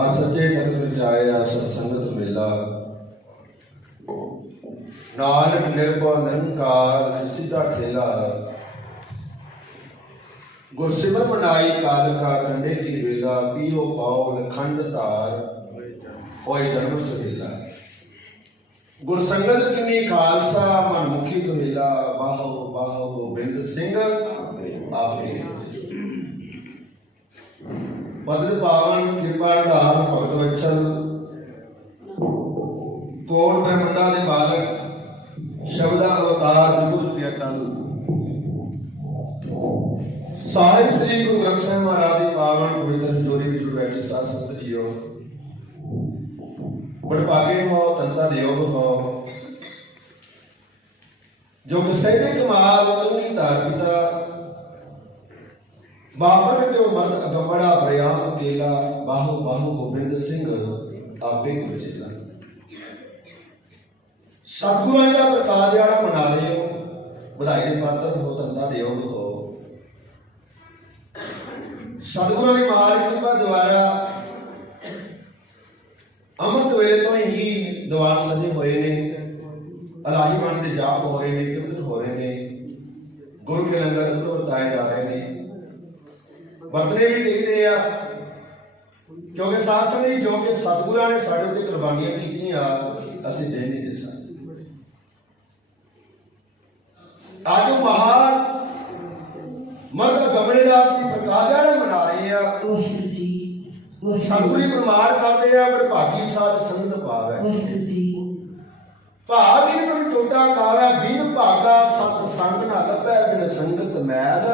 आज सच्चे नगद जाया सत्संगत मेला नानक निर्भय निरंकार सीधा खेला गुरसिमर मनाई काल का कंडे की वेला पियो पाओ खंड तार होए जन्म सवेला गुरसंगत किनी खालसा मनमुखी दुहेला बाहो बाहो गोबिंद सिंह आपे पद पावन कृपा धाम भगत वत्सल कोट ब्रह्मंडा दे बालक शब्दा अवतार विभुत अटल साहिब श्री गुरु ग्रंथ साहिब महाराज की पावन पवित्र जोड़ी विच बैठे साध संगत जीओ बड़भागे हो तंता योग हो जो सैने कमाल तुंगी धार पिता बाबर के मर्द अगमड़ा प्रयाम अकेला बाहु बाहु गोबिंद सिंह आपे गुरजिला सतगुरु जी का प्रकाश जड़ा मना रहे हो बधाई के पात्र हो तंदा योग हो सतगुरु की महाराज कृपा द्वारा अमृत वेले तो ही दीवान सजे हुए ने अलाही बाणी के जाप हो रहे हैं कीर्तन हो रहे हैं गुरु के लंगर तो बताए जा रहे हैं वरतने भी चाहिए क्योंकि साथ संग जो कि सतगुरां ने साडे उत्ते कुर्बानियां कीतियां असीं दे नहीं दे सकते आज महान मर्द गमने का असीं प्रकाश जड़ा मना रहे हैं सतगुरी प्रमाण करते हैं पर भागी साध संगत पावै भाव भी तुम टोटा कावै बिन भागा सत संग ना लभै बिन संगत मैल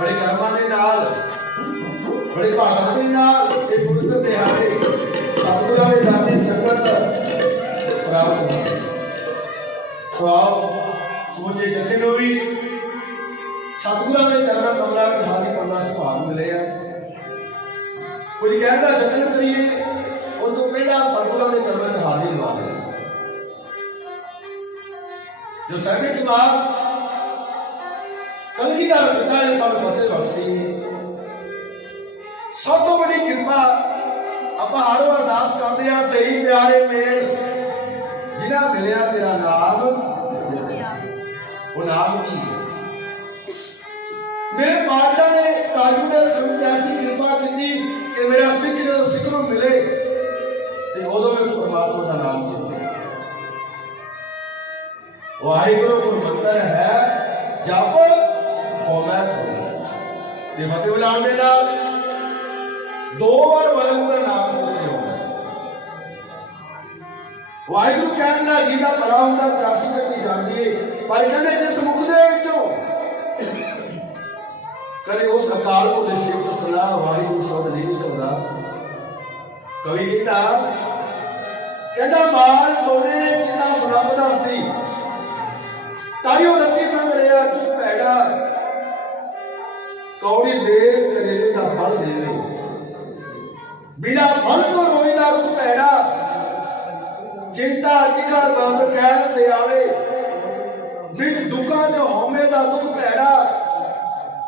बड़े कर्मां दे नाल बड़े भागां दे नाल इह पवित्र दिहाड़े सतगुरां दे दाते संगत प्राप्त हो। सो आओ समूचे जथे को भी सतगुरां के चरणों कमला हाजिर करना सुभाग मिले है। कुछ कहने का जतन करिए उस तो पहला सतगुरां के चरणों में हाजिर लवा दें। जो सैकड़े जवाब कलगीधर पिता ने सब फतेह बख्शी सब तो बड़ी कृपा आप हर अरदास करते हैं सही प्यारे मेल जिन्हें मिलया तेरा नाम वो नाम की मेरे पातशाह ने काजू ने समझ ऐसी कृपा की कि मेरा सिख जो सिख को मिले तो उदों में उस परमात्मा का नाम चलते वाहिगुरु गुरु मंत्र है जप होवे ते फतेह बुलाने का दो बार वाहिगुरु का नाम चलते हो वाहिगुरु कहना जिहदा भला हुंदा 84 कट्टी जांदी है पर कहने जिस मुख दे विचों कदे उस अकाल भुले सिफत सलाह वाहिगुरु शब्द नहीं निकलदा। कवि कहता माल सोने कितना सुरभदा सी ताइयों रखी संग रिया चुप पैड़ा कौड़ी दे करेले का फल देवे बिना फल तो रोईदा रुख पैड़ा चिंता चिका बंद कैद से आवे बिच दुखा च होमे दा दुख पैड़ा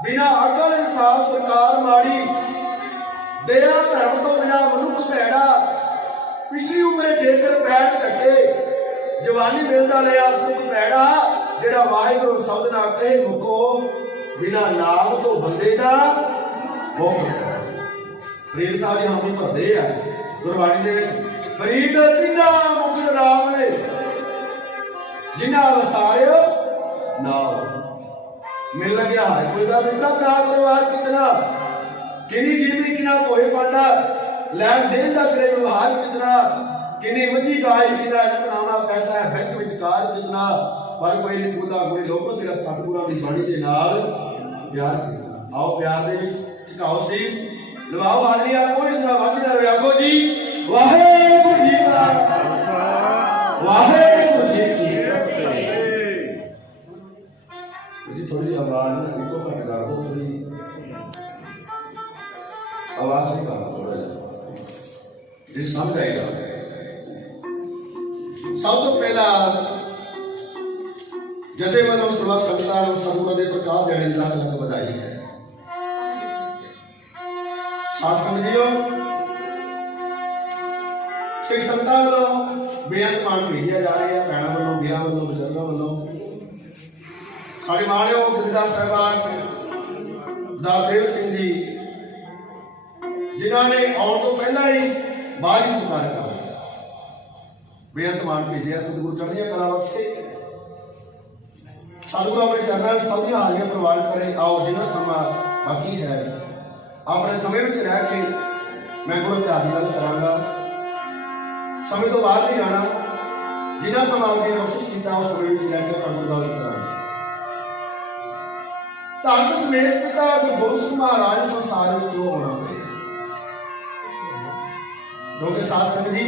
बिना अकल इंसाफ सरकार माड़ी दया धर्म तो बिना मनुख पैड़ा पिछली उम्र जेकर बैठ धक्के जवानी मिलदा लिया सुख पैड़ा जेड़ा वाहिगुरु शब्द ना कहे मुको बिना नाम तो बंदे दा मुख फरीद साहब जी हम भी भरदे आ गुरबाणी दे विच फरीद तिन्ना मुख राम ने जिन्ना वसारियो नाम मिल गया है कोई का मित्रा करा परिवार कितना किनी जीवी किना कोई पांडा लैन देन का करे व्यवहार कितना किनी मजी गाय किना इतना पैसा है बैंक विच कार कितना पर कोई नहीं पूदा कोई लोगो तेरा सतगुरां दी बाणी दे नाल प्यार आओ प्यार दे विच झुकाओ शीश लवाओ हालिया कोई इसदा वाजदा रखो जी वाहेगुरु जी का खालसा वाहेगुरु जी की फतेह। जी थोड़ी आवाज इको कट कर दो थोड़ी आवाज नहीं कर थोड़ा जी समझ आएगा। सब तो पहला जदे वालों सर्व संतान सतगुरु दे प्रकाश देने लख लख बधाई है। साथ समझियो सिख संतां वालों बेअंत मान भेजिया जा रहे हैं भैणों वालों वीरां वालों बजुर्गों वालों साढ़े माणयोग जथेदार साहबान सरदार देव सिंह जी जिन्होंने आने तो पहला ही बाहर ही पुकार कर बेअंत मान भेजिया सतगुरु चढ़िया कला बख्शे सतगुरु अपने चरणों में सब हाजिरियां प्रवान करे। आओ जिन्ना समा बाकी है अपने समय में रह के मैं गुरु इतिहास की गल करांगा समय तो बाहर नहीं जाना जिन्ना समा आपने बख्शिश किया उस समय में रह के प्रभु गल करांगा। धन दशमेश पिता गुरु गोबिंद सिंह महाराज संसार में क्यों होना पड़े क्योंकि साथ संग जी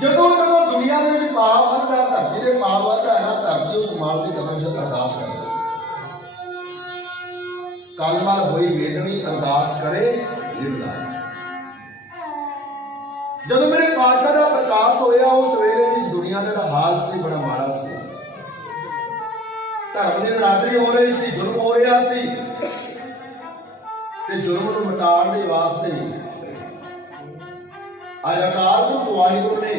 जदों जदों दुनिया के विच पाप वधदा धरती दे पाप वधदा है ना धरती उस माल के चरणों में अरदास करदी कलमल होई वेदनी अरदास करे निर्दास। जदों मेरे पातशाह का प्रकाश होया उस वेले इस दुनिया का हाल से बड़ा माड़ा सी धर्म की नरादरी हो रही सी जुल्म हो रहा सी ते जुल्म को मिटाने के वास्ते आज अकाल पुरख वाहिगुरु ने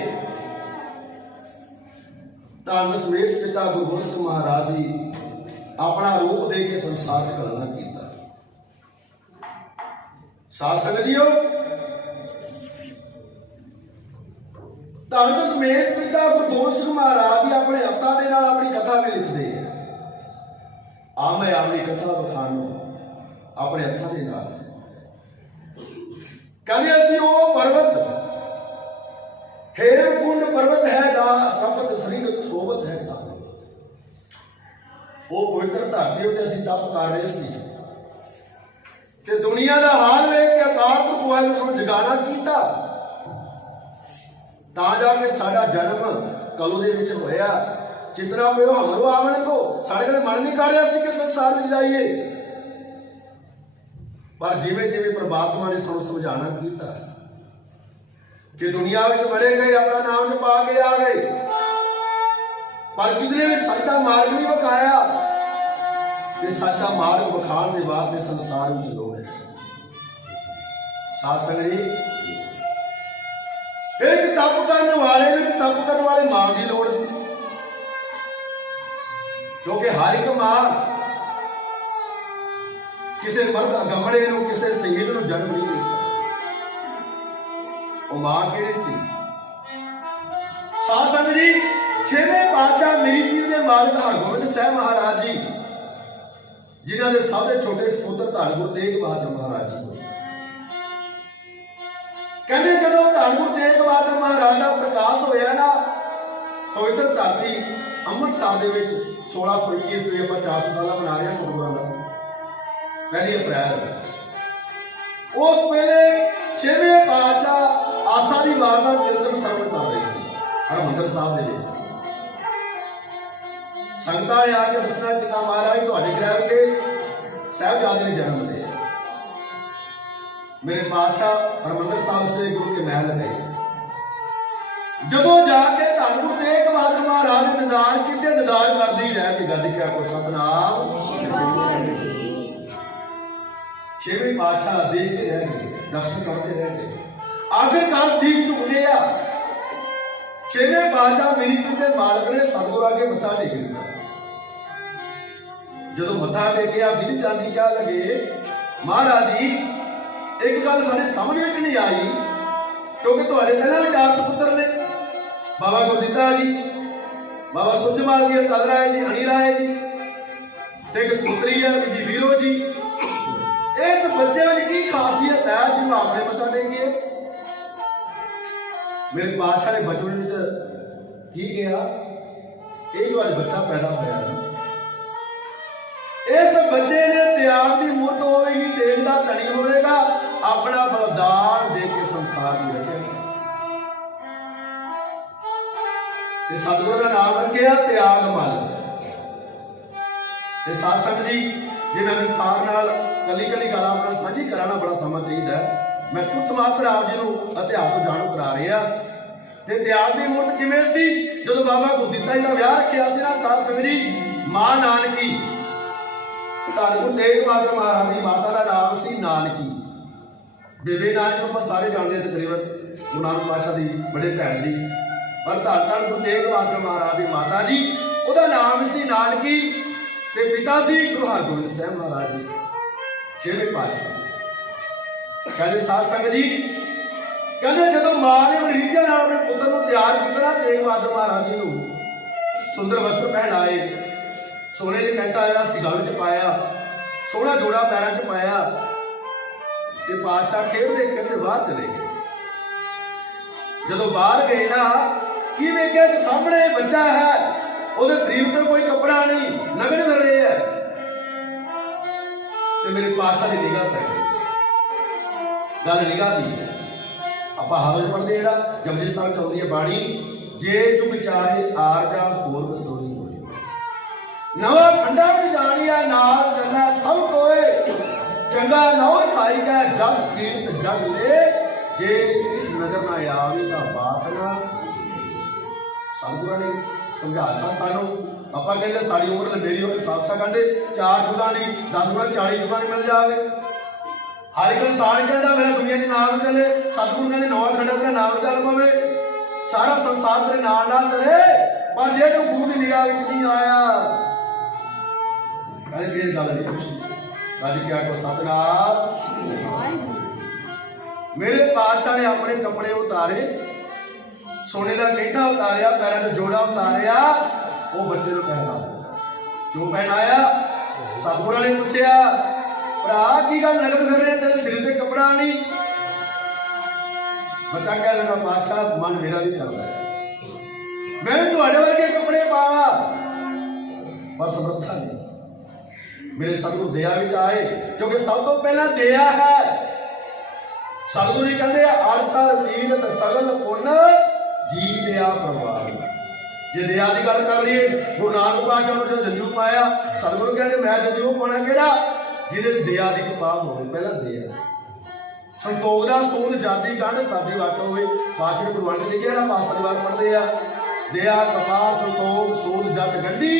धन दशमेश पिता गुरु गोबिंद सिंह महाराज जी अपना रूप दे के संसार च कलना किया। साथ संगत जीओ धन दशमेश पिता गुरु गोबिंद सिंह महाराज जी अपने हत्थां दे नाल अपनी कथा भी लिखते हैं। आ मैं अपनी कथा बखानो अपने हत्थां दे नाल कहते असीं वो पर्वत हेमकुंड पर्वत है गा सपत श्रिंग थोबत है गा वो पवित्र धरती उत्ते असीं तप कर रहे सी ते दुनिया का हाल वेख के अकाल पुरख वाहिगुरू ने जगाना कीता तां जाके साडा जन्म कलू दे विच होया जितना पे हमरो आवन को साढ़े कदे मन नहीं कर रहा सी कि संसार में जाइए, पर जिमें जिमें परमात्मा ने सानू समझाना कीता कि दुनिया में बड़े गए, अपना नाम जपा के आ गए, पर किसी ने सच का मार्ग नहीं बखाया कि सच का मार्ग बखाने के बाद में संसार में लोड़ है। साथ संग जी, एक तप करने वाले मां की लोड़ सी, क्योंकि हर एक मां किसी मर्द अगमड़े को, किसी शहीद को जन्म नहीं दे सकती। वो मां किहड़ी सी? साध संगत जी, छेवें पातशाह मेरी पीर के मालिक हरगोबिंद साहब महाराज जी, जिन्होंने सबसे छोटे सपुत्र धन गुरु तेग बहादुर महाराज जी कहते, जो धन गुरु तेग बहादुर महाराज का प्रकाश होया ना पवित्र धरती अमृतसर के 1621 आप 400 साल मना रहे हैं सतगुरां का, 1 अप्रैल। उस वेले छेवें पातशाह आसा की वार का कीर्तन सरवण कर रहे थे हरमंदिर साहब के विच। संगतां ने आके दसना कि महाराज तुहाडे ग्रह के साहिबजादे ने जन्म लिया। मेरे पातशाह हरमंदिर साहब से गुरु के महल गए, जदों जाके धन गुरु तेग बहादुर महाराज ने दीदार कीते, दीदार करदी रह के गज के आखो सतनाम। छेवें पातशाह देखते रह गए, दर्शन करते रह गए, आखिरकार सीख झुक गया। छेवें पातशाह मेरी पीर के मालिक ने सतगुरु आगे मत्था टेक दिता। जदों मत्था टेकिया विधि चांदी क्या लगे, महाराज जी एक गल साडे समझ विच नहीं आई, क्योंकि तुहाडे पहला भी 4 सपुत्र ने, बाबा गुरदित्ता जी, बाबा सुरजमाल जी, अटल राय जी, हनी राय जी, एक सपुत्री है बीबी वीरो जी। इस बच्चे में की खासियत है जिन्होंने आपने मत्था टेकिए? मेरे पातशाह ने बचपन की कहा, ये जो आज बच्चा पैदा होया है, इस बच्चे ने त्याग की मूर्त होगी, तेग का धनी होगा, अपना बलिदान दे के संसार की रखेगा। सतगुरु का नाम रखिया त्याग मल। साध संगत जी, जे मैं विस्तार नाल कली कली गल अपना साझी कराना बड़ा समा चाहिए। मैं तुठ मात्र आप जी को इतिहास को जाणू करा रहा। ते त्याग की मूर्त किवें सी? जदों बाबा गुरदित्ता जी का विआह रखिया सी ना, साध संगत जी, मां नानकी, धन गुरु तेग बहादुर महाराज की माता का नाम सी नानकी। बेबे नानक को सारे जानते हैं तकरीबन, गुरु नानक पातशाह की बड़े भैन जी, पर धन गुरु तेग बहादुर महाराज की माता जी, उसका नाम सी नानकी, ते पिता सी गुरु हरगोबिंद साहब महाराज जी, छेवें पातशाह। कहते साध संगत जी, कहते जो मां ने मरीजा अपने पुत्र को तैयार किया, तेग बहादुर महाराज जी को सुंदर वस्त्र पहनाए, सोने के कैंटा गल च पाया, सोहना जोड़ा पैरों च पाया, ते पातशाह खेलते खेलते बाहर चले गए। जदों बाहर गए ना, की वेख्या कि सामने बच्चा है, ਉਹਦੇ शरीर पर कोई कपड़ा नहीं, नग्न मिल रहे है। मेरे पातशाह की निगाह पै गई, गल निगाह दी है। आप हाल पढ़ते हैं जपजी साहब चलती है बाणी, जे जुग चाहे आर जा होर कसोई होए, नवा खंडा भी जानिया नाल चलना सब कोए, चंगा नौ खाई का जस कीर्त जग ले, जे इस नजर ना आवी ता बात ना। सतगुरु ने समझाता सानू। ਆਪਾਂ ਕਹਿੰਦੇ ਸਾਡੀ ਉਮਰ ਲੰਬੇਰੀ ਹੋਵੇ, ਸਾਥਾ ਕਹਿੰਦੇ 4 ਜੁਗਾਂ ਦੀ 10 ਗੁਣਾ 40 ਜੁਗਾਂ ਦੀ ਮਿਲ ਜਾਵੇ। ਹਰ ਇੱਕ ਇਨਸਾਨ ਕਹਿੰਦਾ ਮੇਰਾ ਦੁਨੀਆ 'ਚ ਨਾਮ ਚੱਲੇ, ਸਤਿਗੁਰੂ ਕਹਿੰਦੇ 9 ਖੰਡਾਂ ਤੇਰਾ ਨਾਮ ਚੱਲ ਪਵੇ, ਸਾਰਾ ਸੰਸਾਰ ਤੇਰੇ ਨਾਲ ਨਾਲ ਚੱਲੇ, ਪਰ ਜੇ ਤੂੰ ਗੁਰੂ ਦੀ ਨਿਗਾਹ ਵਿੱਚ ਨਹੀਂ ਆਇਆ, ਕਹਿੰਦੇ ਇਹ ਗੱਲ ਨਹੀਂ ਪੁੱਛੀ। ਅੱਜ ਕਿਆ ਕੋ ਸਤਨਾਮ। मेरे पातशाह ने अपने कपड़े उतारे, सोने का कैंठा उतारिया, पैरों में जोड़ा उतारिया, वो बच्चे को पहना दिया। क्यों पहनाया? सतगुरु ने पूछा, भरा की गल नगद फिर रहे, तेरे सिर से कपड़ा नहीं? बच्चा कह लगा, पातशाह मन मेरा भी करता है, मैं भी तुम्हारे वर्गे कपड़े पावा, पर समर्था नहीं। मेरे सतगुरु दया विच आए, क्योंकि सब तो पहला दया है। सतगुरु जी कहते अरसर तीरथ सगल पुन जी दया प्रवाह। जे दया की गल कर लीए गुरु नानक पातशाह ने जो जंजू पाया सतगुरु कहते मैं जंजू पाना केड़ा जिहदे दया की कपाह होवे पहला दया संतोख दा सूद जाति गंढ सादी वट होवे पातशाह ने गुरबाणी लिखिया ना पातशाह दी बात पढ़दे आ दया कपाह संतोख सूद जत गंढी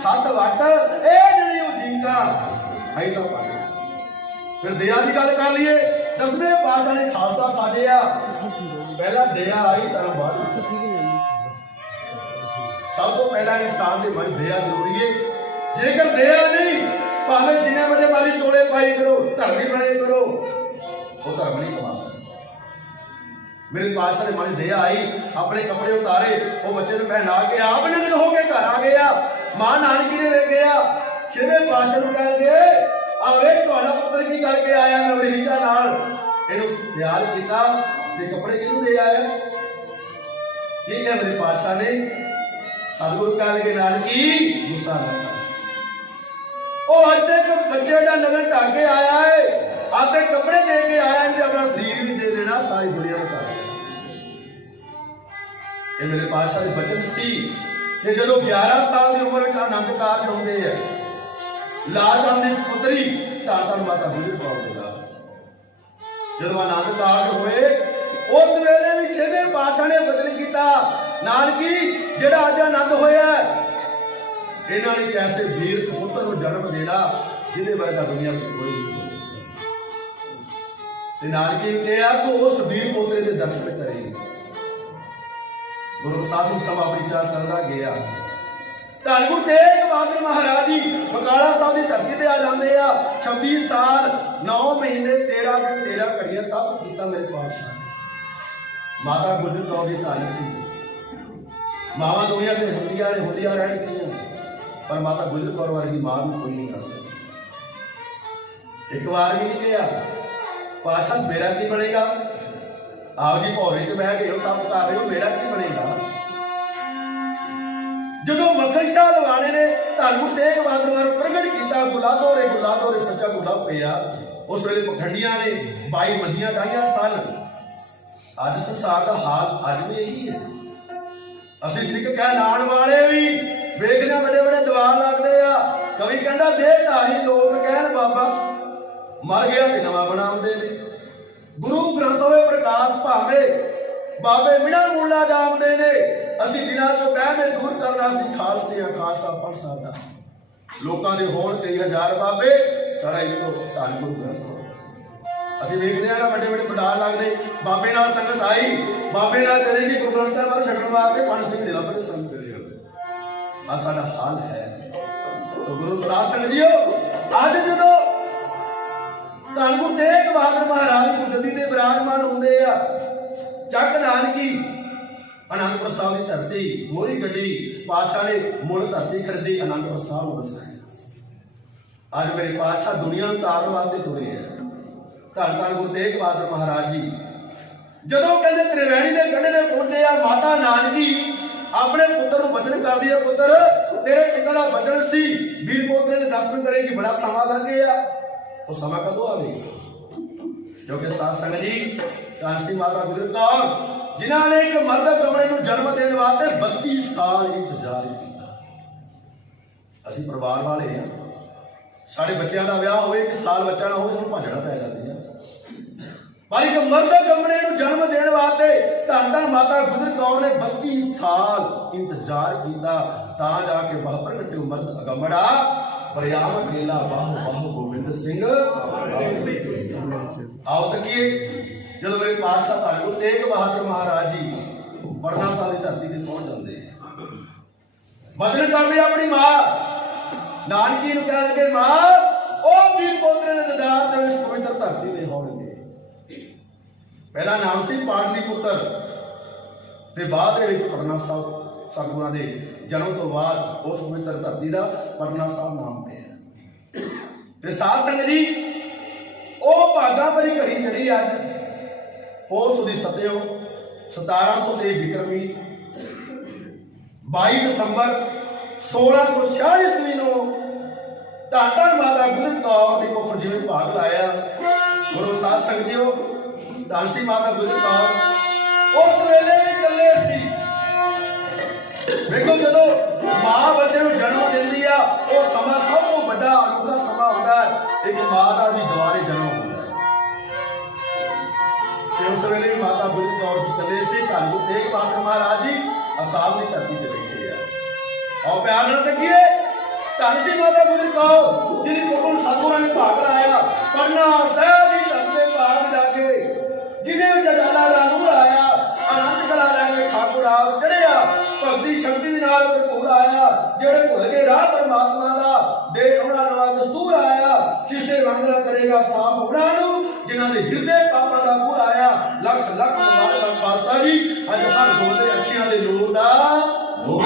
सत वट ए जणी उजीका अई तां पढ़ फिर दया की गल कर लीए 10वें पातशाह ने खालसा साजिया पहला दया आई तां बाद सब तो पहला इंसान के मन दया जरूरी है जेकर दया नहीं भावे जिन्ने बड़े मारी चोले पाई करो धर्मी बने करो वो धर्म नहीं कमा सकते मेरे पातशाह के मन दया आई अपने कपड़े उतारे वो बच्चे को पहना के आप नंद होके घर आ गया मां नानकी ने गया 6वें पातशाह को कह गए आ वेख तुम्हारा पुत्र की करके आया मैं बड़ी हिचा नाल इहनू प्यार कीता ते कपड़े किहनू दे आया ठीक है मेरे पातशाह ने सतगुरु कह लगे नानकी गुस्सा मत अज तक बच्चे का लगन ढक के आया है आते कपड़े दे के आया है अपना शरीर भी दे देना सारी दुनिया को ये मेरे पातशाह के बचन सी कि जो 11 साल की उम्र में आनंद कारज होंगे है लाल आंदी पुत्री धन माता गुजर कौर दे नाल जो आनंद कारज होए उस वेले भी 6वें पातशाह ने बचन किया नानकी जेड़ा अज आनंद होया इन्हां ने कैसे वीर सपुत्र को जन्म देना जिहदे वर्गा दुनिया में कोई नहीं नानकी ने कहा तू उस वीर पोतरे के दर्शन करेगी गुरु साहिब सभा अपनी चाल चलता गया धन गुरु तेग बहादुर महाराज जी बकाला साहब की धरती से आ जाते हैं 26 साल 9 महीने 13 दिन 13 घड़ियां तप किया मेरे पातशाह माता गुजर कौर की धन सी मावा दुनिया से हुंदियां रह गई पर माता गुजर कौर वर्गी मां भी कोई नहीं कर सकती एक बार भी नहीं गया पातशाह मेरा की बनेगा आप जी भौरे च बह गए हो तप कर रहे हो मेरा की बनेगा जो मक्खन शाह लवाने ने धन गुरु तेग बहादुर प्रगट किया गुला दोरे सच्चा गुला पिया उस वेले पखंडियां ने 22 मंजियां डाहियां सन अज संसार का हाल अज भी यही है असि सिख कह लाण वाले भी वेखने बड़े बड़े दीवार लगते आ कवि कहता देहधारी लोग कहन बाबा मर गया कि नवा बनाते ने गुरु ग्रंथ ਸਾਹਿਬ प्रकाश भावे बाबे मिणा मूला जामदे ने असि दिनां चों बहमे दूर करना सी खालसे खालसा पढ़ सकदा लोकां दे होण कई हजार बाबे सारा इको धन गुरु ग्रंथ ਸਾਹਿਬ असि वेखदे आ ना बड़े बड़े पंडाल लगदे बाबे नाल संगत आई बाबे नाल चलेगी गुरु ग्रंथ ਸਾਹਿਬ वाल छकण वास्ते पंज सिंह ने लभदे संग आ साडा हाल है तो गुरु शासन जीओ अज जदों धन गुरु तेग बहादुर महाराज जी गद्दी ते विराजमान होंदे आ चक नानकी आनंदपुर साहब की धरती मोरी गड्डी पातशाह ने मुड़ धरती खरीदी आनंदपुर साहब वसाया अज मेरे पातशाह दुनिया में तारन वास्ते तुरे हैं धन धन गुरु तेग बहादुर महाराज जी जदों कहते त्रिवेणी के कंढे ते पहुंचे आ माता नानकी अपने पुत्र को वचन कर दिया पुत्र तेरे पिता का वचन सी वीर पोतरे के दर्शन करेगी बड़ा समा लग गया वो समा कदों आवेगा क्योंकि साध संगत जी कांसी माता गुजर कौर जिन्होंने एक मर्द कमरे को जन्म देने वास्ते 32 साल इंतजार किया असि परिवार वाले हैं साढ़े बच्चों का विआह हो साल बच्चा ना हो भजना पै जाती है पर एक मर्द कमरे को जन्म देने वास्ते धन धन माता गुजर कौर ने 32 साल इंतजार किया ता जाके वह प्रगटे मर्द अगमड़ा परियाम अकेला बाहु बाहु गोविंद सिंह आओ तकिए जब मेरे पातशाह धन गुरु तेग बहादुर महाराज जी पटना साहब की धरती से पहुंच जाते वचन करते अपनी मां नानकी नूं कह लगे मां ओ वीर पोतरे दे दीदार ते इस पवित्र धरती ते होणगे पहला नाम सी पाटली पुत्र ते बाद दे विच पटना साहब सतगुरां दे जन्म तो बाद उस पवित्र धरती का पटना साहब नाम पे ते साध संगत जी ओ भागा भरी घड़ी चढ़ी अज पोस दी सत्यो 1703 विक्रमी 22 दिसंबर 1646 ईस्वी नूं धन धन माता गुजर कौर दी कोख जिवें भाग लाया गुरु साध संगत जीओ दानसी माता गुजर कौर उस वेले भी चले सी देखो ਜਦੋਂ ਮਾਂ ਬੱਚੇ ਨੂੰ ਜਨਮ ਦਿੰਦੀ ਆ ਉਹ ਸਮਾਂ ਸਭ ਤੋਂ ਵੱਡਾ ਅਨੋਖਾ ਸਮਾਂ ਹੁੰਦਾ ਹੈ। ਇੱਕ ਮਾਂ ਦਾ ਵੀ ਦੁਬਾਰੇ ਜਨਮ ਹੁੰਦਾ ਹੈ ਤੇ ਉਸ ਵੇਲੇ ਮਾਤਾ ਗੁਜਰ ਕੌਰ ਜੀ ਇਕੱਲੇ ਸੀ। ਧੰਨ ਗੁਰੂ ਤੇਗ ਬਹਾਦਰ ਮਹਾਰਾਜ ਜੀ ਅਸਾਮ ਦੀ ਧਰਤੀ ਤੇ ਬੈਠੇ ਆ। ਆਓ ਪਿਆਰ ਨਾਲ ਦੇਖੀਏ ਧੰਨ ਸੀ ਮਾਤਾ ਗੁਜਰ ਕੌਰ ਜਿਹਦੀ ਕੋਲ ਸਤਿਗੁਰਾਂ ਨੇ ਭਾਗ ਲਾਇਆ ਪੜਨਾ ਸਾਹਿਬ ਦੀ ਧਰਤੀ ਦੇ ਭਾਗ ਜਾ ਕੇ ਜਿਹਦੇ ਵਿੱਚ ਜਾਲਾ ਦਾ ਨੂਰ ਆਇਆ ਆਨੰਦ ਕਲਾ ਲੈ ਕੇ ਠਾਕੁਰ ਆਪ ਚੜਿਆ ਭਗਤੀ ਸ਼ਕਤੀ ਦੇ ਨਾਲ ਭਰਪੂਰ ਆਇਆ। ਜਿਹੜੇ ਭੁੱਲ ਗਏ ਰਾਹ ਪਰਮਾਤਮਾ ਦਾ ਦੇ ਉਹਨਾਂ ਨਵਾਂ ਦਸਤੂਰ ਆਇਆ। ਸ਼ੀਸ਼ੇ ਵਾਂਗਰਾ ਕਰੇਗਾ ਸਾਫ ਉਹਨਾਂ ਨੂੰ ਜਿਨ੍ਹਾਂ ਦੇ ਹਿਰਦੇ ਪਾਪਾਂ ਦਾ ਪੂਰ ਆਇਆ। ਲੱਖ ਲੱਖ ਮੁਬਾਰਕਾਂ ਖਾਲਸਾ ਜੀ। ਅੱਜ ਹਰ ਦੋਲੇ ਅੱਖੀਆਂ ਦੇ ਨੂਰ ਦਾ ਨੂਰ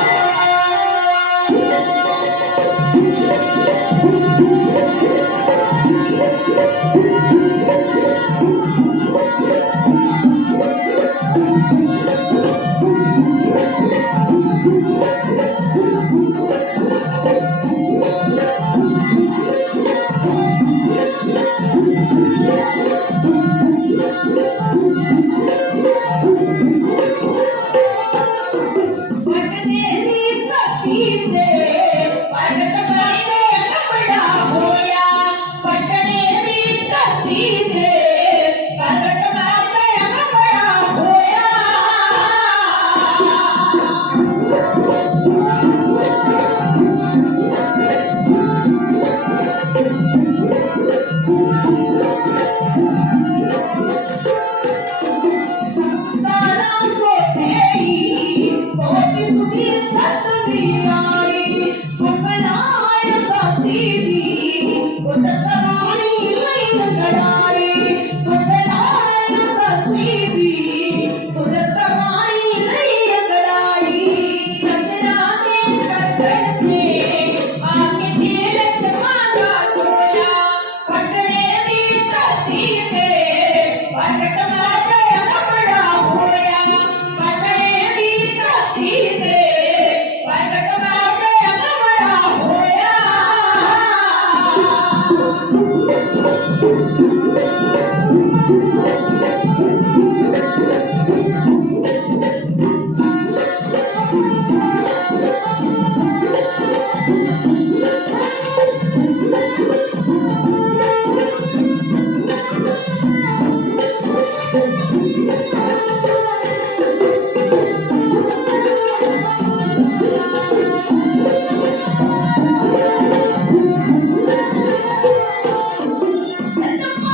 The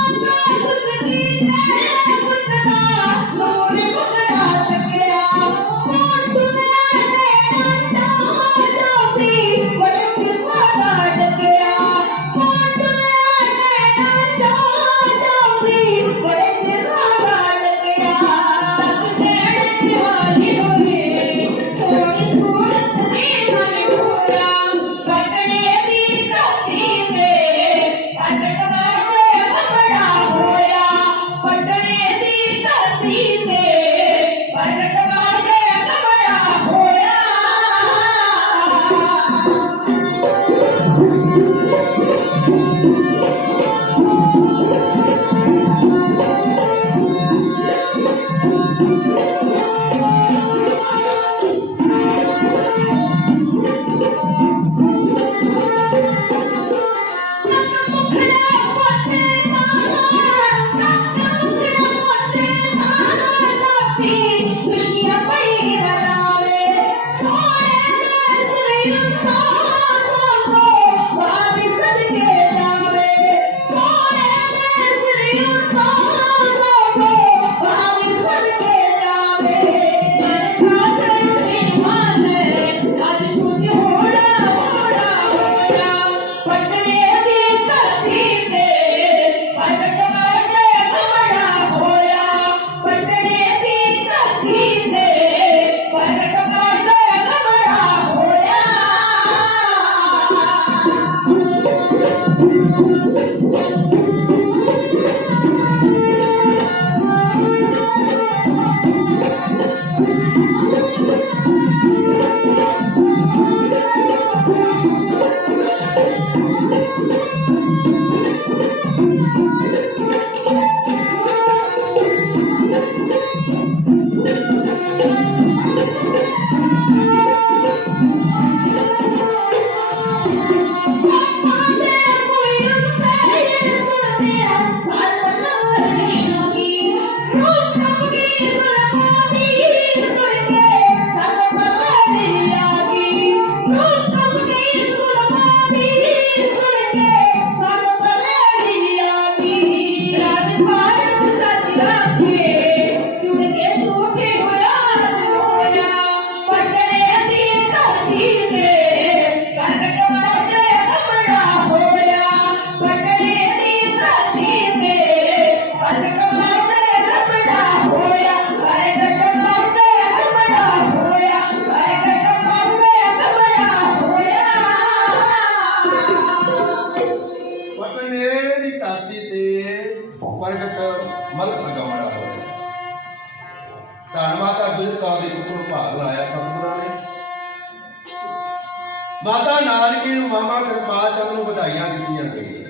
ਮਾਤਾ ਨਾਨਕੀ ਨੂੰ, ਮਾਮਾ ਕਿਰਪਾਲ ਚੰਦ ਨੂੰ ਵਧਾਈਆਂ ਦਿੱਤੀਆਂ ਗਈਆਂ।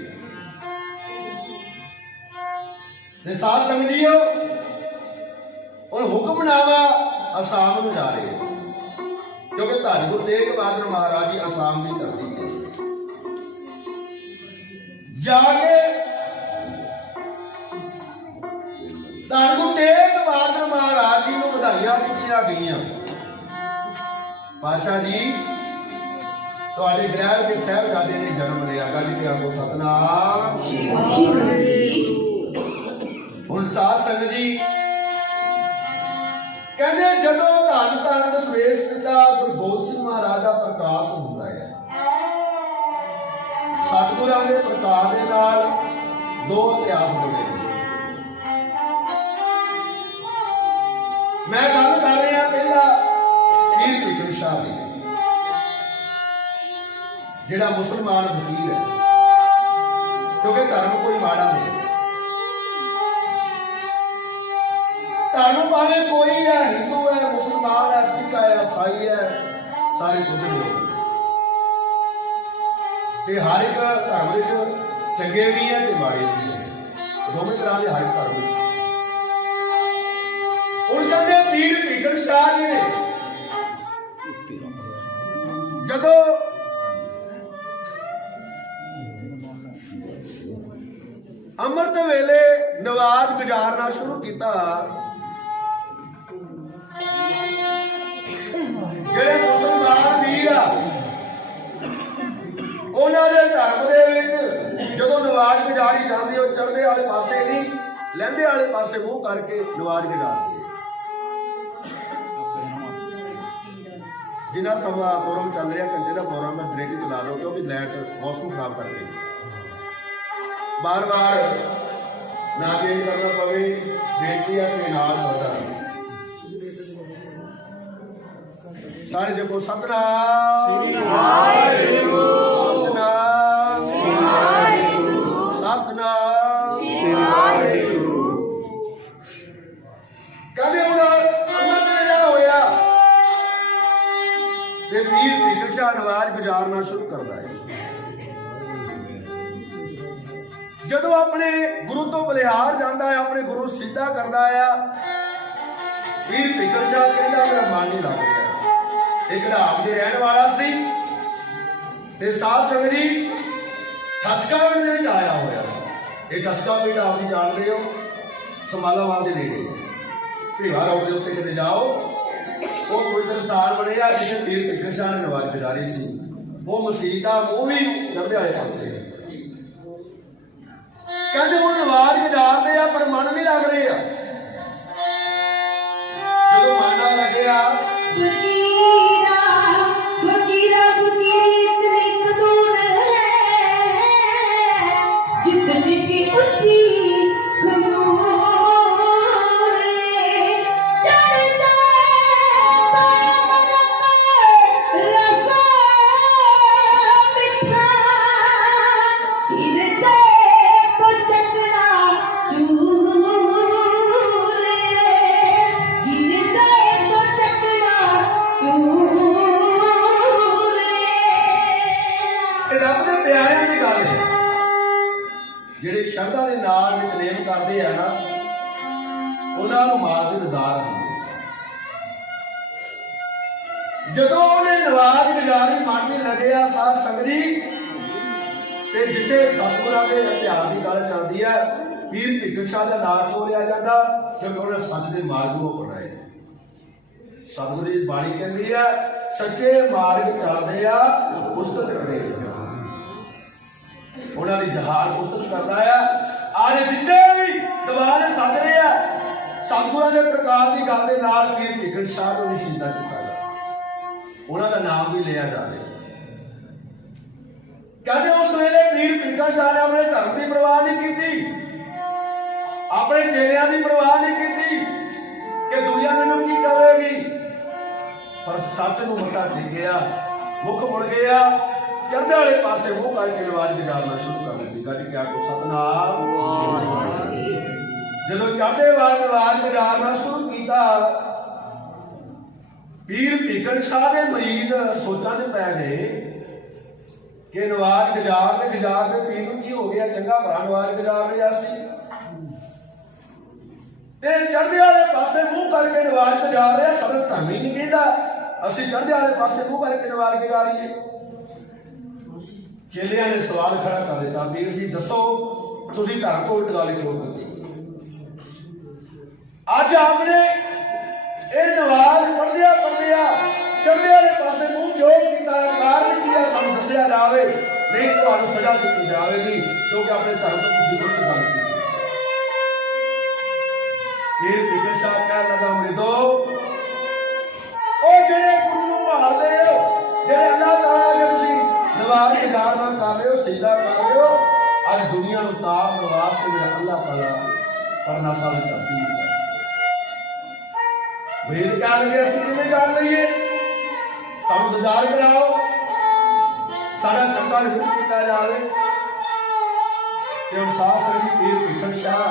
ਤੇ ਸਾਧ ਸੰਗਤ ਜੀਓ, ਹੁਣ ਹੁਕਮਨਾਮਾ ਅਸਾਮ ਨੂੰ ਜਾ ਰਹੇ ਹੋ, ਕਿਉਂਕਿ ਧੰਨ ਗੁਰੂ ਤੇਗ ਬਹਾਦਰ ਮਹਾਰਾਜ ਜੀ ਅਸਾਮ ਦੀ ਧਰਤੀ ਤੇ ਜਾ ਕੇ ਧੰਨ ਗੁਰੂ ਤੇਗ ਬਹਾਦਰ ਮਹਾਰਾਜ ਜੀ ਨੂੰ ਵਧਾਈਆਂ ਦਿੱਤੀਆਂ ਗਈਆਂ। ਪਾਤਸ਼ਾਹ ਜੀ, ਤੁਹਾਡੇ ਗ੍ਰਹਿ ਵਿੱਚ ਸਾਹਿਬਜ਼ਾਦੇ ਨੇ ਜਨਮ ਲਿਆ। ਗੱਲ ਤੇ ਆਖੋ ਸਤਨਾਮ ਜੀ। ਹੁਣ ਸਾਧ ਸੰਗਤ ਜੀ ਕਹਿੰਦੇ, ਜਦੋਂ ਧੰਨ ਧੰਨ ਦਸ਼ਮੇਸ਼ ਪਿਤਾ ਗੁਰੂ ਗੋਬਿੰਦ ਸਿੰਘ ਮਹਾਰਾਜ ਦਾ ਪ੍ਰਕਾਸ਼ ਹੁੰਦਾ ਹੈ, ਸਤਿਗੁਰਾਂ ਦੇ ਪ੍ਰਕਾਸ਼ ਦੇ ਨਾਲ ਦੋ ਇਤਿਹਾਸ ਜੁੜੇ। ਮੈਂ ਗੱਲ ਕਰ ਰਿਹਾ ਪਹਿਲਾ ਪੀਰ ਭੀਖਮ ਸ਼ਾਹ ਦੀ, ਜਿਹੜਾ ਮੁਸਲਮਾਨ ਫਕੀਰ ਹੈ, ਕਿਉਂਕਿ ਧਰਮ ਕੋਈ ਮਾੜਾ ਨਹੀਂ। ਧਰਮ ਭਾਵੇਂ ਕੋਈ ਹੈ, ਹਿੰਦੂ ਹੈ, ਮੁਸਲਮਾਨ ਹੈ, ਸਿੱਖ ਹੈ, ਈਸਾਈ ਹੈ, ਸਾਰੇ ਖੁਦ ਨੇ। ਤੇ ਹਰ ਇੱਕ ਧਰਮ ਵਿੱਚ ਚੰਗੇ ਵੀ ਹੈ ਤੇ ਮਾੜੇ ਵੀ ਹੈ, ਦੋਵੇਂ ਤਰ੍ਹਾਂ ਦੇ ਹਰ ਇੱਕ ਧਰਮ ਵਿੱਚ। ਹੁਣ ਕਹਿੰਦੇ ਪੀਰ ਭੀਖਮ ਸ਼ਾਹ ਜੀ ਨੇ ਜਦੋਂ ਅੰਮ੍ਰਿਤ ਵੇਲੇ ਨਵਾਜ਼ ਗੁਜ਼ਾਰਨਾ ਸ਼ੁਰੂ ਕੀਤਾ, ਜਿਹੜੇ ਮੁਸਲਮਾਨ ਵੀਰ ਆ ਉਹਨਾਂ ਦੇ ਧਰਮ ਦੇ ਵਿੱਚ ਜਦੋਂ ਨਵਾਜ਼ ਗੁਜ਼ਾਰੀ ਜਾਂਦੀ, ਉਹ ਚੜ੍ਹਦੇ ਵਾਲੇ ਪਾਸੇ ਨਹੀਂ, ਲਹਿੰਦੇ ਵਾਲੇ ਪਾਸੇ ਮੂੰਹ ਕਰਕੇ ਨਵਾਜ਼ ਗੁਜ਼ਾਰਦੇ। ਜਿੰਨਾ ਸਮਾਂ ਪ੍ਰੋਗਰਾਮ ਚੱਲ ਰਿਹਾ, ਘੰਟੇ ਦਾ ਪ੍ਰੋਗਰਾਮ ਦਾ ਜਨਰੇਟਰ ਚਲਾ ਲਓ, ਕਿਉਂਕਿ ਲਾਈਟ ਮੌਸਮ ਖਰਾਬ ਕਰਕੇ ਬਾਰ-ਬਾਰ ਨਾ ਚੇਂਜ ਕਰਨਾ ਪਵੇ। ਬੇਨਤੀ ਹੈ ਕਿ ਨਾਲ ਵਧਾ ਸਾਰੇ ਦੇਖੋ ਸਤਨਾਮ ਵਾਹਿਗੁਰੂ, ਸਤਨਾਮ ਵਾਹਿਗੁਰੂ, ਸਤਨਾਮ ਵਾਹਿਗੁਰੂ। ਕਹਿੰਦੇ ਹੁਣ ਅੰਮ੍ਰਿਤ ਵੇਲਾ ਹੋਇਆ ਤੇ ਪੀਰ ਭੀਖਮ ਸ਼ਾਹ ਨਵਾਜ਼ ਗੁਜ਼ਾਰਨਾ ਸ਼ੁਰੂ ਕਰਦਾ ਹੈ। ਜਦੋਂ ਆਪਣੇ ਗੁਰੂ ਤੋਂ ਬਲਿਹਾਰ ਜਾਂਦਾ ਹੈ, ਆਪਣੇ ਗੁਰੂ ਸਿੱਧਾ ਕਰਦਾ ਆ, ਪੀਰ ਭੀਖਮ ਸ਼ਾਹ ਕਹਿੰਦਾ ਮੇਰਾ ਮਨ ਨਹੀਂ ਲੱਗ ਰਿਹਾ। ਇਹ ਘੜਾਮ ਦੇ ਰਹਿਣ ਵਾਲਾ ਸੀ ਤੇ ਸਾਧ ਸੰਗਤ ਜੀ ਠਸਕਾ ਪਿੰਡ ਦੇ ਵਿੱਚ ਆਇਆ ਹੋਇਆ ਸੀ। ਇਹ ਠਸਕਾ ਪਿੰਡ ਆਪ ਜੀ ਜਾਣਦੇ ਹੋ, ਸਮਾਲਾਵਾਲ ਦੇ ਨੇੜੇ। ਭੇਵਾ ਰੋਡ ਦੇ ਉੱਤੇ ਕਿਤੇ ਜਾਓ, ਉਹ ਪਵਿੱਤਰ ਸਥਾਨ ਬਣਿਆ ਜਿੱਥੇ ਪੀਰ ਭੀਖਮ ਸ਼ਾਹ ਨੇ ਨਵਾਜ਼ ਗੁਜ਼ਾਰੀ ਸੀ। ਉਹ ਮਸਜਿਦ ਦਾ ਮੂੰਹ ਵੀ ਚੜ੍ਹਦੇ ਵਾਲੇ ਪਾਸੇ। ਕਹਿੰਦੇ ਉਹ ਨਵਾਜ਼ ਗੁਜ਼ਾਰਦੇ ਆ ਪਰ ਮਨ ਨਹੀਂ ਲੱਗ ਰਿਹਾ। ਜਦੋਂ ਮਨ ਨਾ ਲੱਗਿਆ, ਜਿਹੜੇ ਸ਼ਰਧਾ ਦੇ ਨਾਲ ਨਿਤਨੇਮ ਕਰਦੇ ਆ ਨਾ, ਉਹਨਾਂ ਨੂੰ ਮਾਰ ਦੇ ਦਿਦਾਰ ਹੁੰਦੇ। ਜਦੋਂ ਉਹਨੇ ਨਵਾਜ਼ ਗੁਜ਼ਾਰੀ ਮਨ ਨਹੀਂ ਲੱਗਿਆ ਸਾਧ ਸੰਗਤ ਜੀ, ਤੇ ਜਿੱਥੇ ਸਤਿਗੁਰਾਂ ਦੇ ਇਤਿਹਾਸ ਦੀ ਗੱਲ ਚੱਲਦੀ ਹੈ, ਪੀਰ ਭੀਖਮ ਸ਼ਾਹ ਦਾ ਨਾਮ ਤੋਂ ਲਿਆ ਜਾਂਦਾ ਕਿਉਂਕਿ ਉਹਨੇ ਸੱਚ ਦੇ ਮਾਰਗ ਨੂੰ ਅਪਣਾਏ। ਸਤਿਗੁਰੂ ਦੀ ਬਾਣੀ ਕਹਿੰਦੀ ਆ, ਸੱਚੇ ਮਾਰਗ ਚੱਲਦੇ ਆ ਉਸਤਤ ਕਰੇ। ਉਹਨਾਂ ਦੀ ਜਹਾਰ ਉਸਤਤ ਕਰਦਾ ਆ। ਅੱਜ ਜਿੱਥੇ ਵੀ ਦਰਬਾਰ ਸੱਜ ਰਹੇ ਆ, ਸਤਿਗੁਰਾਂ ਦੇ ਪ੍ਰਕਾਸ਼ ਦੀ ਗੱਲ ਦੇ ਨਾਲ ਪੀਰ ਭੀਖਮ ਸ਼ਾਹ ਨੂੰ ਵੀ ਸ਼ਹੀਦਾਂ ਕੀਤਾ ਗਿਆ, ਉਹਨਾਂ ਦਾ ਨਾਮ ਵੀ ਲਿਆ ਜਾ ਰਿਹਾ। ਕਹਿੰਦੇ ਉਸ ਵੇਲੇ ਪੀਰ ਭੀਖਮ ਸ਼ਾਹ ਨੇ ਆਪਣੇ ਧਰਮ ਦੀ ਪਰਵਾਹ ਨਹੀਂ ਕੀਤੀ, ਆਪਣੇ ਚੇਲਿਆਂ ਦੀ ਪਰਵਾਹ ਨਹੀਂ ਕੀਤੀ ਕਿ ਦੁਨੀਆ ਮੈਨੂੰ ਕੀ ਕਹੇਗੀ, ਪਰ ਸੱਚ ਨੂੰ ਮੱਥਾ ਟੇਕਿਆ, ਮੁੱਖ ਮੁੜ ਗਿਆ, ਚੜ੍ਹਦੇ ਵਾਲੇ ਪਾਸੇ ਮੂੰਹ ਕਰਕੇ ਨਵਾਜ਼ ਗੁਜ਼ਾਰਨਾ ਸ਼ੁਰੂ ਕਰ ਦਿੱਤੀ। ਗੱਲ ਕਿਆ ਕੋ ਸਤਨਾਮ। ਜਦੋਂ ਚੜ੍ਹਦੇ ਵਾਲੇ ਨਵਾਜ਼ ਗੁਜ਼ਾਰਨਾ ਸ਼ੁਰੂ ਕੀਤਾ, ਪੀਰ ਭੀਖਮ ਸ਼ਾਹ ਦੇ ਮਰੀਦ ਸੋਚਾਂ 'ਚ ਪੈ ਗਏ कि नवाज गुजार के पीर नूं की हो गया, चंगा भरा नवाज गुजार रहा सी ते चढ़दे वाले पासे मुंह करके नवाज गुजार रहा। साडा धर्म ही नहीं कहता असीं चढ़दे वाले पासे मुंह करके नवाज गुजारीए। चेलियां ने सवाल खड़ा कर दिता, पीर जी दसो तुसीं धर्म तो उल्ट गल क्यों की? अज आपने ये नवाज पढ़दिया चढ़दे वाले पासे मुंह क्यों किया? कारण की सानूं दस्सिया जावे, नहीं तो सजा दी जाएगी क्योंकि अपने धर्म तो तुसीं उल्ट गल की। पीर बिगड़ साहब कह लगा, मरीदो ओ जेड़े गुरु नूं भालदे हो, जेड़े अल्लाह ताला अगे तुसीं नवाज गुजार ना कर रहे हो, सिजदा कर रहे हो, अज दुनिया नूं ताब नवाब ते मेरा अल्लाह ताला परना साली धरती विच वेद क्या लगे असीं किवें जान लईए? सानूं दीदार कराओ, साडा शंका निवृत्त कीता जावे। ते हुण साध संगत जी पीर भिखन शाह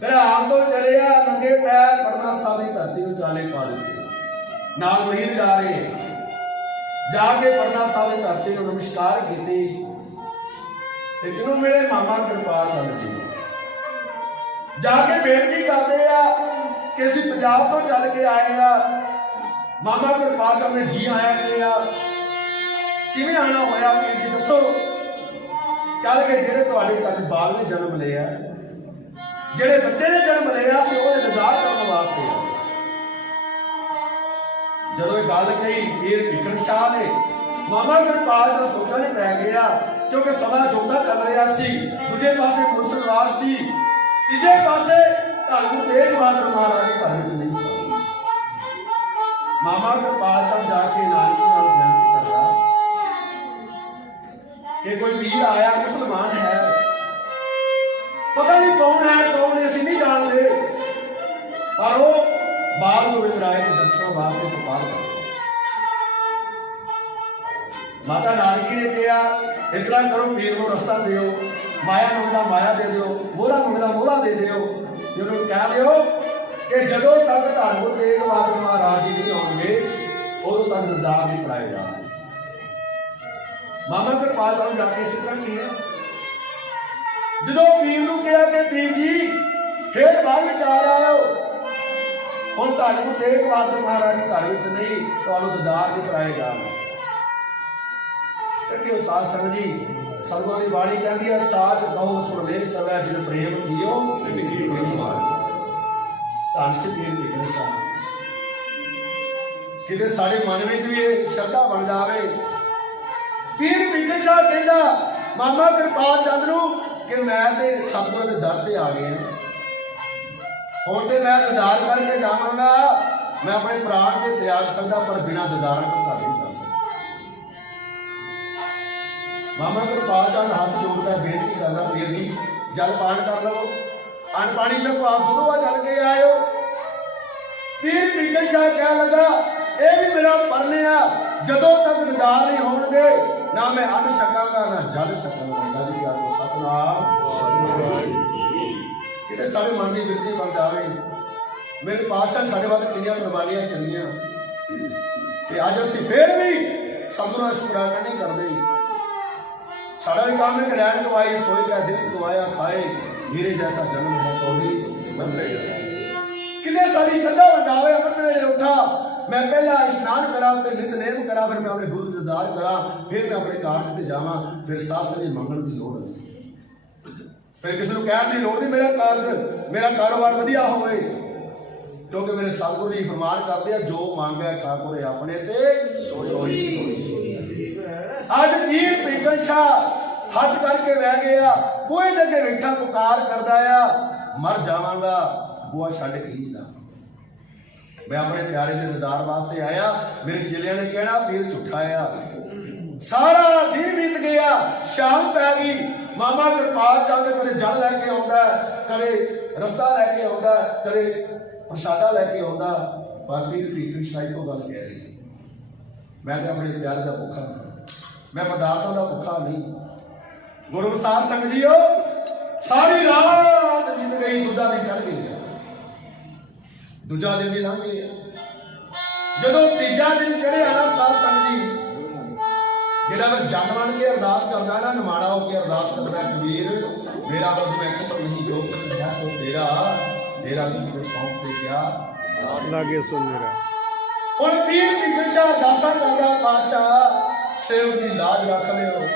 धराम तो चलिया, नंगे पैर परना साली धरती नूं चाले पा दित्ते। नाल मरीद जा रहे जाके परना साली धरती नूं नमस्कार कीती ते जिन्हों मिले मामा कृपाल चंद जी जाके बेनती करते कि असीं पंजाब तो चल के आए आ। मामा कृपाल चंद ने जी आया कहा, किवें आना होया पीर जी दसो? कह के जेड़े तुहाडे तक बाल ने जन्म लिया, जेड़े बच्चे ने जन्म लिया सी ओहदे दीदार करने वास्ते। जदों ये गल कही पीर भिखन शाह ने मामा कृपाल का सोचा नहीं पै गया, क्योंकि समा जोता चल रहा सी। दूजे पासे मुसलमान सी, तीजे पासे धन गुरु तेग बहादुर महाराज के घर में नहीं सी। मामा कृपाल चंद जाके नानकी नाल बेनती कर रहा कि कोई पीर आया मुसलमान है, पता नहीं कौन है कौन नहीं, असीं नहीं जानते, पर वो बाल गोविंद राय के दर्शन वास्ते पुकार कर। माता नानकी ने कहा इतना करो, पीर को रस्ता दियो, माया मंगदा माया दे दियो, मोहरा मंगदा मोहरा दे दियो। उन्होंने कह दियो कि जदों तक धन गुरु तेग बहादुर महाराज जी नहीं आउणगे उदों तक दीदार नहीं कराए जाणे। मामा कृपाल चंद जाके इस तरह किया। जदों पीर नूं कहा कि पीर जी फिर बाहर विचार आयो, हुण धन गुरु तेग बहादुर महाराज के घर विच नहीं, तुहानूं दीदार नहीं कराए जाणे। क्योंकि साध संगत जी सतगुरां दी बाणी कहती है, साच कहो सुन ले सवै जिन प्रेम कियो धन से पीर भिखन शाह। किते साडे मन विच भी श्रद्धा बन जावे। पीर भिखन शाह कहंदा मामा कृपाल चंद नूं कि मैं ते सतगुर दे दर ते आ गया, हुण ते मैं दीदार करके जावांगा, मैं अपने प्राण ते त्याग सकदा पर बिना दीदारां तो घर नहीं जा सकदा। मामा कृपाल चंद हाथ जोड़ता बेनती करदा, पीर जी जल पान कर लो, अन्न पानी छको, आप दूरों चल के आयो। पीर भिखन शाह कह लगा यह भी मेरा परने आ, जदों तक दीदार नहीं होणगे ना मैं अन्न छकांगा ना जल छकांगा। दादी क्या को सतनाम किते साडे मन की विरती बन जावे। मेरे पातशाह साडे वास्ते कितनियां कुर्बानियां करियां ते अज असीं फिर भी सतगुरां दा शुकराना नहीं करदे। साडा भी काम है कि रैन गवाई सोई का दिल गवाया खाए, मेरे जैसा जन्म है तो भी बंदे किते साडी सदा बन जावे। अमृत वेले उठा मैं पहला स्नान करा, फिर नितनेम करा, फिर मैं अपने गुरु दीदार करा, फिर मैं अपने कारज ते जावां, फिर साथ संगत मंगण की लोड़ नहीं, फिर किसी को कहण की लोड़ नहीं मेरा कारज मेरा कारोबार वधिया होवे, क्योंकि मेरे सतगुरु जी फरमान करते हैं जो मांगे ठाकुर अपने ते अज पीर भिखन शाह हट करके बह गया, बूहे दे अगे बैठा पुकार करदा आ, मर जावांगा बूहा छड्ड के ही जावां, मैं अपने प्यारे के दीदार वास्ते आया। मेरे चेलियां ने कहना पीर झूठा आ। सारा दिन बीत गया, शाम पै गई। मामा कृपाल चंद कदे जल लैके आउंदा, कदे रस्ता लैके आउंदा, कदे प्रसादा लैके आउंदा, पर पीर भिखन शाह को गल कह रही मैं तो अपने प्यारे का भुखा नहीं, मैं पदार्थों का भुखा नहीं। गुरु साध संगत जीओ सारी रात बीत गई, दूधा भी चढ़ गई, दूजा दिन भी लंघ गया। जदों तीजा दिन चढ़िया ना साध संगत जी ਜਿਹੜਾ ਮੈਂ ਜਨ ਬਣ ਕੇ ਅਰਦਾਸ ਕਰਦਾ ਨਾ, ਨਿਮਾਣਾ ਹੋ ਕੇ ਅਰਦਾਸ ਕਰਦਾ, ਕਬੀਰ ਮੇਰਾ ਰੱਬ ਮੈਂ ਕੁਛ ਨਹੀਂ, ਜੋ ਕੁਛ ਹੈ ਸੋ ਤੇਰਾ, ਤੇਰਾ ਤੁझको सौंप के क्या लागे सो मेरा। ਹੁਣ ਪੀਰ ਦੀ ਗੁੱਛਾ ਅਰਦਾਸਾਂ ਕਰਦਾ, ਪਾਤਸ਼ਾਹ ਸੇਵਕ ਦੀ ਲਾਜ ਰੱਖ ਲਿਓ,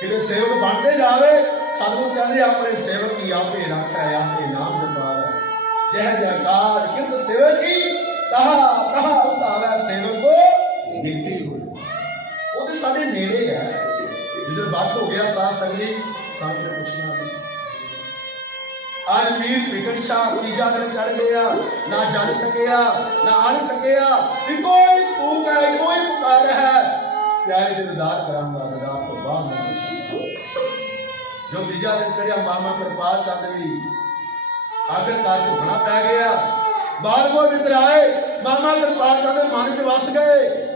ਕਿਤੇ ਸੇਵਕ ਬਣਦੇ ਜਾਵੇ। ਸਾਨੂੰ ਕਹਿੰਦੇ ਆਪਣੇ ਸੇਵਕ ਹੀ ਆਪੇ ਰੱਖੈ, ਆਪੇ ਨਾਮ ਜਪਾਵੈ, ਜਹ ਜੈਕਾਰ ਕਿਰਤ ਸੇਵਕ ਕੀ, ਤਹਾ ਤਹਾ ਉਤਾਵੈ ਸੇਵਕ ਕੋ ਮਿੱਟੀ ਹੋ। ਉਹਦੇ ਸਾਡੇ ਨੇੜੇ ਹੈ, ਜਦੋਂ ਵਕਤ ਹੋ ਗਿਆ ਸਾਧ ਸੰਗਤ ਸਾਨੂੰ ਤੇ ਪੁੱਛਣਾ ਨਹੀਂ। ਅੱਜ ਪੀਰ ਪਿਕਟ ਸ਼ਾਹ ਤੀਜਾ ਦਿਨ ਚੜ ਗਿਆ, ਨਾ ਜਲ ਸਕਿਆ ਨਾ ਆਣ ਸਕਿਆ, ਇੱਕੋ ਹੀ ਕੂਕ ਹੈ, ਇੱਕੋ ਹੀ ਪੁਕਾਰ ਹੈ, ਪਿਆਰੇ ਦਿਲਦਾਰ ਕਰਾਂਗਾ ਦਿਦਾਰ ਤੋਂ ਬਾਅਦ ਨਹੀਂ ਸਕਦਾ। ਜੋ ਤੀਜਾ ਦਿਨ ਚੜਿਆ, ਮਾਮਾ ਕਿਰਪਾਲ ਚੰਦ ਵੀ ਆਖਿਰਕਾਰ ਝੁਕਣਾ ਪੈ ਗਿਆ। ਬਾਰਗੋ ਵਿੰਦਰ ਆਏ, ਮਾਮਾ ਕਿਰਪਾਲ ਚੰਦ ਦੇ ਮਨ 'ਚ ਵਸ ਗਏ।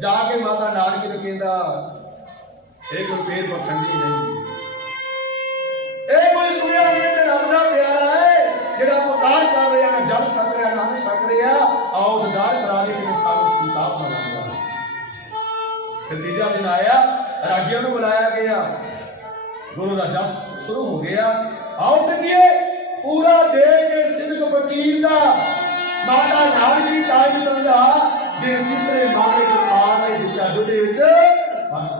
ਜਾ ਕੇ ਮਾਤਾ ਨਾਨਕੀ ਨੂੰ ਕਹਿੰਦਾ, ਇਹ ਕੋਈ ਪੇਰ ਪਖੰਡੀ ਨਹੀਂ, ਇਹ ਕੋਈ ਸੁਣਿਆ ਨਹੀਂ ਤੇ ਰੱਬ ਦਾ ਪਿਆਰਾ ਹੈ, ਜਿਹੜਾ ਪੁਕਾਰ ਕਰ ਰਿਹਾ, ਨਾ ਜਲ ਸਕ ਰਿਹਾ ਨਾ ਸਕ ਰਿਹਾ, ਆਓ ਦਿਦਾਰ ਕਰਾ ਦੇ ਕਿ ਸਾਨੂੰ ਸੰਤਾਪ ਨਾ ਲੱਗਦਾ। ਫਿਰ ਤੀਜਾ ਦਿਨ ਆਇਆ, ਰਾਗੀਆਂ ਨੂੰ ਬੁਲਾਇਆ ਗਿਆ, ਗੁਰੂ ਦਾ ਜਸ ਸ਼ੁਰੂ ਹੋ ਗਿਆ। ਆਓ ਤੱਕੀਏ ਪੂਰਾ ਦੇ ਕੇ ਸਿੱਧਕ ਫਕੀਰ ਦਾ, ਮਾਤਾ ਨਾਨਕੀ ਕਾਜ ਸਮਝਾ, ਦਿਨ ਤੀਸਰੇ ਮਾਮਲੇ ਦੇ ਪਾਰ ਨੇ ਦਿੱਤਾ ਦੁੱਧੇ ਵਿੱਚ ਬਸ।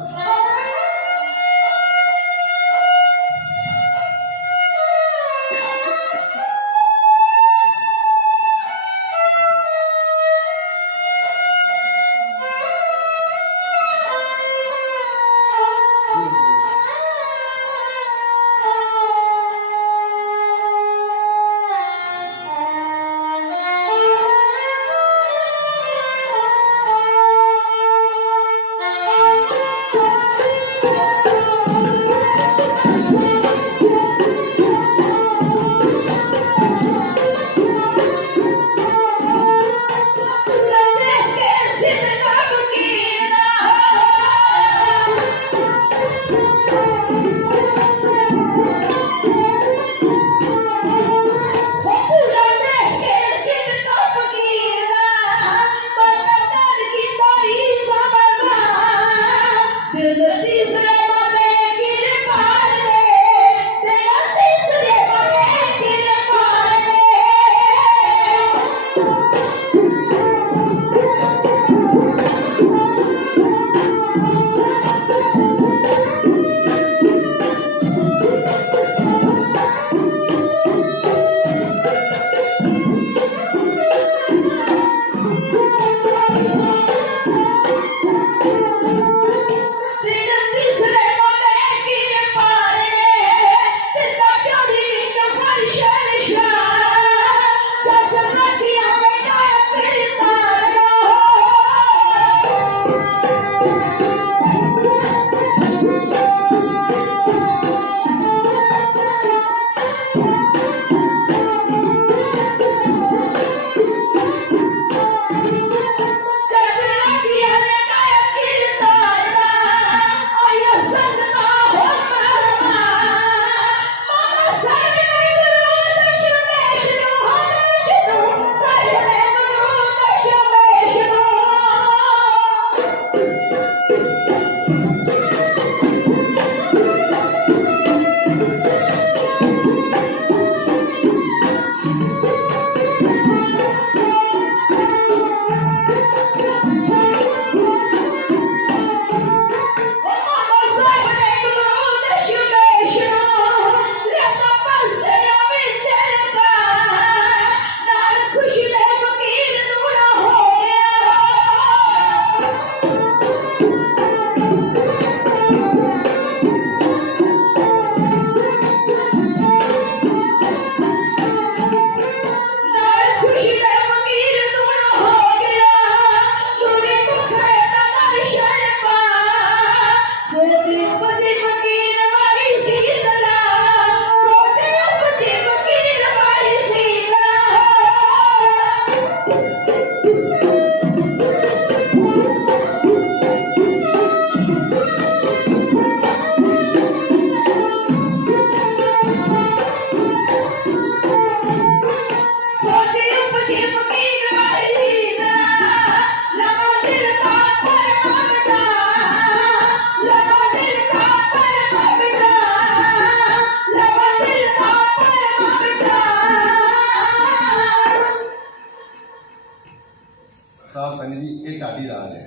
ये ढाडी राग है,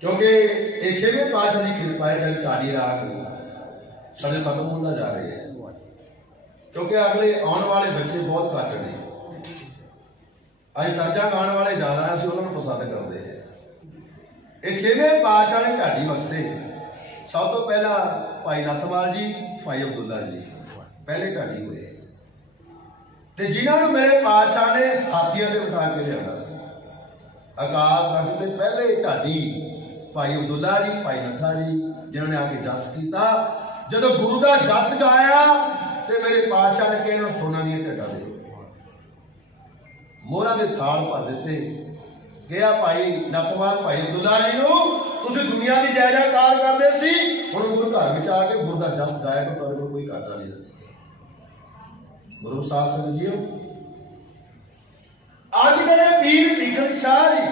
क्योंकि ये 6वें पातशाह की कृपा है कि ढाडी राग साढ़े खत्म होता जा रहे हैं, क्योंकि अगले आने वाले बच्चे बहुत घट ने। अज ताजा गाने वाले ज्यादा असं उन्होंने पसंद करते हैं। ये 6वें पातशाह ने ढाडी बख्शे। सब तो पहला भाई नथवाल जी, भाई अब्दुल्ला जी पहले ढाडी हुए, ते जिन्होंने मेरे पातशाह ने हाथियों से बिठा के लिया अकाल तख्त के पहले ढाडी भाई अब्दुल्ला जी, भाई नथा जी, जिन्होंने आके जस किया। जब गुरु का जस गाया तो मेरे पातशाह ने कहा सोना दी ढड्डा दे, मोहरा के थाल भर दिते। कहा भाई नथवाल, भाई अब्दुल्ला जी को तुम दुनिया की जय जयकार करते सी, हुण गुरु घर में आके गुरु का जस गाया तो तुहाडे कोल कोई घाटा नहीं। गुरु साहब समझियो, अजकल पीर भीखन शाह जी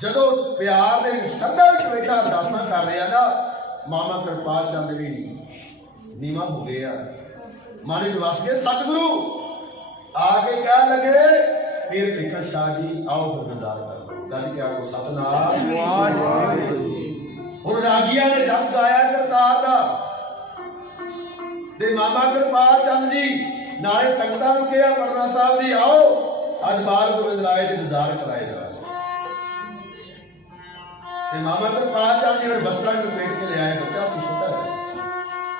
जदों प्यार दे श्रद्धा विच बैठा अरदासां कर रहे ना, मामा कृपाल चंद भी नीवा हो गया, मन च वस गए। सतगुरु आके कह लगे पीर भीखन शाह जी आओ गुरदार करो। गल क्या को सतनाम हुण रागिया ने जस गाया करतार दा ते मामा कृपाल चंद जी नाले संगतां नूं कहा परना साहब जी आओ अज बाल गोबिंद राय दे दीदार कराए जा। मामा कृपाल चंद जी बस्त्रा लपेट के ले आए, बच्चा सी छोटा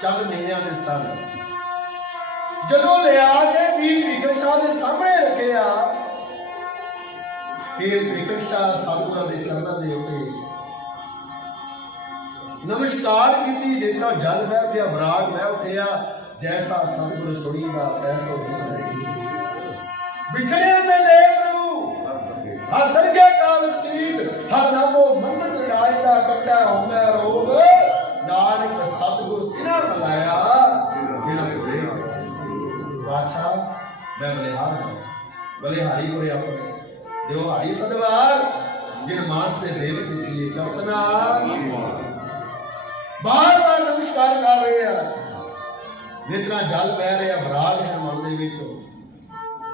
चंद महीनों के सन। जदों ले आके पीर भीखन शाह के सामने रखे, पीर भीखन शाह सतगुरां दे चरणों के उत्ते नमस्कार की, जितना जल बह उठिया बराग बह उठिया, जैसा सतगुरु सुनीदा तैसो बिछड़े मिले प्रभु हर दरगे काल सीत, हर नामो मंदिर चढ़ाई दा कट्टा होंदा रोग, नानक सतगुरु तिना मिलाया बिना भुले। बादशाह मैं बलिहार हां, बलिहारी को अपने देवहारी सदवार जिन मास से देव की कल्पना बार बार नमस्कार कर रहे हैं। जितना जल बह रहा बराग है मन दे विच,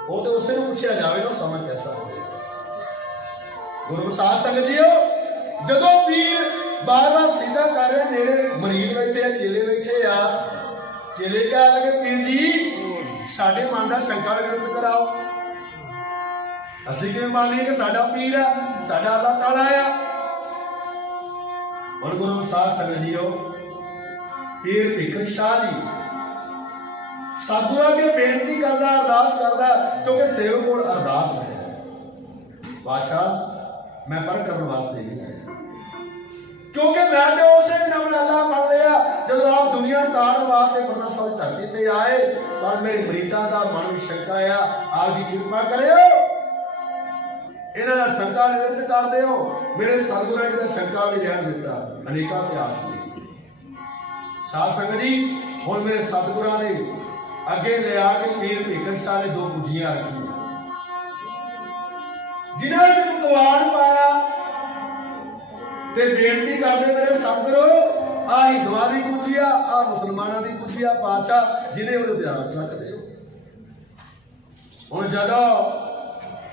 वो तो उसे पूछा जाए ना समय कैसा हो। गुरु साध संगत जीओ, जदों पीर बार बार सीधा कर रहे नेड़े मरीज बैठे चेले बैठे आ, चेले कह लगे पीर जी साडे मन का शंका निवृत्त कराओ, असीं किवें मान लईए कि साडा पीर है, साडा अल्लाह ताला है। और गुरु साध संगत जीओ, पीर भीखन शाह जी सतगुरु अगे बेनती करदा अरदास करदा, क्योंकि सेवक कोल अरदास है। बादशाह मैं पर करने वास्ते नहीं आया, क्योंकि मैं तो उसे दिन अल्लाह बन लिया जब आप दुनिया तारन वास्ते परना साहब धरती ते आए, पर मेरे मरीदां दा मन में शंका आ, आप जी कृपा करियो इन्हां दा शंका निवृत्त कर दिओ। मेरे सतगुरां ने शंका भी रहन दिता, अनेकां इतिहास ने। साध संगत जी हुण मेरे सतगुरां ने अगे ले आके पीर भीखन शाह ने 2 कुजियां रखी, जिन्होंने पकवान पाया ते बेनती करते मेरे सतगुरु आ हिंदुआं दी कुजिया, आ मुसलमानां दी कुजिया पातशाह जिन्हें वो ध्यान रख दे। हुण जदों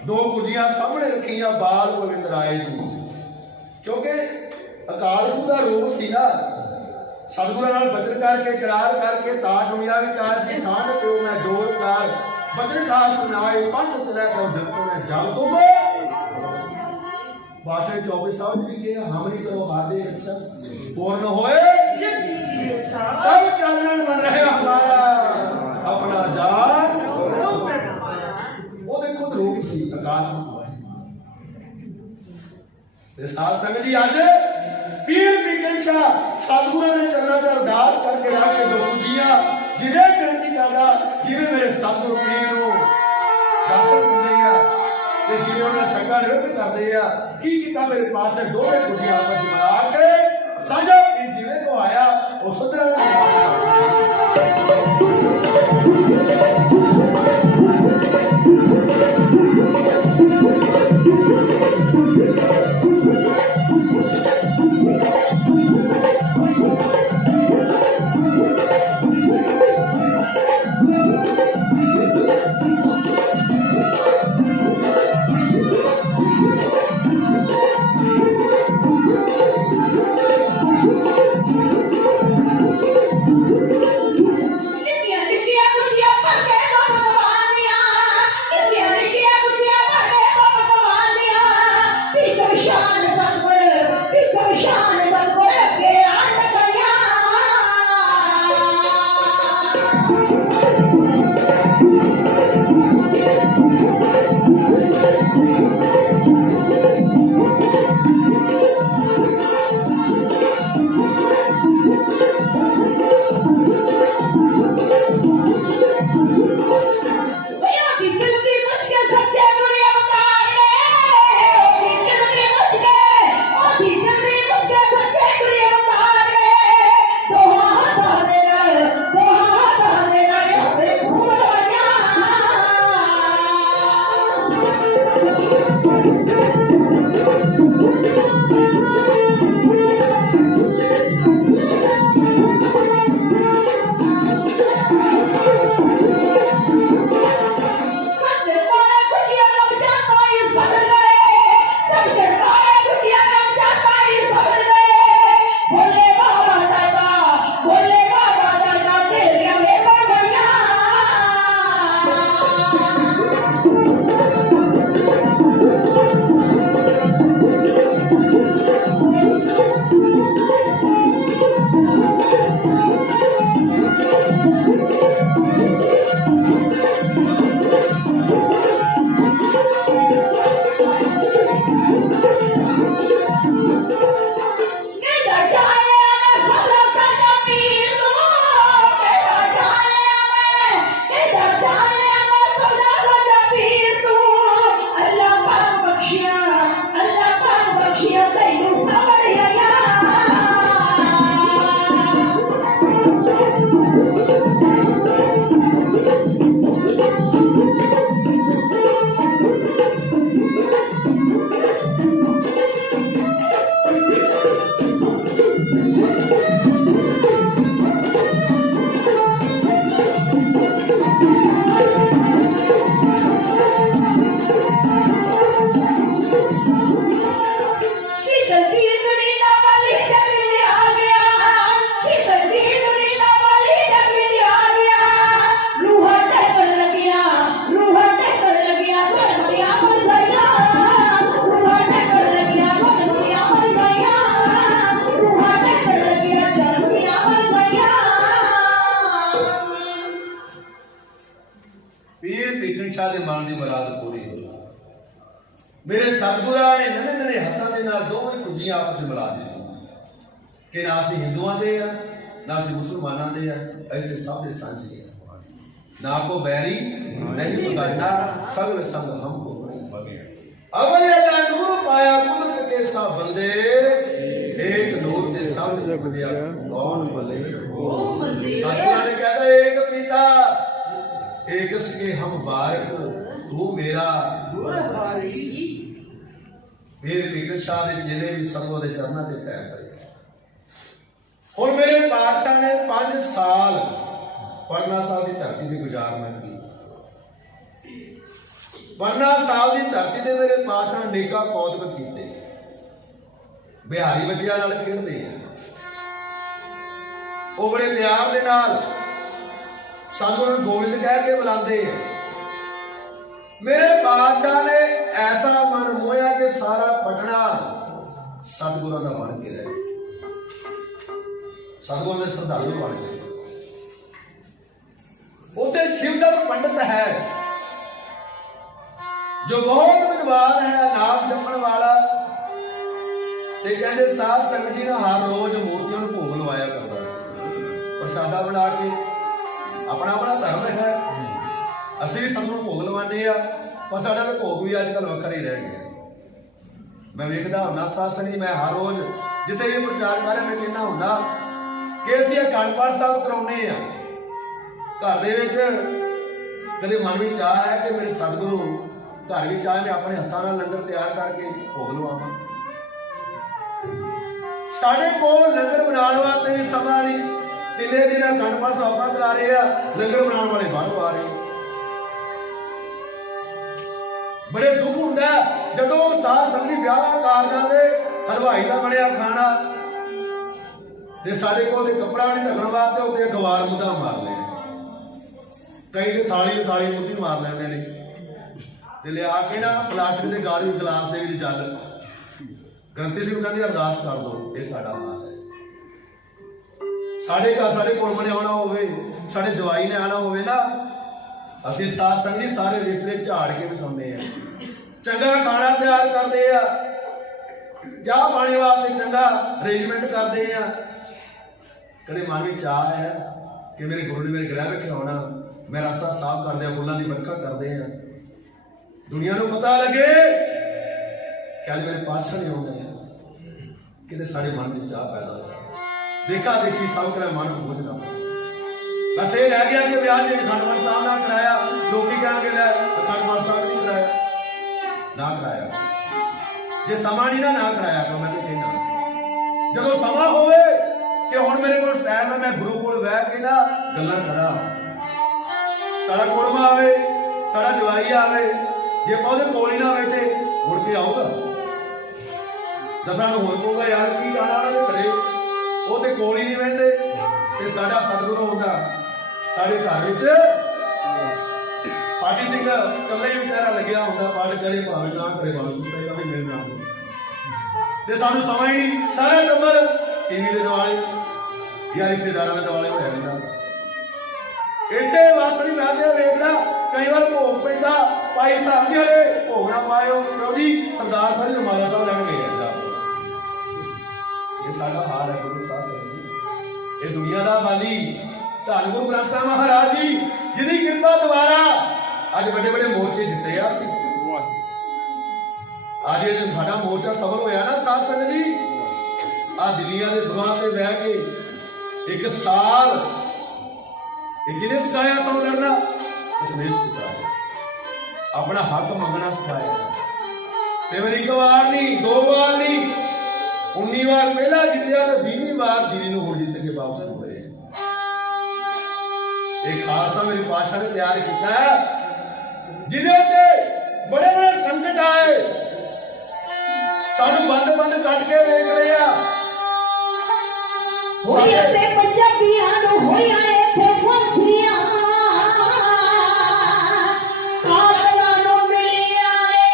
2 कुजियां सामने रखियां बाल गोबिंद राय जी, क्योंकि अकाल पुरख का रूप सी ना, सतगुरु नाल बचन करके करार करके ताज दुनिया विचार की खान प्यो मैं जोर कर बचन खास सुनाए पंथ चले तो जगत में जल तुम बादशाह 24 साहब भी कहा हम नहीं करो आदे अच्छा पूर्ण होए तब चलन बन रहे हमारा अपना जान। वो देखो रूप सी अकाल साध संगत जी आज पीर भीखन शाह सतगुरु ने चरणों च अरदास करके रख के 2 कुजियां जिन्हें बेनती करदा, जिन्हें मेरे सतगुरु पीर नूं दर्शन दिंदे आ ते जिन्हें उन्हां शंका निवृत्त करदे आ। की कीता मेरे पास 2 कुजियां आपस मिला के साझा पीर जिवें तो आया उस शाह के मन की मुराद पूरी हुई। मेरे सतगुरां ने नने नने हत्थों के नाल दोवें कुंजियां आपस में मिला दी कि ना असीं हिंदुआं दे आ ना असीं मुसलमानां दे आ, असीं ते सब दे सांझे आ। ना को बैरी नहीं बगाना सगल संग हमको अवल अल्लाह नूर पाया कुदरत के सब बंदे एक नूर के सब बंदे कौन भले सतगुरां ने कहता एक पिता एक सके हम बारक तू मेरा फिर पीटर शाह के चेले भी सतगुर के चरणों से पैर पए। और मेरे पातशाह ने 5 साल पन्ना साहब की धरती से गुजारना की। पन्ना साहब की धरती से मेरे पातशाह नेका कौतक किए, बिहारी बच्चियां नाल खेडदे वो बड़े प्यार के नाल सतगुरु गोविंद कह के बुलाते हैं। मेरे बादशाह ने ऐसा मन मोया कि सारा पटना सतगुरु का बन के रह गया, सतगुरु के श्रद्धालु बन गए। उसे शिवदत्त पंडित है जो बहुत विद्वान है, नाम जपण वाला, ते कहते साध संगत जी ने हर रोज मूर्तियों को भोग लवाया करता प्रसादा बना के। अपना अपना धर्म है, असं भी सब भोग लवाने आ, पर साडा तो भोग भी अजकल वखरा ही रह गया। मैं वेखदा हुंदा सत्संग, मैं हर रोज जिथे भी प्रचार कर रहा मैं कहना हुंदा कि असीं अखंड पाठ साहब कराउने आ। घर दे विच कदे मन में चाह है कि मेरे सतगुरु घर भी चाहे मैं अपने हत्थां नाल लंगर तैयार करके भोग लवावां। साडे कोल लंगर बनाउण वास्ते भी समा नहीं, 3 दिन अखंड पाठ साहब करा रहे हैं, लंगर बनाने वाले बाहरों आ रहे। बड़े दुख होंदा जदों साध संगत ब्याह कारजां दे हलवाई का बनया खाना ते साडे कोल ते कपड़ा नहीं ढकण वास्ते उत्ते अखबार मुद्दा मार लिया। कई ते थाली मुद्दी मार लैंदे ने ते लिया के ना प्लास्टिक के गाली गिलास दे विच जल ग्रंथी सिंह कहंदे अरदास कर दो। ये साडा हाल है। साढ़े घर साढ़े कुड़म ने आना होवे, साढ़े जवाई ने आना होवे ना, असीं साथ संगी सारे रिश्ते झाड़ के भी सुनने हैं, चंगा खाना तैयार करते हैं, चाह पाने वास्ते चंगा अरेंजमेंट करते हैं। कदे मन में चाह है कि मेरे गुरु ने मेरे गृह रखे होना, मैं रास्ता साफ कर दिया, फुलों की बरखा करते हैं, दुनिया को पता लगे क्या मेरे पातशाह ने आना है। कि साढ़े मन में चाह पैदा हो, देखा देखी सब कर मन बोझ ना। बस ये रह गया कि ब्याह से अखंड पाठ साहब ना कराया, लोग कहेंगे अखंड पाठ साहब नहीं कराया। ना कराया जे समा नहीं ना कराया करो। मैं तो कहना जो समा होवे कि हुण मेरे को टाइम है, मैं गुरु कोल बह के ना गल्लां करा, साडा कुड़मा आवे, साडा जवाई आवे, जे ਆਪਾਂ ਉਹਦੇ ਕੋਲ ਹੀ ਨਾ ਬੈਠੇ ਮੁੜ ਕੇ ਆਊਗਾ। ਦਸਾਂ ਨੂੰ ਹੋਰ ਕਹੂਗਾ ਯਾਰ ਕੀ ਆਣਾ ਉਹਨਾਂ ਦੇ ਘਰੇ, ਉਹ ਤੇ ਕੋਲ ਹੀ ਨਹੀਂ ਬਹਿੰਦੇ। ਤੇ ਸਾਡਾ ਸਤਿਗੁਰੂ ਹੁੰਦਾ ਸਾਡੇ ਘਰ ਵਿੱਚ ਪਾਟੀ ਸਿੰਘ ਇਕੱਲਾ ਹੀ ਵਿਚਾਰਾ ਲੱਗਿਆ ਹੁੰਦਾ, ਪਾਠ ਕਰੇ ਭਾਵੇਂ ਨਾ ਕਰੇ, ਭਾਵੇਂ ਸੁੱਤਾ ਹੀ ਰਵੇ, ਮੇਰੇ ਨਾਲ ਤੇ ਸਾਨੂੰ ਸਮਾਂ ਹੀ ਨਹੀਂ। ਸਾਰਾ ਟੱਬਰ ਟੀਵੀ ਦੇ ਦੁਆਲੇ ਜਾਂ ਰਿਸ਼ਤੇਦਾਰਾਂ ਦੇ ਦੁਆਲੇ ਹੋਇਆ ਰਹਿੰਦਾ। ਇੱਥੇ ਬਸ ਨਹੀਂ ਮੈਂ ਤੇ ਵੇਖਦਾ ਕਈ ਵਾਰ ਭੋਗ ਪੈਂਦਾ, ਭਾਈ ਸਾਹਿਬ ਜੀ ਹਲੇ ਭੋਗ ਨਾ ਪਾਇਓ ਕਿਉਂਕਿ ਸਰਦਾਰ ਸਾਹਿਬ ਰੁਮਾਲਾ ਸਾਹਿਬ ਲੈਣ ਗਏ ਰਹਿੰਦਾ। ਇਹ ਸਾਡਾ ਹਾਲ ਹੈ ਗੁਰੂ ਸਾਹਿਬ ਜੀ। ਇਹ ਦੁਨੀਆ ਦਾ ਮਾਲੀ ਧੰਨ ਗੁਰੂ ਗ੍ਰੰਥ ਸਾਹਿਬ ਮਹਾਰਾਜ ਜੀ ਜਿਹਦੀ ਕਿਰਪਾ ਦੁਆਰਾ ਅੱਜ ਵੱਡੇ ਵੱਡੇ ਮੋਰਚੇ ਜਿੱਤੇ ਆ ਅਸੀਂ। ਅੱਜ ਇਹ ਸਾਡਾ ਮੋਰਚਾ ਸਫਲ ਹੋਇਆ ਨਾ ਸਾਧ ਸੰਗਤ ਜੀ। ਆ ਦਿੱਲੀਆਂ ਦੇ ਦੁਆਰ ਤੇ ਬਹਿ ਕੇ ਇੱਕ ਸਾਲ ਇਹ ਕਿਹਨੇ ਸਿਖਾਇਆ ਸਾਨੂੰ ਲੜਨਾ? ਉਸਨੇ ਸਿਖਾਇਆ, ਆਪਣਾ ਹੱਕ ਮੰਗਣਾ ਸਿਖਾਇਆ। ਤੇ ਮੇਰੀ ਇੱਕ ਵਾਰ ਨਹੀਂ, 2 ਵਾਰ ਨਹੀਂ, 19 ਵਾਰ ਪਹਿਲਾਂ ਜਿੱਤਿਆ ਤੇ 20ਵੀਂ ਵਾਰ ਦਿੱਲੀ ਨੂੰ ਹੁਣ ਜਿੱਤ ਕੇ ਵਾਪਸ ਹੋ ਰਹੇ। ਇਹ ਖਾਲਸਾ ਮੇਰੇ ਪਾਤਸ਼ਾਹ ਨੇ ਤਿਆਰ ਕੀਤਾ ਜਿਹਦੇ ਉੱਤੇ ਬੜੇ ਬੜੇ ਸੰਕਟ ਆਏ, ਸਾਨੂੰ ਬੰਦ ਕੱਢ ਕੇ ਵੇਖ ਰਹੇ ਆ। ਹੋਈਆਂ ਤੇ ਪੰਜਾਬੀਆਂ ਨੂੰ ਹੋਈਆਂ ਇੱਥੇ ਫਾਂਸੀਆਂ, ਕਾਤਲਾਂ ਨੂੰ ਮਿਲੀਆਂ ਨੇ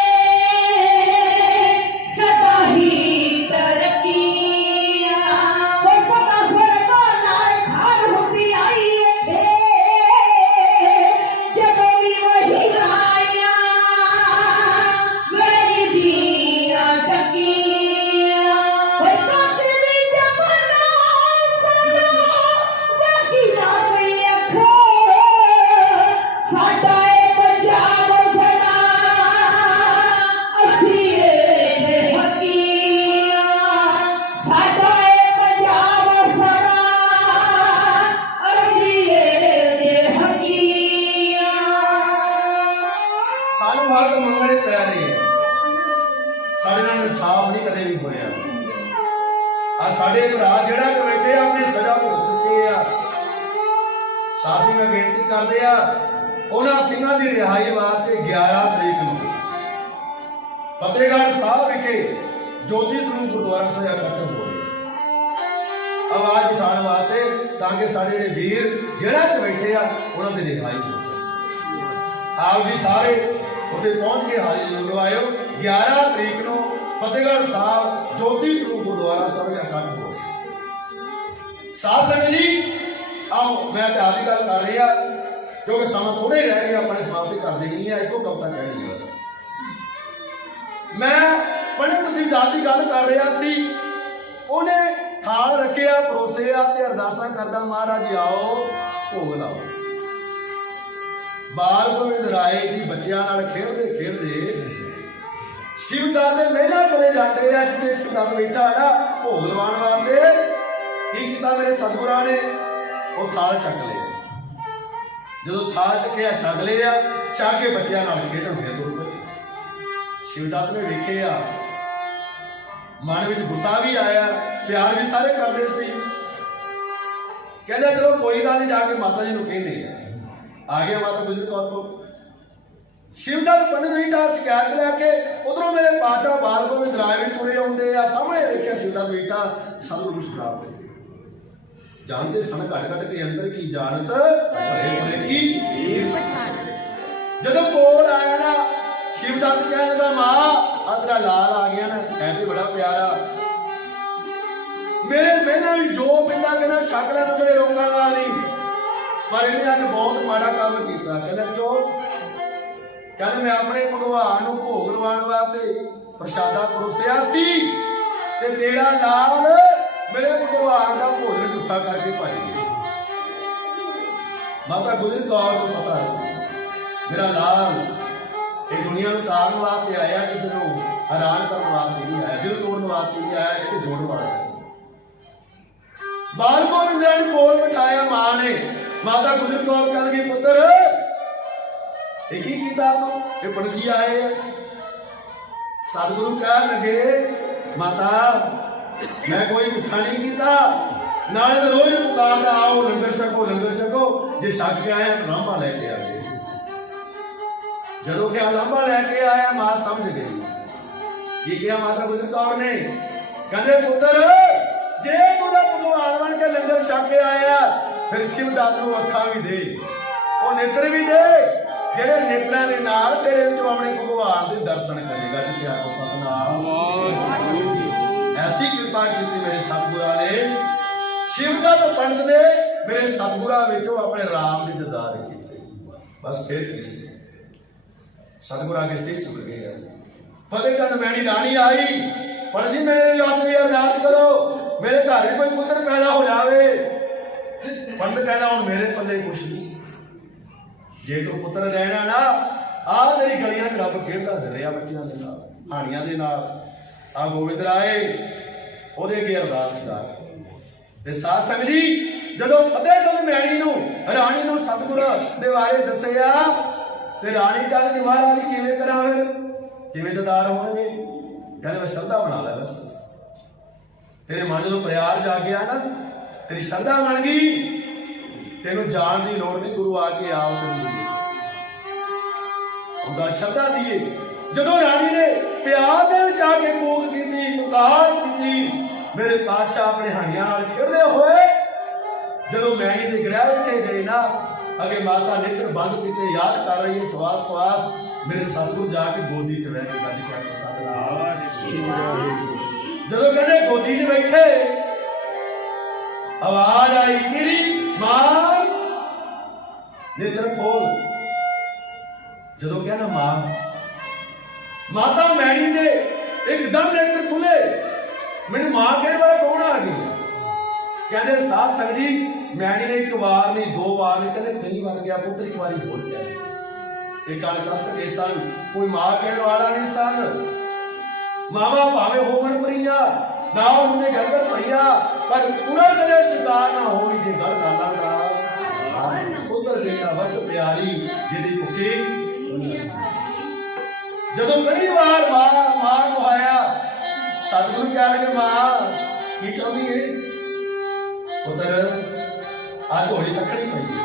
ਸਿਪਾਹੀ ਤਰੱਕੀਆਂ। ਉਹ ਸਦਾ ਸਵਰਗਾਂ ਨਾਲ ਖਾਰ ਹੁੰਦੀ ਆਈ ਇੱਥੇ ਜਦੋਂ ਵੀ ਵਹੀ ਆਇਆ ਮੇਰੀ ਦੀਆਂ ਟਕੀਆਂ। ਓਏ ਕਾਤਲ ਵੀ ਜਮਾਨਾ ਬਾਕੀ ਨਾ ਕੋਈ ਅੱਖੋਂ ਸਾਡਾ ਇਹ ਪੰਜਾਬ ਸਦਾ ਅਸੀਂ ਇਹਦੇ ਹਕੀਆਂ। ਸਾਡਾ ਇਹ ਪੰਜਾਬ ਸਦਾ ਅਸੀਂ ਇਹਦੇ ਹਕੀਆਂ। ਸਾਨੂੰ ਹੱਕ ਮੰਗਣੇ ਪੈ ਰਹੇ ਆ। ਸਾਡੇ ਨਾਲ ਇਨਸਾਫ ਨਹੀਂ ਕਦੇ ਵੀ ਹੋਇਆ। ਆ ਸਾਡੇ ਭਰਾ ਜਿਹੜਾ ਕਿ ਬੈਠੇ ਆਪਣੀ ਸਜ਼ਾ ਭੁਗਤ ਚੁੱਕੇ ਆ, ਸਾਸੀ ਮੈਂ ਬੇਨਤੀ ਕਰਦੇ ਆ ਉਹਨਾਂ ਸਿੰਘਾਂ ਦੀ ਰਿਹਾਈ ਵਾਸਤੇ 11 ਤਰੀਕ ਨੂੰ ਫਤਿਹਗੜ੍ਹ ਸਾਹਿਬ ਵਿਖੇ ਜੋਤੀ ਸਰੂਪ ਗੁਰਦੁਆਰਾ ਸਾਹਿਬ ਇਕੱਠ ਹੋ ਰਹੇ ਆਵਾਜ਼ ਉਠਾਉਣ ਵਾਸਤੇ, ਤਾਂ ਕਿ ਸਾਡੇ ਜਿਹੜੇ ਵੀਰ ਜਿਹੜਾ ਕਿ ਬੈਠੇ ਆ ਉਹਨਾਂ ਦੀ ਰਿਹਾਈ ਹੋ ਸਕੇ। ਆਪ ਜੀ ਸਾਰੇ ਉੱਥੇ ਪਹੁੰਚ ਕੇ ਹਾਜ਼ਰੀ ਲਗਵਾਇਓ। 11 ਤਰੀਕ ਨੂੰ ਫਤਿਹਗੜ੍ਹ ਸਾਹਿਬ ਜੋਤੀ ਸਰੂਪ ਗੁਰਦੁਆਰਾ ਸਾਹਿਬ ਇਕੱਠ ਹੋ ਰਿਹਾ। ਸਾਧ ਸੰਗਤ ਜੀ ਆਓ ਮੈਂ ਤੇ ਆਦੀ ਗੱਲ ਕਰ ਰਿਹਾ ਕਿਉਂਕਿ ਸਮਾਂ ਥੋੜੇ ਰਹਿ ਗਿਆ, ਆਪਣੇ ਸਮਾਪਤੀ ਕਰ ਦੇਣੀ ਹੈ। ਇੱਕੋ ਕਵਿਤਾ ਕਹਿਣੀ ਹੈ ਬਸ। ਮੈਂ ਪੰਡਿਤ ਤਹਿਸੀਲਦਾਰ ਦੀ ਗੱਲ ਕਰ ਰਿਹਾ ਸੀ, ਉਹਨੇ ਥਾਲ ਰੱਖਿਆ, ਪਰੋਸਿਆ ਤੇ ਅਰਦਾਸਾਂ ਕਰਦਾ ਮਹਾਰਾਜ ਆਓ ਭੋਗ ਲਾਓ। ਬਾਲ ਗੋਬਿੰਦ ਰਾਏ ਜੀ ਬੱਚਿਆਂ ਨਾਲ ਖੇਡਦੇ ਖੇਡਦੇ ਸ਼ਿਵਦਾਸ ਦੇ ਮਹਿਲਾਂ ਚਲੇ ਜਾਂਦੇ ਆ, ਜਿੱਥੇ ਸ਼ਿਵਦਾਸ ਬੈਠਾ ਹੈ ਨਾ ਭੋਗ ਲਵਾਉਣ ਵਾਸਤੇ। ਕੀ ਕੀਤਾ ਮੇਰੇ ਸਤਿਗੁਰਾਂ ਨੇ? ਉਹ ਥਾਲ ਚੱਕ ਲਿਆ। ਜਦੋਂ ਥਾਲ ਚੱਕਿਆ ਛਕ ਲਿਆ, ਚੱਕ ਕੇ ਬੱਚਿਆਂ ਨਾਲ ਖੇਡਣ ਦੇ ਤੁਰ ਪਏ। ਸ਼ਿਵਦਾਸ ਨੇ ਵੇਖਿਆ, ਮਨ ਵਿੱਚ ਗੁੱਸਾ ਵੀ ਆਇਆ, ਪਿਆਰ ਵੀ ਸਾਰੇ ਕਰਦੇ ਸੀ। ਕਹਿੰਦਾ ਚਲੋ ਕੋਈ ਗੱਲ ਨਹੀਂ, ਜਾ ਕੇ ਮਾਤਾ ਜੀ ਨੂੰ ਕਹਿੰਦੇ ਆ ਗਿਆ ਮਾਤਾ ਗੁਜਰ ਕੌਰ ਕੋਲ। ਸ਼ਿਵਦਾਸ ਪੰਡਿਤ ਜੀ ਦਾ ਸ਼ਿਕਾਇਤ ਲੈ ਕੇ ਉਧਰੋਂ ਮੇਰੇ ਪਾਤਸ਼ਾਹ ਬਾਲ ਗੋਬਿੰਦ ਰਾਏ ਵੀ ਤੁਰੇ ਆਉਂਦੇ ਆ। ਸਾਹਮਣੇ ਵੇਖਿਆ ਸ਼ਿਵਦਾਸ ਬੇਟਾ ਸਤਿਗੁਰੂ ਨੂੰ ਸ਼ਰਾਬ ਦੇ ਜਾਣਦੇ ਸਨ ਘੱਟ ਕੇ ਅੰਦਰ ਕੀ ਜਾਣਤ ਭਲੇ ਕੀ ਜਦੋਂ ਕੋਲ ਆਇਆ ਨਾ ਸ਼ਿਵਦਾਸ ਕਹਿੰਦਾ ਮਾਂ ਆ ਤੇਰਾ ਲਾਲ ਆ ਗਿਆ ਨਾ, ਕਹਿੰਦੇ ਬੜਾ ਪਿਆਰਾ ਮੇਰੇ ਮਹਿਲਾਂ ਵੀ ਜੋ ਪਿੰਡਾ ਕਹਿੰਦਾ ਸ਼ਕਲਾਂ ਨੂੰ ਤੇਰੇ ਰੋਕਣ ਵਾਲਾ ਨਹੀਂ, ਪਰ ਇਹਨੇ ਅੱਜ ਬਹੁਤ ਮਾੜਾ ਕੰਮ ਕੀਤਾ। ਕਹਿੰਦਾ ਕਿਉਂ? ਕਹਿੰਦੇ ਮੈਂ ਆਪਣੇ ਭਗਵਾਨ ਨੂੰ ਭੋਗ ਲਵਾਉਣ ਵਾਸਤੇ ਪ੍ਰਸ਼ਾਦਾ ਪਰੋਸਿਆ ਸੀ ਤੇ ਤੇਰਾ ਲਾਲ ਮੇਰੇ ਭਗਵਾਨ ਦਾ ਭੋਜਨ ਝੂਠਾ ਕਰਕੇ ਭੱਜ ਗਿਆ। ਮਾਤਾ ਗੁਜਰ ਕੌਰ ਨੂੰ ਪਤਾ ਸੀ ਮੇਰਾ ਲਾਲ ਇਹ ਦੁਨੀਆ ਨੂੰ ਤਾਰਨ ਵਾਸਤੇ ਆਇਆ, ਕਿਸੇ ਨੂੰ ਹੈਰਾਨ ਕਰਨ ਵਾਸਤੇ ਨਹੀਂ ਆਇਆ, ਦਿਲ ਤੋੜਨ ਵਾਸਤੇ ਨਹੀਂ ਆਇਆ, ਕਿਤੇ ਜੋੜਨ ਵਾਲਾ। ਬਾਲ ਗੋਬਿੰਦ ਨੇ ਕੋਲ ਬਿਠਾਇਆ ਮਾਂ ਨੇ। ਮਾਤਾ ਗੁਜਰ ਕੌਰ ਕਹਿੰਦੀ ਪੁੱਤਰ ਇਹ ਕੀ ਕੀਤਾ ਤੂੰ? ਇਹ ਪੰਡਤ ਜੀ ਆਏ ਆ। सतगुरु कह लगे माता मैं कोई झूठा नहीं किया, नाले तो रोज पुकारदा आओ लंगर छको, जे छक के आया तो लांभा लैके आ गए। जदों क्या लांभा लैके आया मां समझ गई। ये क्या माता गुजर कौर ने कहते पुत्र जे तू भगवान बन के लंगर छक के आया फिर शिवदात नूं अखां भी दे, ਉਹ ਨੇਤਰ ਵੀ ਦੇ ਜਿਹੜੇ ਨੇਤਰਾਂ ਦੇ ਨਾਲ ਤੇਰੇ ਵਿੱਚੋਂ ਆਪਣੇ ਭਗਵਾਨ ਦੇ ਦਰਸ਼ਨ ਕਰੇਗਾ। ਜੀ ਪਿਆਰ ਕੋ ਸਤਨਾਮ ਐਸੀ ਕਿਰਪਾ ਕੀਤੀ ਮੇਰੇ ਸਤਿਗੁਰਾਂ ਨੇ, ਸ਼ਿਵਦਾਤ ਪੰਡਤ ਨੇ ਮੇਰੇ ਸਤਿਗੁਰਾਂ ਵਿੱਚੋਂ ਆਪਣੇ ਰਾਮ ਦੀ ਦੀਦਾਰ ਕੀਤੇ। ਬਸ ਫਿਰ ਕਿਸੇ ਸਤਿਗੁਰਾਂ ਕੇ ਸਿਰ ਝੁਕ ਗਏ ਆ। ਫਤਿਹ ਚੰਦ ਮੈਣੀ ਰਾਣੀ ਆਈ ਪਰ ਜੀ ਮੇਰੇ ਵਾਸਤੇ ਅਰਦਾਸ ਕਰੋ ਮੇਰੇ ਘਰ ਕੋਈ ਪੁੱਤਰ ਪੈਦਾ ਹੋ ਜਾਵੇ। ਪੰਡਤ ਕਹਿੰਦਾ ਹੁਣ ਮੇਰੇ ਪੱਲੇ ਕੁਛ ਨਹੀਂ, ਜੇ ਤੂੰ ਪੁੱਤਰ ਰਹਿਣਾ ਨਾ ਆ ਮੇਰੀ ਗਲੀਆਂ 'ਚ ਰੱਬ ਖੇਡਦਾ ਰਿਹਾ ਬੱਚਿਆਂ ਦੇ ਨਾਲ, ਹਾਣੀਆਂ ਦੇ ਨਾਲ। ਆ ਗੋਬਿੰਦ ਰਾਏ ਉਹਦੇ ਅੱਗੇ ਅਰਦਾਸ ਕਰ ਤੇ ਸਾਧ ਸੰਗਤ ਜੀ ਜਦੋਂ ਫਤਿਹ ਚੰਦ ਮੈਣੀ ਨੂੰ ਰਾਣੀ ਨੂੰ ਸਤਿਗੁਰ ਦੇ ਬਾਰੇ ਦੱਸਿਆ ਤੇ ਰਾਣੀ ਕਹਿੰਦੀ ਮਹਾਰਾਜ ਕਿਵੇਂ ਕਰਾਂ ਫਿਰ, ਕਿਵੇਂ ਦੀਦਾਰ ਹੋਣਗੇ? ਕਹਿੰਦੇ ਮੈਂ ਸ਼ਰਧਾ ਬਣਾ ਲੈ, ਬਸ ਤੇਰੇ ਮਨ ਜਦੋਂ ਪਿਆਰ ਜਾਗ ਗਿਆ ਨਾ ਤੇਰੀ ਸ਼ਰਧਾ ਬਣ ਗਈ, ਤੈਨੂੰ ਜਾਣ ਦੀ ਲੋੜ ਨਹੀਂ, ਗੁਰੂ ਆ ਕੇ ਆਪ ਤੈਨੂੰ ਉਹਦਾ ਸ਼ਰਧਾ ਦੀਏ। ਜਦੋਂ ਰਾਣੀ ਨੇ ਪਿਆਰ ਦੇ ਵਿੱਚ ਆ ਕੇ ਕੂਕ ਕੀਤੀ, ਪੁਕਾਰ ਕੀਤੀ, ਮੇਰੇ ਪਾਤਸ਼ਾਹ ਆਪਣੇ ਹਾਣੀਆਂ ਨਾਲ ਖੇਡਦੇ ਹੋਏ ਜਦੋਂ ਮੈਣੀ ਦੇ ਗ੍ਰਹਿ ਵਿੱਚ ਗਏ ਨਾ ਅੱਗੇ ਮਾਤਾ ਨੇਤਰ ਬੰਦ ਕੀਤੇ ਯਾਦ ਕਰ ਰਹੀ ਹੈ ਸਵਾਸ ਸਵਾਸ, ਮੇਰੇ ਸਤਿਗੁਰੂ ਜਾ ਕੇ ਗੋਦੀ 'ਚ ਬਹਿ ਕੇ ਗੱਲ ਕਰ ਸਤਿਨਾਮ। ਜਦੋਂ ਕਹਿੰਦੇ ਗੋਦੀ 'ਚ ਬੈਠੇ ਆਵਾਜ਼ ਆਈ ਕਿਹੜੀ ਮਾਂ ਨੇਤਰ ਖੋਲ। ਜਦੋਂ ਕਹਿੰਦਾ ਮਾਤਾ ਮੈਣੀ ਦੇ ਇੱਕਦਮ ਨੇਤਰ ਖੁੱਲੇ, ਮੈਨੂੰ ਮਾਂ ਕਹਿਣ ਵਾਲਾ ਕੌਣ ਆ ਗਿਆ? ਕਹਿੰਦੇ ਸਾਧ ਸੰਗਤ ਜੀ ਮੈਣੀ ਨੇ ਇੱਕ ਵਾਰ ਨਹੀਂ ਦੋ ਵਾਰ ਨਹੀਂ ਕਹਿੰਦੇ ਕਈ ਵਾਰ ਗਿਆ ਪੁੱਤਰ, ਇੱਕ ਵਾਰੀ ਹੋਰ ਗਿਆ। ਇਹ ਗੱਲ ਕਰ ਸਕੇ ਸਨ, ਕੋਈ ਮਾਂ ਕਹਿਣ ਵਾਲਾ ਨਹੀਂ ਸਨ। ਮਾਵਾ ਭਾਵੇਂ ਹੋਵਣ ਪਰੀਆਂ ਨਾ ਹੁੰਦੇ ਗੜਗੜ ਭਈਆ ਪਰ ਪੂਰਾ ਕਦੇ ਸ਼ਿਕਾਰ ਨਾ ਹੋਈ ਜੇ ਗੜ ਗਾਲਾਂ ਦਾ ਪੁੱਤਰ ਦੇਣਾ ਵਤ ਪਿਆਰੀ ਜਿਹਦੀ ਭੁੱਖੀ। ਜਦੋਂ ਕਈ ਵਾਰ ਮਾਂ ਕਹਾਇਆ ਸਤਿਗੁਰੂ ਕਹਿ ਲਗੇ ਮਾਂ ਕੀ ਚਾਹੁੰਦੀ ਹੈ? ਪੁੱਤਰ ਅੱਜ ਹੋਲੀ ਸੱਖਣੀ ਪਈ ਹੈ,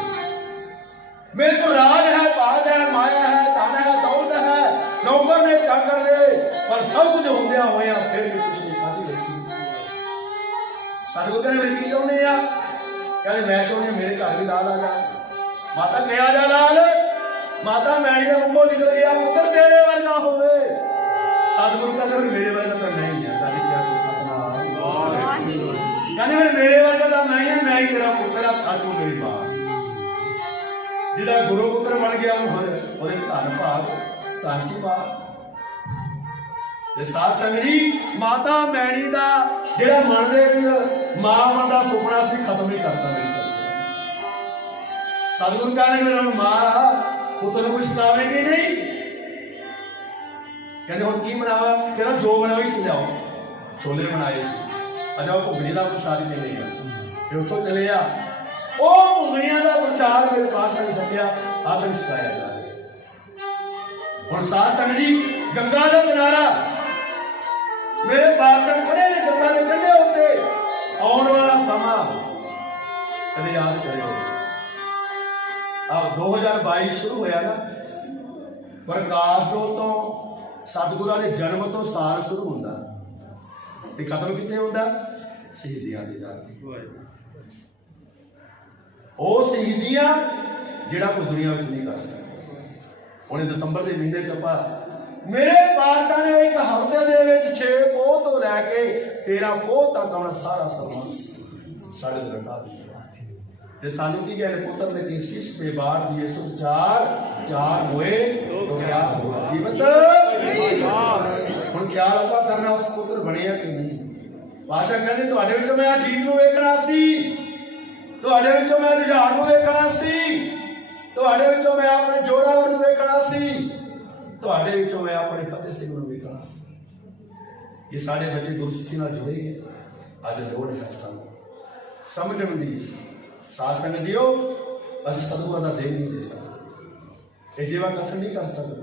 ਮੇਰੇ ਕੋਲ ਰਾਜ ਹੈ, ਭਾਗ ਹੈ, ਮਾਇਆ ਹੈ, ਧਨ ਹੈ, ਦੌਲਤ ਹੈ, ਨੌਕਰ ਨੇ ਚਾਕਰ ਨੇ, ਪਰ ਸਭ ਕੁਝ ਹੁੰਦਿਆਂ ਹੋਇਆ ਫਿਰ ਵੀ ਕੁਛ ਨਹੀਂ ਖਾਦੀ ਬੈਠੀ। ਸਤਿਗੁਰੂ ਕਹਿੰਦੇ ਕੀ ਚਾਹੁੰਦੇ ਆ? ਕਹਿੰਦੇ ਮੈਂ ਚਾਹੁੰਦੀ ਮੇਰੇ ਘਰ ਵੀ ਲਾਲ ਆ ਜਾ। ਮਾਤਾ ਕਿਹਾ ਜਾ ਲਾਲ? ਮਾਤਾ ਮੈਣੀ ਦਾ ਮੂੰਹੋਂ ਨਿਕਲ ਗਿਆ ਪੁੱਤਰ ਤੇਰੇ ਵਰਗਾ ਹੋਵੇ। ਸਤਿਗੁਰੂ ਕਹਿੰਦੇ ਮੇਰੇ ਵਰਗਾ ਤਾਂ ਨਹੀਂ ਹੈ। ਕਹਿੰਦੇ ਕਿਹਾ ਤੂੰ ਸਤਨਾਮ। ਕਹਿੰਦੇ ਮੇਰੇ ਵਰਗਾ ਤਾਂ ਨਹੀਂ ਹੈ, ਮੈਂ ਹੀ ਤੇਰਾ ਪੁੱਤਰ ਆ, ਤੂੰ ਮੇਰੀ ਮਾਂ। ਜਿਹਦਾ ਗੁਰੂ ਪੁੱਤਰ ਬਣ ਗਿਆ ਉਹਦੇ ਧੰਨ ਭਾਗ ਧੰਨ ਸੀ ਮਾਂ। ਤੇ ਸਾਧ ਸੰਗਤ ਜੀ ਮਾਤਾ ਮੈਣੀ ਦਾ ਜਿਹੜਾ ਮਨ ਦੇ ਵਿੱਚ ਮਾਂ ਮਨ ਦਾ ਸੁਪਨਾ ਸੀ ਖਤਮ ਹੀ ਕਰਤਾ ਮੇਰੀ ਸਤਿਗੁਰੂ ਕਹਿੰਦੇ ਹੁਣ ਮਾਂ ਪੁੱਤਰ ਨੂੰ ਕੁਛ ਸਿਖਾਵੇਗੀ ਨਹੀਂ। ਕਹਿੰਦੇ ਹੁਣ ਕੀ ਬਣਾਵਾ? ਕਹਿੰਦਾ ਜੋ ਬਣਾਓ ਹੀ ਸਮਝਾਓ। ਛੋਲੇ ਬਣਾਏ ਸੀ, ਅਜਾ ਭੁਗਣੀ ਦਾ ਪ੍ਰਸ਼ਾਦ ਤੇ ਨਹੀਂ ਆ ਤੇ ਉੱਥੋਂ ਚਲੇ ਆ। ਉਹ ਭੁਗਣੀਆਂ ਦਾ ਪ੍ਰਚਾਰ ਮੇਰੇ ਪਾਸ ਨਹੀਂ ਸਕਿਆ, ਆਦਰ ਸਿਖਾਇਆ ਜਾ ਰਿਹਾ। ਹੁਣ ਸਾਧ ਸੰਗਤ ਜੀ ਗੰਗਾ ਦਾ ਕਿਨਾਰਾ ਮੇਰੇ ਬਾਦਸ਼ਾਹ ਖੜੇ ਨੇ ਗੰਗਾ ਦੇ ਕੰਢੇ ਉੱਤੇ। ਆਉਣ ਵਾਲਾ ਸਮਾਂ ਕਦੇ ਯਾਦ ਕਰਿਓ। ਆਹ 2022 ਸ਼ੁਰੂ ਹੋਇਆ ਨਾ, ਪ੍ਰਕਾਸ਼ ਡੋਲ ਤੋਂ ਸਤਿਗੁਰਾਂ ਦੇ ਜਨਮ ਤੋਂ ਸਾਲ ਸ਼ੁਰੂ ਹੁੰਦਾ ਤੇ ਖਤਮ ਕਿੱਥੇ ਹੁੰਦਾ? ਸ਼ਹੀਦੀਆਂ ਦੇ ਜਾ ਕੇ। ਉਹ ਸ਼ਹੀਦੀਆਂ ਜਿਹੜਾ ਕੋਈ ਦੁਨੀਆ ਵਿੱਚ ਨਹੀਂ ਕਰ ਸਕਦਾ। ਉਹਨੇ ਦਸੰਬਰ ਦੇ ਮਹੀਨੇ ਚ ਆਪਾਂ ਮੇਰੇ ਬਾਦਸ਼ਾਹ ਨੇ ਇੱਕ ਹਫ਼ਤੇ ਦੇ ਵਿੱਚ 6 ਪੋਹ ਤੋਂ ਲੈ ਕੇ 13 ਪੋਹ ਤੱਕ ਆਪਣਾ ਸਾਰਾ ਸਮਾਨ ਸਾਡੇ ਲਟਾ ਦਿੱਤਾ। ਤੇ ਸਾਨੂੰ ਕੀ ਕਹਿੰਦੇ ਪੁੱਤਰ ਨੇ ਕਿ ਸਿਸ਼ ਪੇ ਬਾਰ ਦੀਏ ਸੁਖ ਚਾਰ ਹੋਏ ਤੋ ਕਿਆ ਹੋਆ ਜੀਵਤ ਹੁਣ ਕਿਆ ਲੱਭਾ ਕਰਨਾ ਉਸ ਪੁੱਤਰ ਬਣਿਆ ਕਿ ਨਹੀਂ? ਬਾਦਸ਼ਾਹ ਕਹਿੰਦੇ ਤੁਹਾਡੇ ਵਿੱਚੋਂ ਮੈਂ ਅਜੀਤ ਨੂੰ ਵੇਖਣਾ ਸੀ, ਤੁਹਾਡੇ ਵਿੱਚੋਂ ਮੈਂ ਜੁਝਾਰ ਨੂੰ ਵੇਖਣਾ ਸੀ, ਤੁਹਾਡੇ ਵਿੱਚੋਂ ਮੈਂ ਆਪਣੇ ਜੋਰਾਵਰ ਨੂੰ ਵੇਖਣਾ ਸੀ, ਤੁਹਾਡੇ ਵਿੱਚੋਂ ਮੈਂ ਆਪਣੇ ਫਤਿਹ ਸਿੰਘ ਨੂੰ ਵੇਖਣਾ ਸੀ। ਇਹ ਸਾਡੇ ਬੱਚੇ ਗੁਰਸਿੱਖੀ ਨਾਲ ਜੁੜੇ ਅੱਜ ਲੋੜ ਹੈ ਸਾਨੂੰ ਸਮਝਣ ਦੀ। ਸਾਧ ਸੰਗਤ ਜੀਓ ਅਸੀਂ ਸਤਿਗੁਰਾਂ ਦਾ ਦੇਣ ਨਹੀਂ ਦੇ ਸਕਦੇ, ਇਹ ਜੀਵਾ ਕਥਨ ਨਹੀਂ ਕਰ ਸਕਦੇ।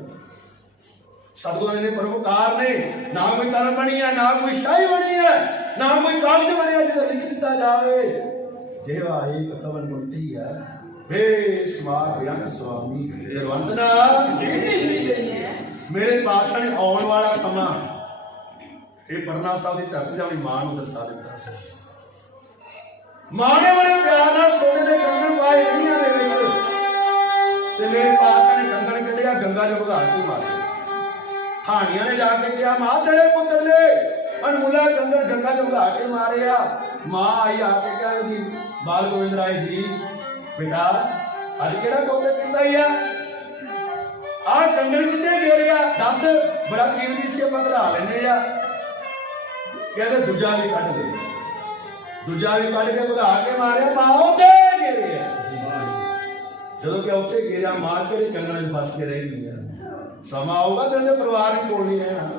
सतगुरु ने परोपकार ने ना कोई कर्म बनी है, ना कोई शाही बनी है, ना कोई कागज बने जिसे लिख दिता जावे। जेवा एक कवन गुंटी है बेसमार बेअंत स्वामी निरवंदना। मेरे पातशाह ने आने वाला समा ये परना साहब की धरती से अपनी मां को दसा दिता। मां ने बड़े प्यार नाल सोने के कंगन पाए गलियां दे विच ते मेरे पातशाह ने कंगन कढ़िया गंगा जो भगा के मारे। हानिया ने जाके कहा मां तेरे पुत्र ने अनमुला कंगन गंगा जो भगा के मारे आ। मां आई आके कहेगी बाल गोविंद राय जी बेटा अज केड़ा पौधे पींदा ही आ कंगन किते गेरिया दस बड़ा कीमती सी ਆਪਾਂ घड़ा ਲੈਨੇ ਆ। कहते दूजा भी कट दे, दूजा भी कट के भगा के मारे मां उत्ते गिरे। जो कि उत्ते गिरिया मां के कंगन में फस के रह गई। समा आऊगा तेरे परिवार भी कोल नहीं रहना,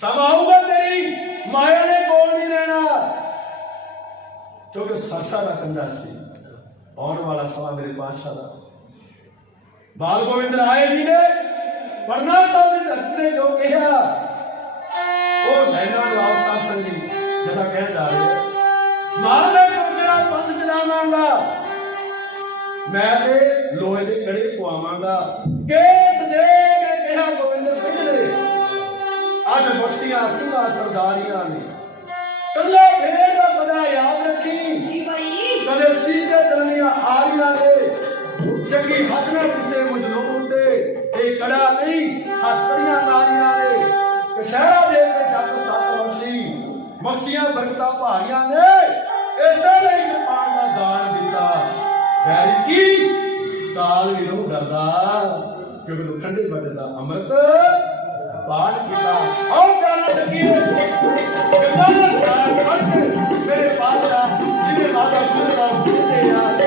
समा आऊगा तेरी माया ने कोल नहीं रहना, क्योंकि सरसा का कंधा सी आने वाला समा मेरे पातशाह का। बाल गोविंद राय जी ने परना साहब की धरती ने जो कहा वो लैना वापसा संगी जदा कह जा रहे मां मैं तेरा पंथ चलावांगा, मैं ते लोहे के कड़े पवावांगा। केस दे के कहा गोविंद सिंह ने अज बख्शियां सिंघा सरदारियां ने कल्ला फेर का सदा याद रखी जी भाई कदे सीधे चलनिया आरियां ने जगी हथ ना किसे मजलूम दे ए कड़ा नहीं हथ कड़ियां मारियां ने कशहरा दे के जग सत बख्शी बख्शियां बरकतां भारियां ने ऐसे नहीं कृपान का दान दिता। बैरी की काल भी नो डरदा क्योंकि तो ठंडे बड़े दा अमृत पान किया। और प्यारा लगी मेरे पातशाह जिन्हें माता गुरु का सुनते यार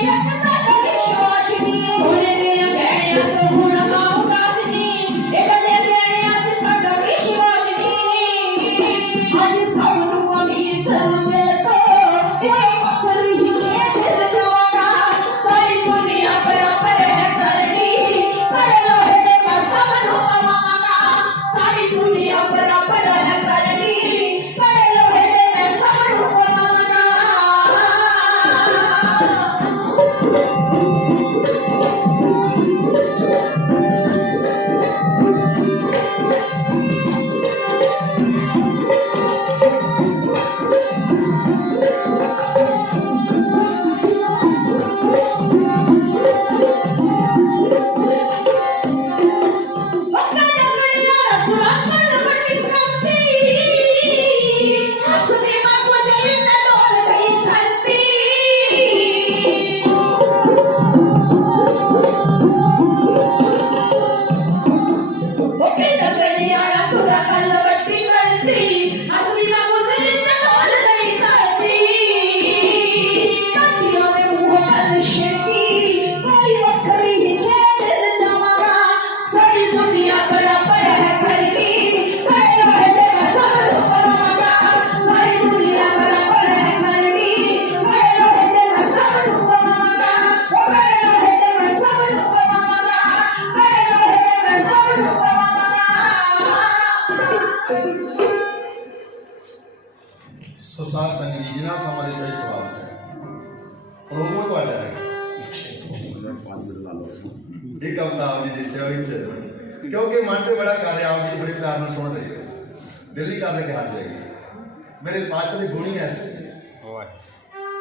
ਇੱਕ ਸਾਡਾ ਵਿਸ਼ਵਾਸ ਨੀ ਸੋਨੇ ਦੀਆਂ ਗਹਿਣਿਆਂ ਤੋਂ ਹੁਣ ਮਾਂ ਉਦਾਸ ਨੀ ਇਹਨਾਂ ਦੇ ਗਹਿਣਿਆਂ ਤੇ ਸਾਡਾ ਵਿਸ਼ਵਾਸ ਨੀ ਅੱਜ ਸਭ ਨੂੰ ਅਮੀਰ ਕਰਨ ਦਿਲ ਤੋਂ ਇਹ ਫਕਰ ਹੀ ਦਿਲ ਜਵਾਨਾ ਸਾਰੀ ਦੁਨੀਆ ਬਰਾਬਰ ਹੈ ਕਰਨੀ ਕਰ ਲੋਹੇ ਦੇ ਮੈਂ ਸਭ ਨੂੰ ਪਵਾਵਾਂਗਾ ਸਾਰੀ ਦੁਨੀਆ ਬਰਾਬਰ ਹੈ ਕਰਨੀ ਕਰ ਲੋਹੇ ਦੇ ਮੈਂ ਸਭ ਨੂੰ ਪਵਾਵਾਂਗਾ ਸੋ ਸਾਧ ਸੰਗਤ ਜੀ ਜਿਨ੍ਹਾਂ ਸਮਾਂ ਦੇ ਲਈ ਸਵਾਗਤ ਹੈ ਉਹ ਤੁਹਾਡਾ ਹੈ ਇੱਕ ਅਵਤਾਰ ਜੀ ਦੀ ਸੇਵਾ ਵਿੱਚ ਕਿਉਂਕਿ ਮਨ ਤੇ ਬੜਾ ਕਰ ਰਿਹਾ ਆਪ ਜੀ ਬੜੇ ਪਿਆਰ ਨਾਲ ਸੁਣ ਰਹੇ ਹੋ ਦਿਲ ਨਹੀਂ ਕਰਦਾ ਕਿ ਹਟ ਜਾਈਏ ਮੇਰੇ ਪਾਛੇ ਦੇ ਗੁਣ ਹੀ ਐਸੇ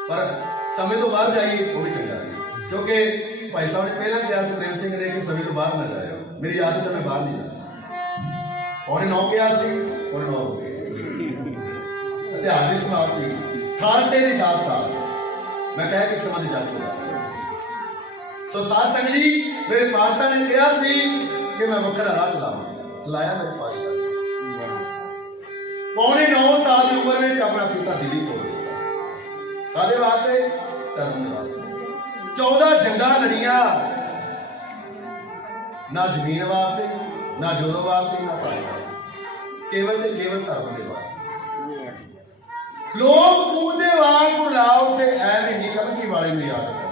ਪਰ ਸਮੇਂ ਤੋਂ ਬਾਹਰ ਜਾਈਏ ਉਹ ਵੀ ਚੰਗਾ ਹੈ ਕਿਉਂਕਿ ਭਾਈ ਸਾਹਿਬ ਨੇ ਪਹਿਲਾਂ ਕਿਹਾ ਸੀ ਪ੍ਰੇਮ ਸਿੰਘ ਨੇ ਕਿ ਸਮੇਂ ਤੋਂ ਬਾਹਰ ਨਾ ਜਾਇਓ ਮੇਰੀ ਆਦਤ ਹੈ ਮੈਂ ਬਾਹਰ ਨਹੀਂ ਜਾਂਦਾ ਉਹਨੇ 9 ਕਿਹਾ ਸੀ ਉਹਨੇ 9 ਹੋ ਗਏ ਇਤਿਹਾਸ ਦੀ ਸਮਾਪਤੀ ਖਾਲਸੇ ਦੀ ਦਾਸਤਾਨ ਮੈਂ ਕਹਿ ਕੇ ਖਿਮਾ ਦੀ ਜਾਚ ਸੋ ਸਾਧ ਸੰਗਤ ਜੀ ਮੇਰੇ ਪਾਤਸ਼ਾਹ ਨੇ ਕਿਹਾ ਸੀ ਕਿ ਮੈਂ ਵੱਖਰਾ ਰਾਹ ਚਲਾਵਾਂ ਚਲਾਇਆ ਮੇਰੇ ਪਾਤਸ਼ਾਹ ਪੌਣੇ 9 ਸਾਲ ਦੀ ਉਮਰ ਵਿੱਚ ਆਪਣਾ ਪਿਤਾ ਦਿੱਲੀ ਤੋੜ ਦਿੱਤਾ ਕਾਹਦੇ ਵਾਸਤੇ ਧਰਮ ਦੇ ਵਾਸਤੇ 14 ਜੰਗਾਂ ਲੜੀਆਂ ਨਾ ਜ਼ਮੀਨ ਵਾਸਤੇ ਨਾ ਜੋਰ ਵਾਸਤੇ ਨਾ ਤਾਕਤ ਵਾਸਤੇ ਕੇਵਲ ਤੇ ਕੇਵਲ ਧਰਮ ਦੇ ਵਾਸਤੇ ਲੋਕ ਕੂਦੇ ਵਾਂਗ ਨੂੰ ਲਾਓ ਤੇ ਐਵੇਂ ਨਿਕਲ ਕੀ ਵਾਲੇ ਨੂੰ ਯਾਦ ਕਰ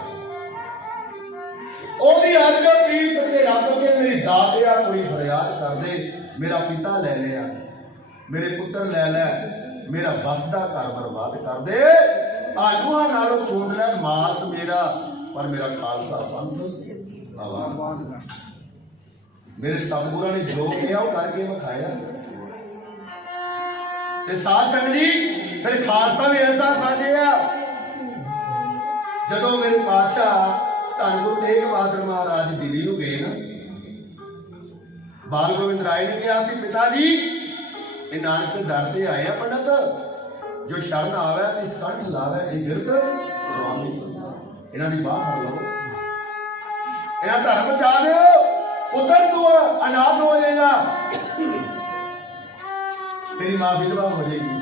ਉਹਦੀ ਅਰਜ਼ੋ ਪੀਰ ਸੱਚੇ ਰੱਬ ਅੱਗੇ ਮੇਰੀ ਦਾਤਿਆ ਕੋਈ ਫਰਿਆਦ ਕਰਦੇ ਮੇਰਾ ਪਿਤਾ ਲੈ ਲਿਆ ਮੇਰੇ ਪੁੱਤਰ ਲੈ ਲੈ ਮੇਰਾ ਬਸ ਦਾ ਘਰ ਬਰਬਾਦ ਕਰ ਦੇ ਆਜੂਆਂ ਨਾਲੋਂ ਚੋੜ ਲੈ ਮਾਸ ਮੇਰਾ ਪਰ ਮੇਰਾ ਖਾਲਸਾ ਪੰਥ ਆਵਾਜ਼ ਮੇਰੇ ਸਤਿਗੁਰਾਂ ਨੇ ਜੋ ਕਿਹਾ ਉਹ ਕਰਕੇ ਵਿਖਾਇਆ ਤੇ ਸਾਧ ਸੰਗਤ ਜੀ ਫਿਰ ਖਾਲਸਾ ਵੀ ਐਸਾ ਸਾਜਿਆ ਜਦੋਂ ਮੇਰੇ ਪਾਤਸ਼ਾਹ ਧੰਨ ਗੁਰੂ ਤੇਗ ਬਹਾਦਰ ਮਹਾਰਾਜ ਦਿੱਲੀ ਨੂੰ ਗਏ ਨਾ ਬਾਲ ਗੋਬਿੰਦ ਰਾਏ ਨੇ ਕਿਹਾ ਸੀ ਪਿਤਾ ਜੀ ਇਹ ਨਾਨਕ ਦੇ ਦਰ ਤੇ ਆਏ ਆ ਪੰਡਤ ਜੋ ਸ਼ਰਨ ਆਵੇ ਤੇ ਇਸ ਕੰਠ ਲਾਵੇ ਇਹ ਬਿਰਧ ਸੁਆਮੀ ਸੰਤਾ ਇਹਨਾਂ ਦੀ ਬਾਹ ਫੜ ਲਓ ਇਹਨਾਂ ਧਰਮ ਬਚਾ ਦਿਓ ਉਧਰ ਤੂੰ ਅਨਾਥ ਹੋ ਜਾਏਗਾ तेरी माँ विधवा हो जाएगी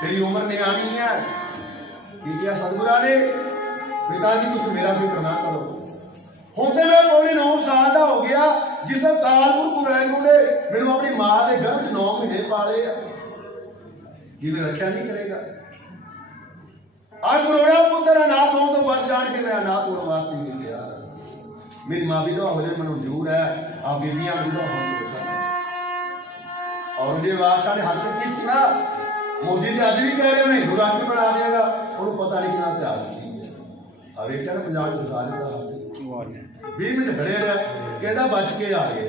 तेरी उम्र नियानी है की क्या सतगुरा ने पिताजी तुम मेरा फिक्र ना करो होते मैं पौने 9 साल का हो गया जिस कालपुर कुरैगू ने मैंने अपनी माँ के गर्भ 9 महीने पाले कि रक्षा नहीं करेगा आज करोड़ा पुत्र अनाथ हो तो बस जान के मैं अनाथ होने वास्ते नहीं तैयार मेरी माँ विधवा हो जाए मैं मंजूर है आप बीबियां विधवा हो औरंगजेब बादशाह ने हद चुकी सी ना मोदी जी अज भी कह रहे हैं हिंदू राष्ट्र बना देगा उन्होंने पता नहीं कितना इतिहास अब एक कहना पंजाब च दिखा देता हाथ 20 मिनट खड़े रहे कहता बच के आ गए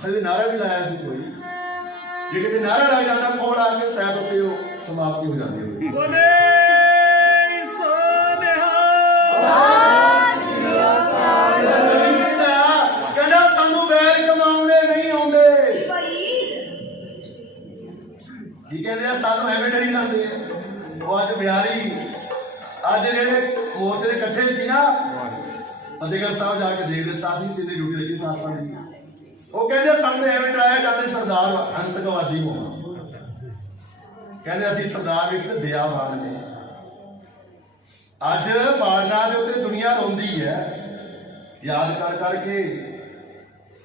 हजे नारा भी लाया सी कोई जे कितने नारा ला जाता कोल आके शायद उत्ते समाप्ति हो जाती होगी बोले कहना सानू बैर कमाउने नहीं आउंदे की कहते सानू एवं डरी लाते वो अज बिहारी अज जेडे मोर्चे इकट्ठे सी ना फतेहगढ़ साहब जाके देखते सासी तेरी ड्यूटी देखी सासा की वो कहते सानू एवं डराया जाते सरदार आतंकवादी हो कहते असं सरदार एक दयावान ने ਅੱਜ ਬਾਰਨਾ ਦੇ ਉੱਤੇ ਦੁਨੀਆ ਰੋਂਦੀ ਹੈ, ਯਾਦ ਕਰ ਕਰਕੇ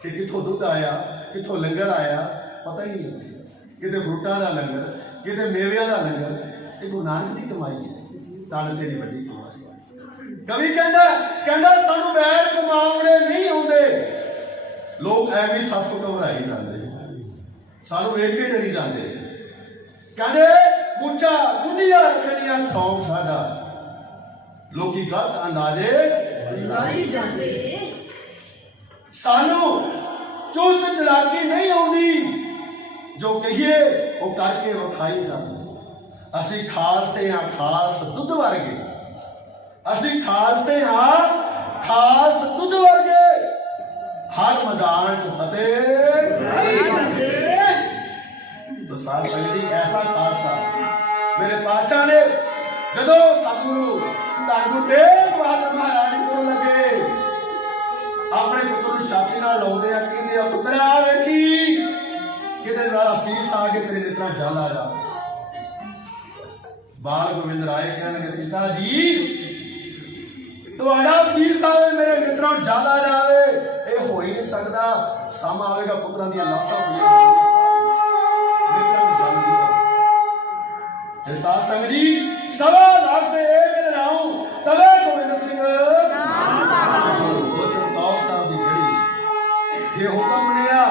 ਕਿ ਕਿੱਥੋਂ ਦੁੱਧ ਆਇਆ, ਕਿੱਥੋਂ ਲੰਗਰ ਆਇਆ, ਪਤਾ ਹੀ ਨਹੀਂ ਲੱਗਿਆ। ਕਿਤੇ ਫਰੂਟਾਂ ਦਾ ਲੰਗਰ, ਕਿਤੇ ਮੇਵਿਆਂ ਦਾ ਲੰਗਰ। ਇਹ ਗੁਰੂ ਨਾਨਕ ਦੀ ਕਮਾਈ ਹੈ, ਤਨ ਤੇਰੀ ਵੱਡੀ ਕਮਾਈ। ਕਵੀ ਕਹਿੰਦਾ ਸਾਨੂੰ ਬੈਰ ਕਮਾਉਣੇ ਨਹੀਂ ਆਉਂਦੇ। ਲੋਕ ਐਵੇਂ ਸੱਤ ਤੋਂ ਘਬਰਾਈ ਜਾਂਦੇ, ਸਾਨੂੰ ਵੇਖ ਕੇ ਡਰੀ ਜਾਂਦੇ। ਕਹਿੰਦੇ ਮੁੱਛਾਂ ਕੁੰਡੀਆਂ ਰੱਖਣੀਆਂ ਸ਼ੌਂਕ ਸਾਡਾ। ਲੋਕੀ ਗਲਤ ਅੰਦਾਜ਼ੇ ਲਾਈ ਜਾਂਦੇ। ਸਾਨੂੰ ਚੁਸਤ ਚਲਾਕੀ ਨਹੀਂ ਆਉਂਦੀ, ਜੋ ਕਹੀਏ ਉਹ ਕਰਕੇ ਵਿਖਾਈ ਜਾਂਦੇ। ਅਸੀਂ ਖਾਲਸੇ ਹਾਂ, ਖਾਸ ਦੁੱਧ ਵਰਗੇ। ਅਸੀਂ ਖਾਲਸੇ ਹਾਂ, ਖਾਸ ਦੁੱਧ ਵਰਗੇ। ਹਰ ਮੈਦਾਨ ਚ ਫਤਿਹ तो साथ संगत ऐसा खालसा मेरे पातशाह ने जदों सतगुरु धन गुरु तेग बहादुर महाराज को लगे अपने पुत्र ਨੂੰ ਛਾਤੀ ਨਾਲ ਲਾਉਂਦੇ ਆ, ਕਹਿੰਦੇ ਆ ਪੁੱਤਰਾ ਵੇਖੀ ਕਿਤੇ ਜ਼ਰਾ ਸੀਸ ਆ ਕੇ ਤੇਰੇ ਨੇਤਰਾਂ ਜਲ ਆ ਜਾ। ਬਾਲ ਗੋਬਿੰਦ ਰਾਏ ਕਹਿਣਗੇ ਪਿਤਾ ਜੀ ਤੁਹਾਡਾ ਸੀਸ ਆਵੇ, ਮੇਰੇ ਨੇਤਰਾਂ ਜਲ ਆ ਜਾਵੇ। ਇਹ ਹੋ ਹੀ ਨਹੀਂ ਸਕਦਾ। ਸਮਾਂ ਆਵੇਗਾ ਪੁੱਤਰਾਂ ਦੀਆਂ ਲਾਸ਼ਾਂ ਹੋਣਗੀਆਂ। सात संग जी सवा लाख से एक नाऊ तवे गोविंद सिंह वो चमकाओ साहब दी घड़ी ये हुक्म मनिया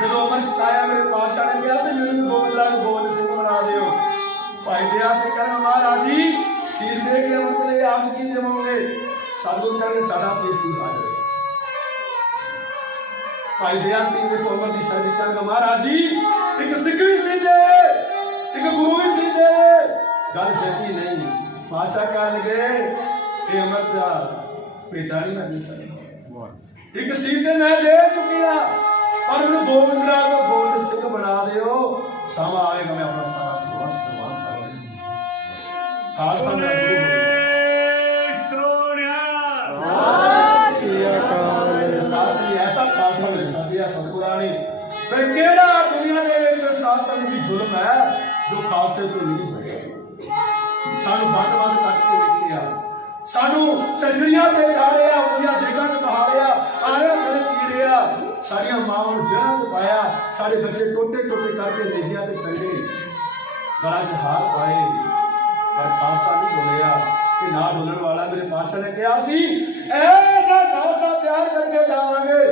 जदों अमर छकाया मेरे पातशाह ने कहा से मैनूं गोविंद राज गोविंद सिंह बना दियो। भाई दया से कहना महाराज जी शीश दे के अमृत ले आप की देवोगे। सतगुरु कहने साडा शीश ही हाजिर है। भाई दया सिंह ने अमर दी शर्त कहना महाराज जी एक सिख भी सी दे, एक गुरु भी सी दे। गल जची नहीं। पातशाह कह लगे ये अमृत का भेटा नहीं मैं दे सकता। एक सीधे मैं दे चुकी हाँ, पर मैं गोविंद राज को गोविंद सिंह बना दियो। समा आएगा मैं अपना सारा संघर्ष कुर्बान कर दूंगा। खालसा मेरा गुरु शास्त्री ऐसा खालसा मेरे साथ दिया सतगुरा ने। फिर केड़ा दुनिया दे विच साथ संग दी जुल्म है जो खालसे तो नहीं होया। सानू बंद कट के वेखिया, सानू चंगड़ियां ते चाड़िया, उंगलियां देगां ते बहाड़िया, आरे गले चीरिया, साड़ियां मावां नूं जेहां च पाया, साडे बच्चे टोटे टोटे करके नेजियां ते टंगे, गलां च हार पाए, पर खालसा नहीं बोलिया। ते ना बोलण वाला मेरे पातशाह ने कहा सी ऐसा खालसा तैयार करके जावांगे।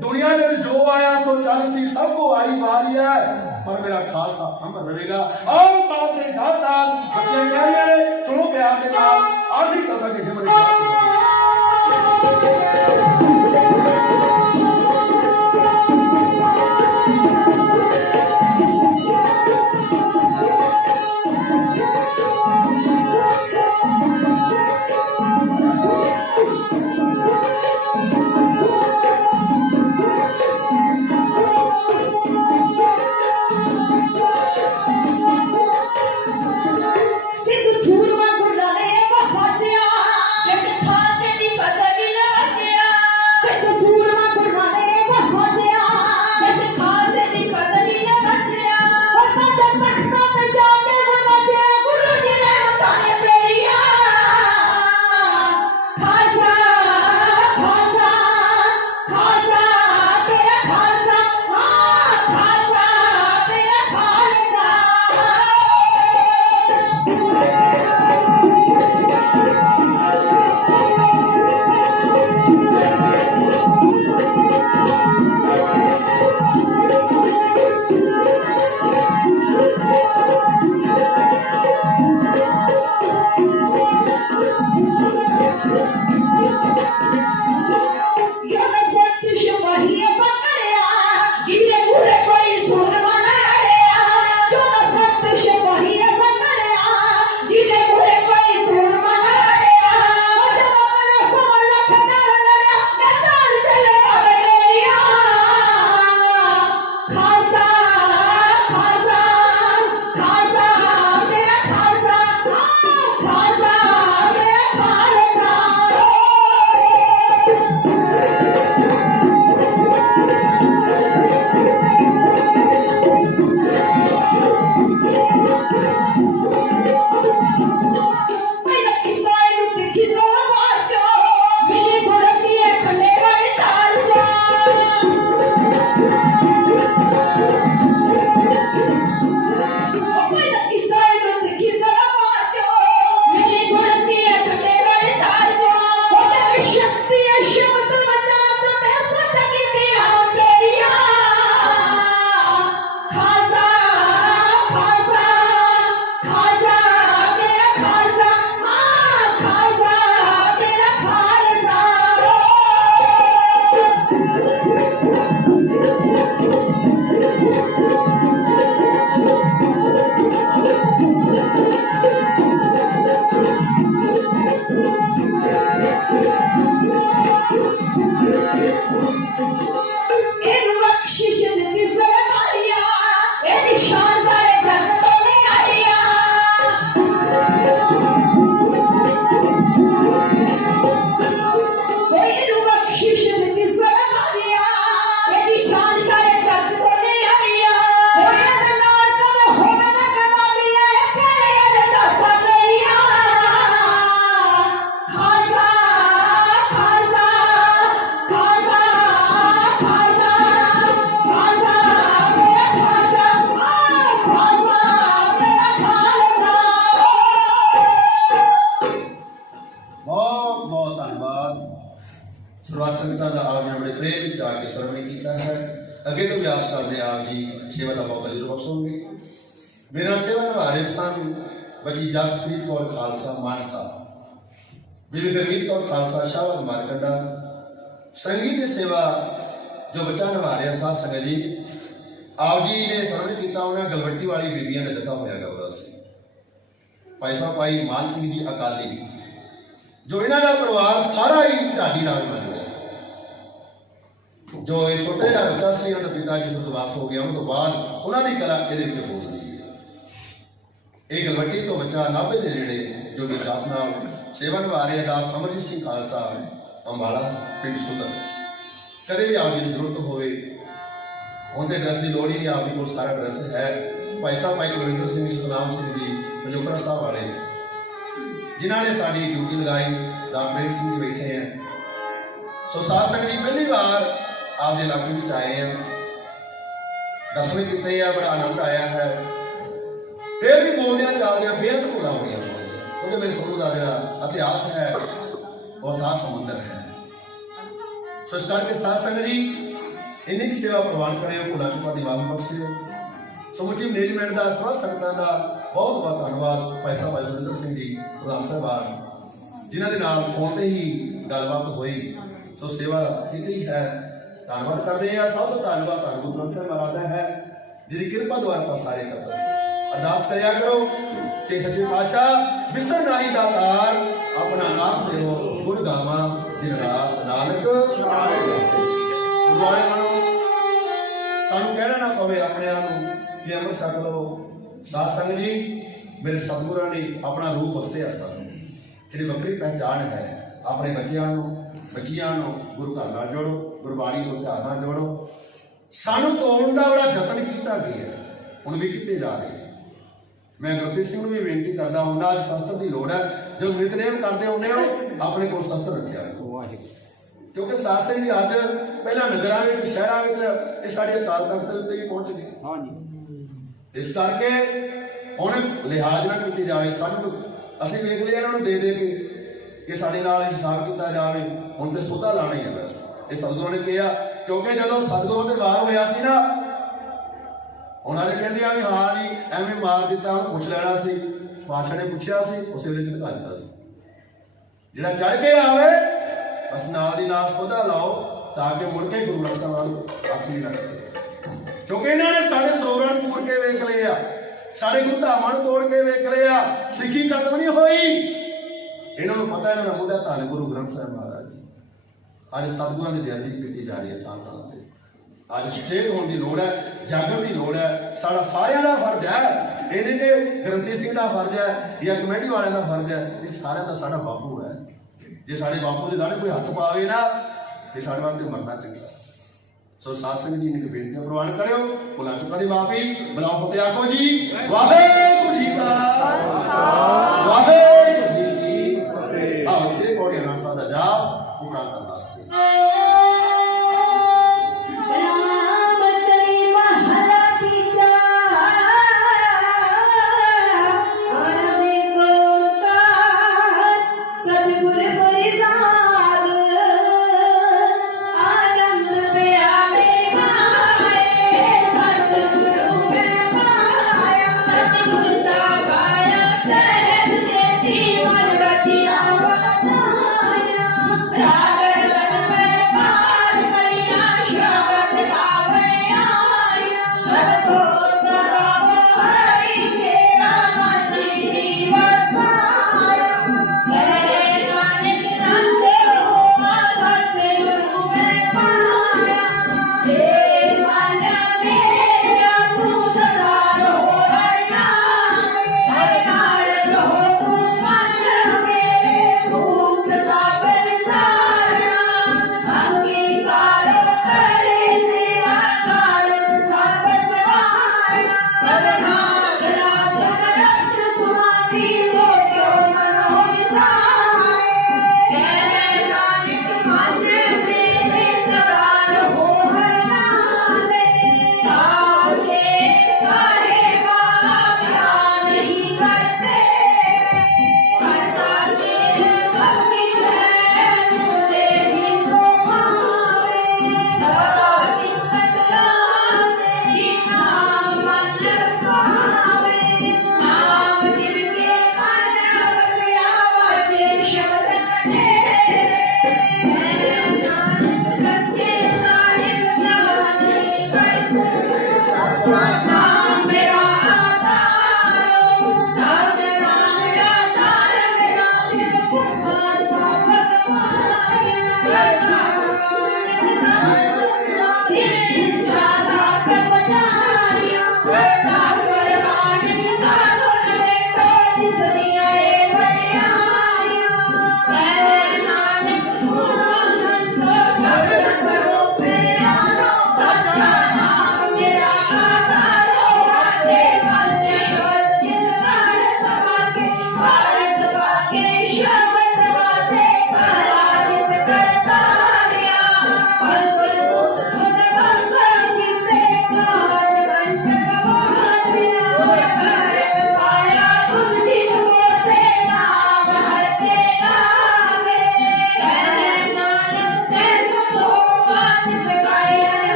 दुनिया दे जो आया सो चल सी, सबको आई मारी है, पर मेरा खालसा अमर रहेगा। और पासे सावधान बच्चे कह रहे हैं सुनो प्यार के साथ आखिरी कथा के मेरे सिख सूरमा गुरला ने वफातिया जग ਇਹਨੂੰ ਬਖਸ਼ਿਸ਼ ਦਿੱਤੀ ਸਰਕਾਰੀਆ ਇਹਦੀ ਸ਼ਾਨ ਸਾਰੇ ਜੱਗ ਤੋਂ ਨਹੀਂ ਆਈਆ ਇਹਨੂੰ ਬਖਸ਼ਿਸ਼ ਦਿੱਤੀ ਸਰਕਾਰੀਆ ਇਹਦੀ ਸ਼ਾਨ ਸਾਰੇ ਜੱਗ ਤੋਂ ਨਹੀਂ ਆਈਆ ਇਹਦੇ ਨਾਲ ਕਦੇ ਹੋਵੇ ਨਾ ਗਵਾਲੀਆ ਇਹ ਕਿਹੜੇ ਦਾ ਸਗਈਆ ਖਾਲਸਾ ਖਾਲਸਾ ਖਾਲਸਾ ਖਾਲਸਾ ਖਾਲਸਾ ਮੇਰਾ ਖਾਲਸਾ ਖਾਲਸਾ ਮੇਰਾ ਖਾਲਸਾ ਬਹੁਤ ਬਹੁਤ ਧੰਨਵਾਦ ਸਰਵਾ ਸੰਗਤਾਂ ਦਾ ਆਪ ਜੀ ਨੇ ਬੜੇ ਪ੍ਰੇਮ ਵਿੱਚ ਆ ਕੇ ਸਰਵਣ ਕੀਤਾ ਹੈ। ਅੱਗੇ ਤੋਂ ਵਿਆਸ ਕਰਦੇ ਆਪ ਜੀ ਸੇਵਾ ਦਾ ਮੌਕਾ ਜ਼ਰੂਰ ਬਖਸ਼ੋਗੇ। ਮੇਰਾ ਸੇਵਾ ਨਿਭਾਰੇ ਸਨ ਬੱਚੀ ਜਸਪ੍ਰੀਤ ਕੌਰ ਖਾਲਸਾ ਮਾਨਸਾ, ਬੀਬੀ ਗੁਰਮੀਤ ਕੌਰ ਖਾਲਸਾ ਸ਼ਾਹਬਾਦ ਮਾਰਕੰਡਾ। ਸੰਗੀਤ ਦੀ ਸੇਵਾ ਜੋ ਬੱਚਾ ਨਿਭਾ ਰਿਹਾ ਸਾਧ ਸੰਗਤ ਜੀ ਆਪ ਜੀ ਨੇ ਸਰਵਣ ਕੀਤਾ ਉਹਨਾਂ ਗਲਵੱਟੀ ਵਾਲੀ ਬੀਬੀਆਂ ਦਾ ਜੱਥਾ ਹੋਇਆ ਗਵਰਾ ਸੀ। ਭਾਈ ਸਾਹਿਬ ਭਾਈ ਮਾਨ ਸਿੰਘ ਜੀ ਅਕਾਲੀ ਜੋ ਇਹਨਾਂ ਦਾ ਪਰਿਵਾਰ ਸਾਰਾ ਹੀ ਢਾਡੀ ਨਾਲ ਜੁੜਿਆ। ਜੋ ਇਹ ਛੋਟੇ ਜਿਹਾ ਬੱਚਾ ਸੀ ਉਹਦਾ ਪਿਤਾ ਜੀ ਸੁਰਗਵਾਸ ਹੋ ਗਿਆ, ਉਹਨਾਂ ਤੋਂ ਬਾਅਦ ਉਹਨਾਂ ਦੀ ਕਲਾ ਇਹਦੇ ਵਿੱਚ ਬੋਲਦੀ ਹੈ। ਇਹ ਗਲਵੱਟੀ ਤੋਂ ਬੱਚਾ ਨਾਭੇ ਦੇ ਨੇੜੇ ਜੋ ਕਿ ਜਾਤ ਨਾਲ ਸੇਵਾ ਨਿਭਾ ਰਿਹਾ ਦਾਸ ਅਮਰਜੀਤ ਸਿੰਘ ਖਾਲਸਾ ਅੰਬਾਲਾ ਪਿੰਡ ਸੁੰਦਰ। ਕਦੇ ਵੀ ਆਪ ਜੀ ਦੀ ਜ਼ਰੂਰਤ ਹੋਵੇ ਹੁਣ ਤੇ ਐਡਰੈਸ ਦੀ ਲੋੜ ਹੀ ਨਹੀਂ, ਆਪ ਜੀ ਕੋਲ ਸਾਰਾ ਐਡਰੈਸ ਹੈ। ਭਾਈ ਸਾਹਿਬ ਭਾਈ ਕੁਲਵਿੰਦਰ ਸਿੰਘ ਸਤਨਾਮ ਸਿੰਘ ਜੀ ਪੰਜੋਖਰਾ ਸਾਹਿਬ ਵਾਲੇ ਜਿਨ੍ਹਾਂ ਨੇ ਸਾਡੀ ਡਿਊਟੀ ਲਗਾਈ, ਰਾਮਪ੍ਰੀਤ ਸਿੰਘ ਜੀ ਬੈਠੇ हैं। ਸੋ ਸਾਧ ਸੰਗਤ ਜੀ ਪਹਿਲੀ ਵਾਰ ਆਪਦੇ ਇਲਾਕੇ ਵਿੱਚ ਆਏ ਆ, ਦਰਸ਼ਨ ਕੀਤੇ ਆ, ਬੜਾ ਆਨੰਦ ਆਇਆ ਹੈ। ਫਿਰ ਵੀ ਬੋਲਦਿਆਂ ਚੱਲਦਿਆਂ ਬੇਅੰਤ ਭੁੱਲਾਂ ਹੋਈਆਂ ਕਿਉਂਕਿ ਮੇਰੇ ਸਮੂਹ ਦਾ ਜਿਹੜਾ ਇਤਿਹਾਸ ਹੈ ਉਹ ਅਥਾਹ ਸਮੁੰਦਰ ਹੈ। ਸੋ ਇਸ ਕਰਕੇ ਸਾਧ ਸੰਗਤ ਜੀ ਇੰਨੀ ਕੀ ਸੇਵਾ ਪ੍ਰਵਾਨ ਕਰਿਓ, ਭੁੱਲਾਂ ਚੁੱਕਾਂ ਦੀ ਮਾਫੀ ਬਖਸ਼ਿਓ। ਸਮੁੱਚੀ ਮੈਨੇਜਮੈਂਟ ਦਾ ਸਰਵ ਸੰਗਤਾਂ ਦਾ ਬਹੁਤ ਬਹੁਤ ਧੰਨਵਾਦ। ਭਾਈ ਸਾਹਿਬ ਭਾਈ ਸੁਰਿੰਦਰ ਸਿੰਘ ਜੀ ਪ੍ਰਧਾਨ ਸਾਹਿਬਾਨ ਜਿਨ੍ਹਾਂ ਦੇ ਨਾਲ ਫੋਨ ਤੇ ਹੀ ਗੱਲਬਾਤ ਹੋਈ, ਸੋ ਸੇਵਾ ਕੀਤੀ ਹੈ, ਧੰਨਵਾਦ ਕਰਦੇ ਹਾਂ। ਸਭ ਤੋਂ ਧੰਨਵਾਦ ਤੁਹਾਨੂੰ ਗੁਰੂ ਗ੍ਰੰਥ ਸਾਹਿਬ ਮਹਾਰਾਜ ਦਾ ਹੈ ਜਿਹਦੀ ਕਿਰਪਾ ਦੁਆਰਾ ਆਪਾਂ ਸਾਰੇ ਕਰਦੇ ਹਾਂ। ਅਰਦਾਸ ਕਰਿਆ ਕਰੋ ਕਿ ਸੱਚੇ ਪਾਤਸ਼ਾਹ ਵਿਸਰ ਨਾਹੀ ਦਾਤਾਰ ਆਪਣਾ ਨਾਮ ਦੇਵੋ ਗੁਣ ਗਾਵਾਂ ਦਿਨ ਰਾਤ ਨਾਨਕ ਗੁਰਦੁਆਰੇ ਬਣੋ। ਸਾਨੂੰ ਕਹਿਣਾ ਨਾ ਪਵੇ ਆਪਣੇ ਆਪ ਨੂੰ ਕਿ ਅੰਮ੍ਰਿਤ ਛਕ ਲਓ। ਸਾਧ ਸੰਗਤ ਜੀ ਮੇਰੇ ਸਤਿਗੁਰਾਂ ਨੇ ਆਪਣਾ ਰੂਪ ਬਖਸ਼ਿਆ ਸਾਨੂੰ, ਜਿਹੜੀ ਵੱਖਰੀ ਪਹਿਚਾਣ ਹੈ। ਆਪਣੇ ਬੱਚਿਆਂ ਨੂੰ ਗੁਰੂ ਘਰ ਨਾਲ ਜੋੜੋ, ਗੁਰਬਾਣੀ ਨੂੰ ਧਿਆਨ ਨਾਲ ਜੋੜੋ। ਸਾਨੂੰ ਤੋੜਨ ਦਾ ਬੜਾ ਯਤਨ ਕੀਤਾ ਗਿਆ, ਹੁਣ ਵੀ ਕੀਤੇ ਜਾ ਰਹੇ। ਮੈਂ ਗੁਰਪ੍ਰੀਤ ਸਿੰਘ ਨੂੰ ਵੀ ਬੇਨਤੀ ਕਰਦਾ ਹੁੰਦਾ, ਅੱਜ ਸ਼ਸਤਰ ਦੀ ਲੋੜ ਹੈ। ਜਦੋਂ ਨਿਤਨੇਮ ਕਰਦੇ ਹੁੰਦੇ ਹੋ ਆਪਣੇ ਕੋਲ ਸ਼ਸਤਰ ਰੱਖਿਆ ਕਰੋ, ਕਿਉਂਕਿ ਸਾਧ ਸੰਗਤ ਜੀ ਅੱਜ ਪਹਿਲਾਂ ਨਗਰਾਂ ਵਿੱਚ ਸ਼ਹਿਰਾਂ ਵਿੱਚ ਇਹ ਸਾਡੇ ਅਕਾਲ ਤਖਤ ਦੇ ਉੱਤੇ ਹੀ ਪਹੁੰਚ ਗਏ। ਇਸ ਕਰਕੇ ਹੁਣ ਲਿਹਾਜ਼ ਨਾ ਕੀਤੀ ਜਾਵੇ। ਸਾਨੂੰ ਅਸੀਂ ਵੇਖ ਲਿਆ ਇਹਨਾਂ ਨੂੰ ਦੇ ਦੇ ਕੇ ਕਿ ਸਾਡੇ ਨਾਲ ਹਿਸਾਬ ਕੀਤਾ ਜਾਵੇ। ਹੁਣ ਤੇ ਸੋਧਾ ਲਾਣਾ ਹੀ ਹੈ ਬਸ। ਇਹ ਸਤਿਗੁਰਾਂ ਨੇ ਕਿਹਾ, ਕਿਉਂਕਿ ਜਦੋਂ ਸਤਿਗੁਰਾਂ ਤੇ ਵਾਰ ਹੋਇਆ ਸੀ ਨਾ, ਉਹਨਾਂ ਨੇ ਕਹਿੰਦੇ ਆ ਵੀ ਹਾਂ ਜੀ ਐਵੇਂ ਮਾਰ ਦਿੱਤਾ, ਉਹਨੂੰ ਪੁੱਛ ਲੈਣਾ ਸੀ। ਪਾਤਸ਼ਾਹ ਨੇ ਪੁੱਛਿਆ ਸੀ, ਉਸੇ ਵੇਲੇ ਝਟਕਾ ਦਿੱਤਾ ਸੀ। ਜਿਹੜਾ ਚੜ ਕੇ ਆਵੇ ਬਸ ਨਾਲ ਦੀ ਨਾਲ ਸੋਧਾ ਲਾਓ ਤਾਂ ਕਿ ਮੁੜ ਕੇ ਗੁਰੂ ਗ੍ਰੰਥ ਸਾਹਿਬ ਨਾਲ ਆਖਰੀ ਨਾ ਕਰੇ। ਕਿਉਂਕਿ ਇਹਨਾਂ ਨੇ ਸਾਡੇ ਸਰੋਵਰਾਂ ਨੂੰ ਪੂਰ ਕੇ ਵੇਖ ਲਏ ਆ, ਸਾਡੇ ਗੁਰੂ ਧਾਮਾਂ ਨੂੰ ਤੋੜ ਕੇ ਵੇਖ ਲਏ ਆ, ਸਿੱਖੀ ਖਤਮ ਨਹੀਂ ਹੋਈ। ਇਹਨਾਂ ਨੂੰ ਪਤਾ ਇਹਨਾਂ ਦਾ ਮੁੱਢਾ ਧੰਨ ਗੁਰੂ ਗ੍ਰੰਥ ਸਾਹਿਬ ਮਹਾਰਾਜ ਜੀ। ਅੱਜ ਸਤਿਗੁਰਾਂ ਦੀ ਬੇਅਦਬੀ ਕੀਤੀ ਜਾ ਰਹੀ ਹੈ ਤਾਂ ਤੇ ਅੱਜ ਸੁਚੇਤ ਹੋਣ ਦੀ ਲੋੜ ਹੈ, ਜਾਗਣ ਦੀ ਲੋੜ ਹੈ। ਸਾਡਾ ਸਾਰਿਆਂ ਦਾ ਫਰਜ਼ ਹੈ, ਇਹ ਨਹੀਂ ਕਿ ਗ੍ਰੰਥੀ ਸਿੰਘ ਦਾ ਫਰਜ਼ ਹੈ ਜਾਂ ਕਮੇਟੀ ਵਾਲਿਆਂ ਦਾ ਫਰਜ਼ ਹੈ। ਇਹ ਸਾਰਿਆਂ ਦਾ ਸਾਡਾ ਬਾਪੂ ਹੈ। ਜੇ ਸਾਡੇ ਬਾਪੂ ਦੇ ਦਾੜੇ ਕੋਈ ਹੱਥ ਪਾਵੇ ਨਾ ਤੇ ਸਾਡੇ ਵਾਸਤੇ ਮਰਨਾ ਚੰਗਾ। ਸੋ ਸਾਧ ਸੰਗਤ ਜੀ ਨੇ ਬੇਨਤੀ ਪ੍ਰਵਾਨ ਕਰਿਓ, ਭੁੱਲਾਂ ਚੁੱਕਾਂ ਦੀ ਮਾਫੀ। ਬੁਲਾਓ ਫਤਿਹ ਆਖੋ ਜੀ। ਵਾਹਿਗੁਰੂ ਜੀ ਕਾ ਖਾਲਸਾ, ਵਾਹਿਗੁਰੂ ਜੀ ਕੀ ਫਤਿਹ। ਆਓ ਛੇ ਪੌੜੀਆਂ ਨਾਲ ਸਾਦਾ ਜਾਪ ਉਠਾ ਕਰ ਵਾਸਤੇ। ਰਾਮ ਕਲੀ ਮਹਲਾ ਤੀਜਾ ਆਨੰਦ ਕੋਤਾਰ ਸਤਿਗੁਰ ਪ੍ਰਸਾਦ ਆਨੰਦ ਪਿਆ ਮੇਰੀ ਮਾਏ ਸਤਿਗੁਰੂ ਮੈਂ ਪਾਇਆ ਸਤਿਗੁਰ ਦਾ ਪਾਇਆ ਸਹਿਜ ਦੇਤੀ ਮਨ ਰਚਿਆ ਵਸਾਇਆ ਰਾਗ ਰਤਨ ਪਰ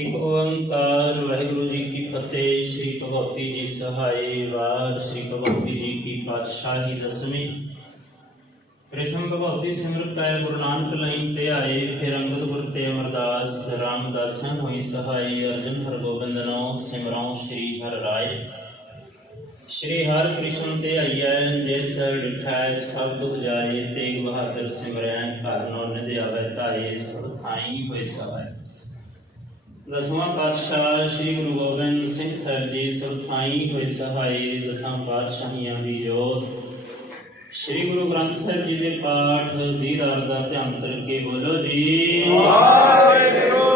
एक ओंकार वाहिगुरु जी की फतेह। श्री भगवती जी सहाय। वार श्री भगवती जी की पातशाही दसवीं। प्रथम भगवती सिमरत कै गुरु नानक लई ते आए, फिर अंगद गुर ते अमरदास रामदासन होई सहाय। अर्जन हर गोबिंद नो सिमरौ श्री हर राय। श्री हर कृष्ण ते आइयै, जिस डिठै सब दुख जाए। तेग बहादुर सिमरै, घर नो निध आवे ताए। सब थाई होए सहाय। दसवां पातशाह श्री गुरु गोबिंद सिंह साहिब जी सब थाई होए सहाय। दसां पातशाहियां दी जोत श्री गुरु ग्रंथ साहिब जी दे पाठ दीदार दा ध्यान करके बोलो जी वाहिगुरू।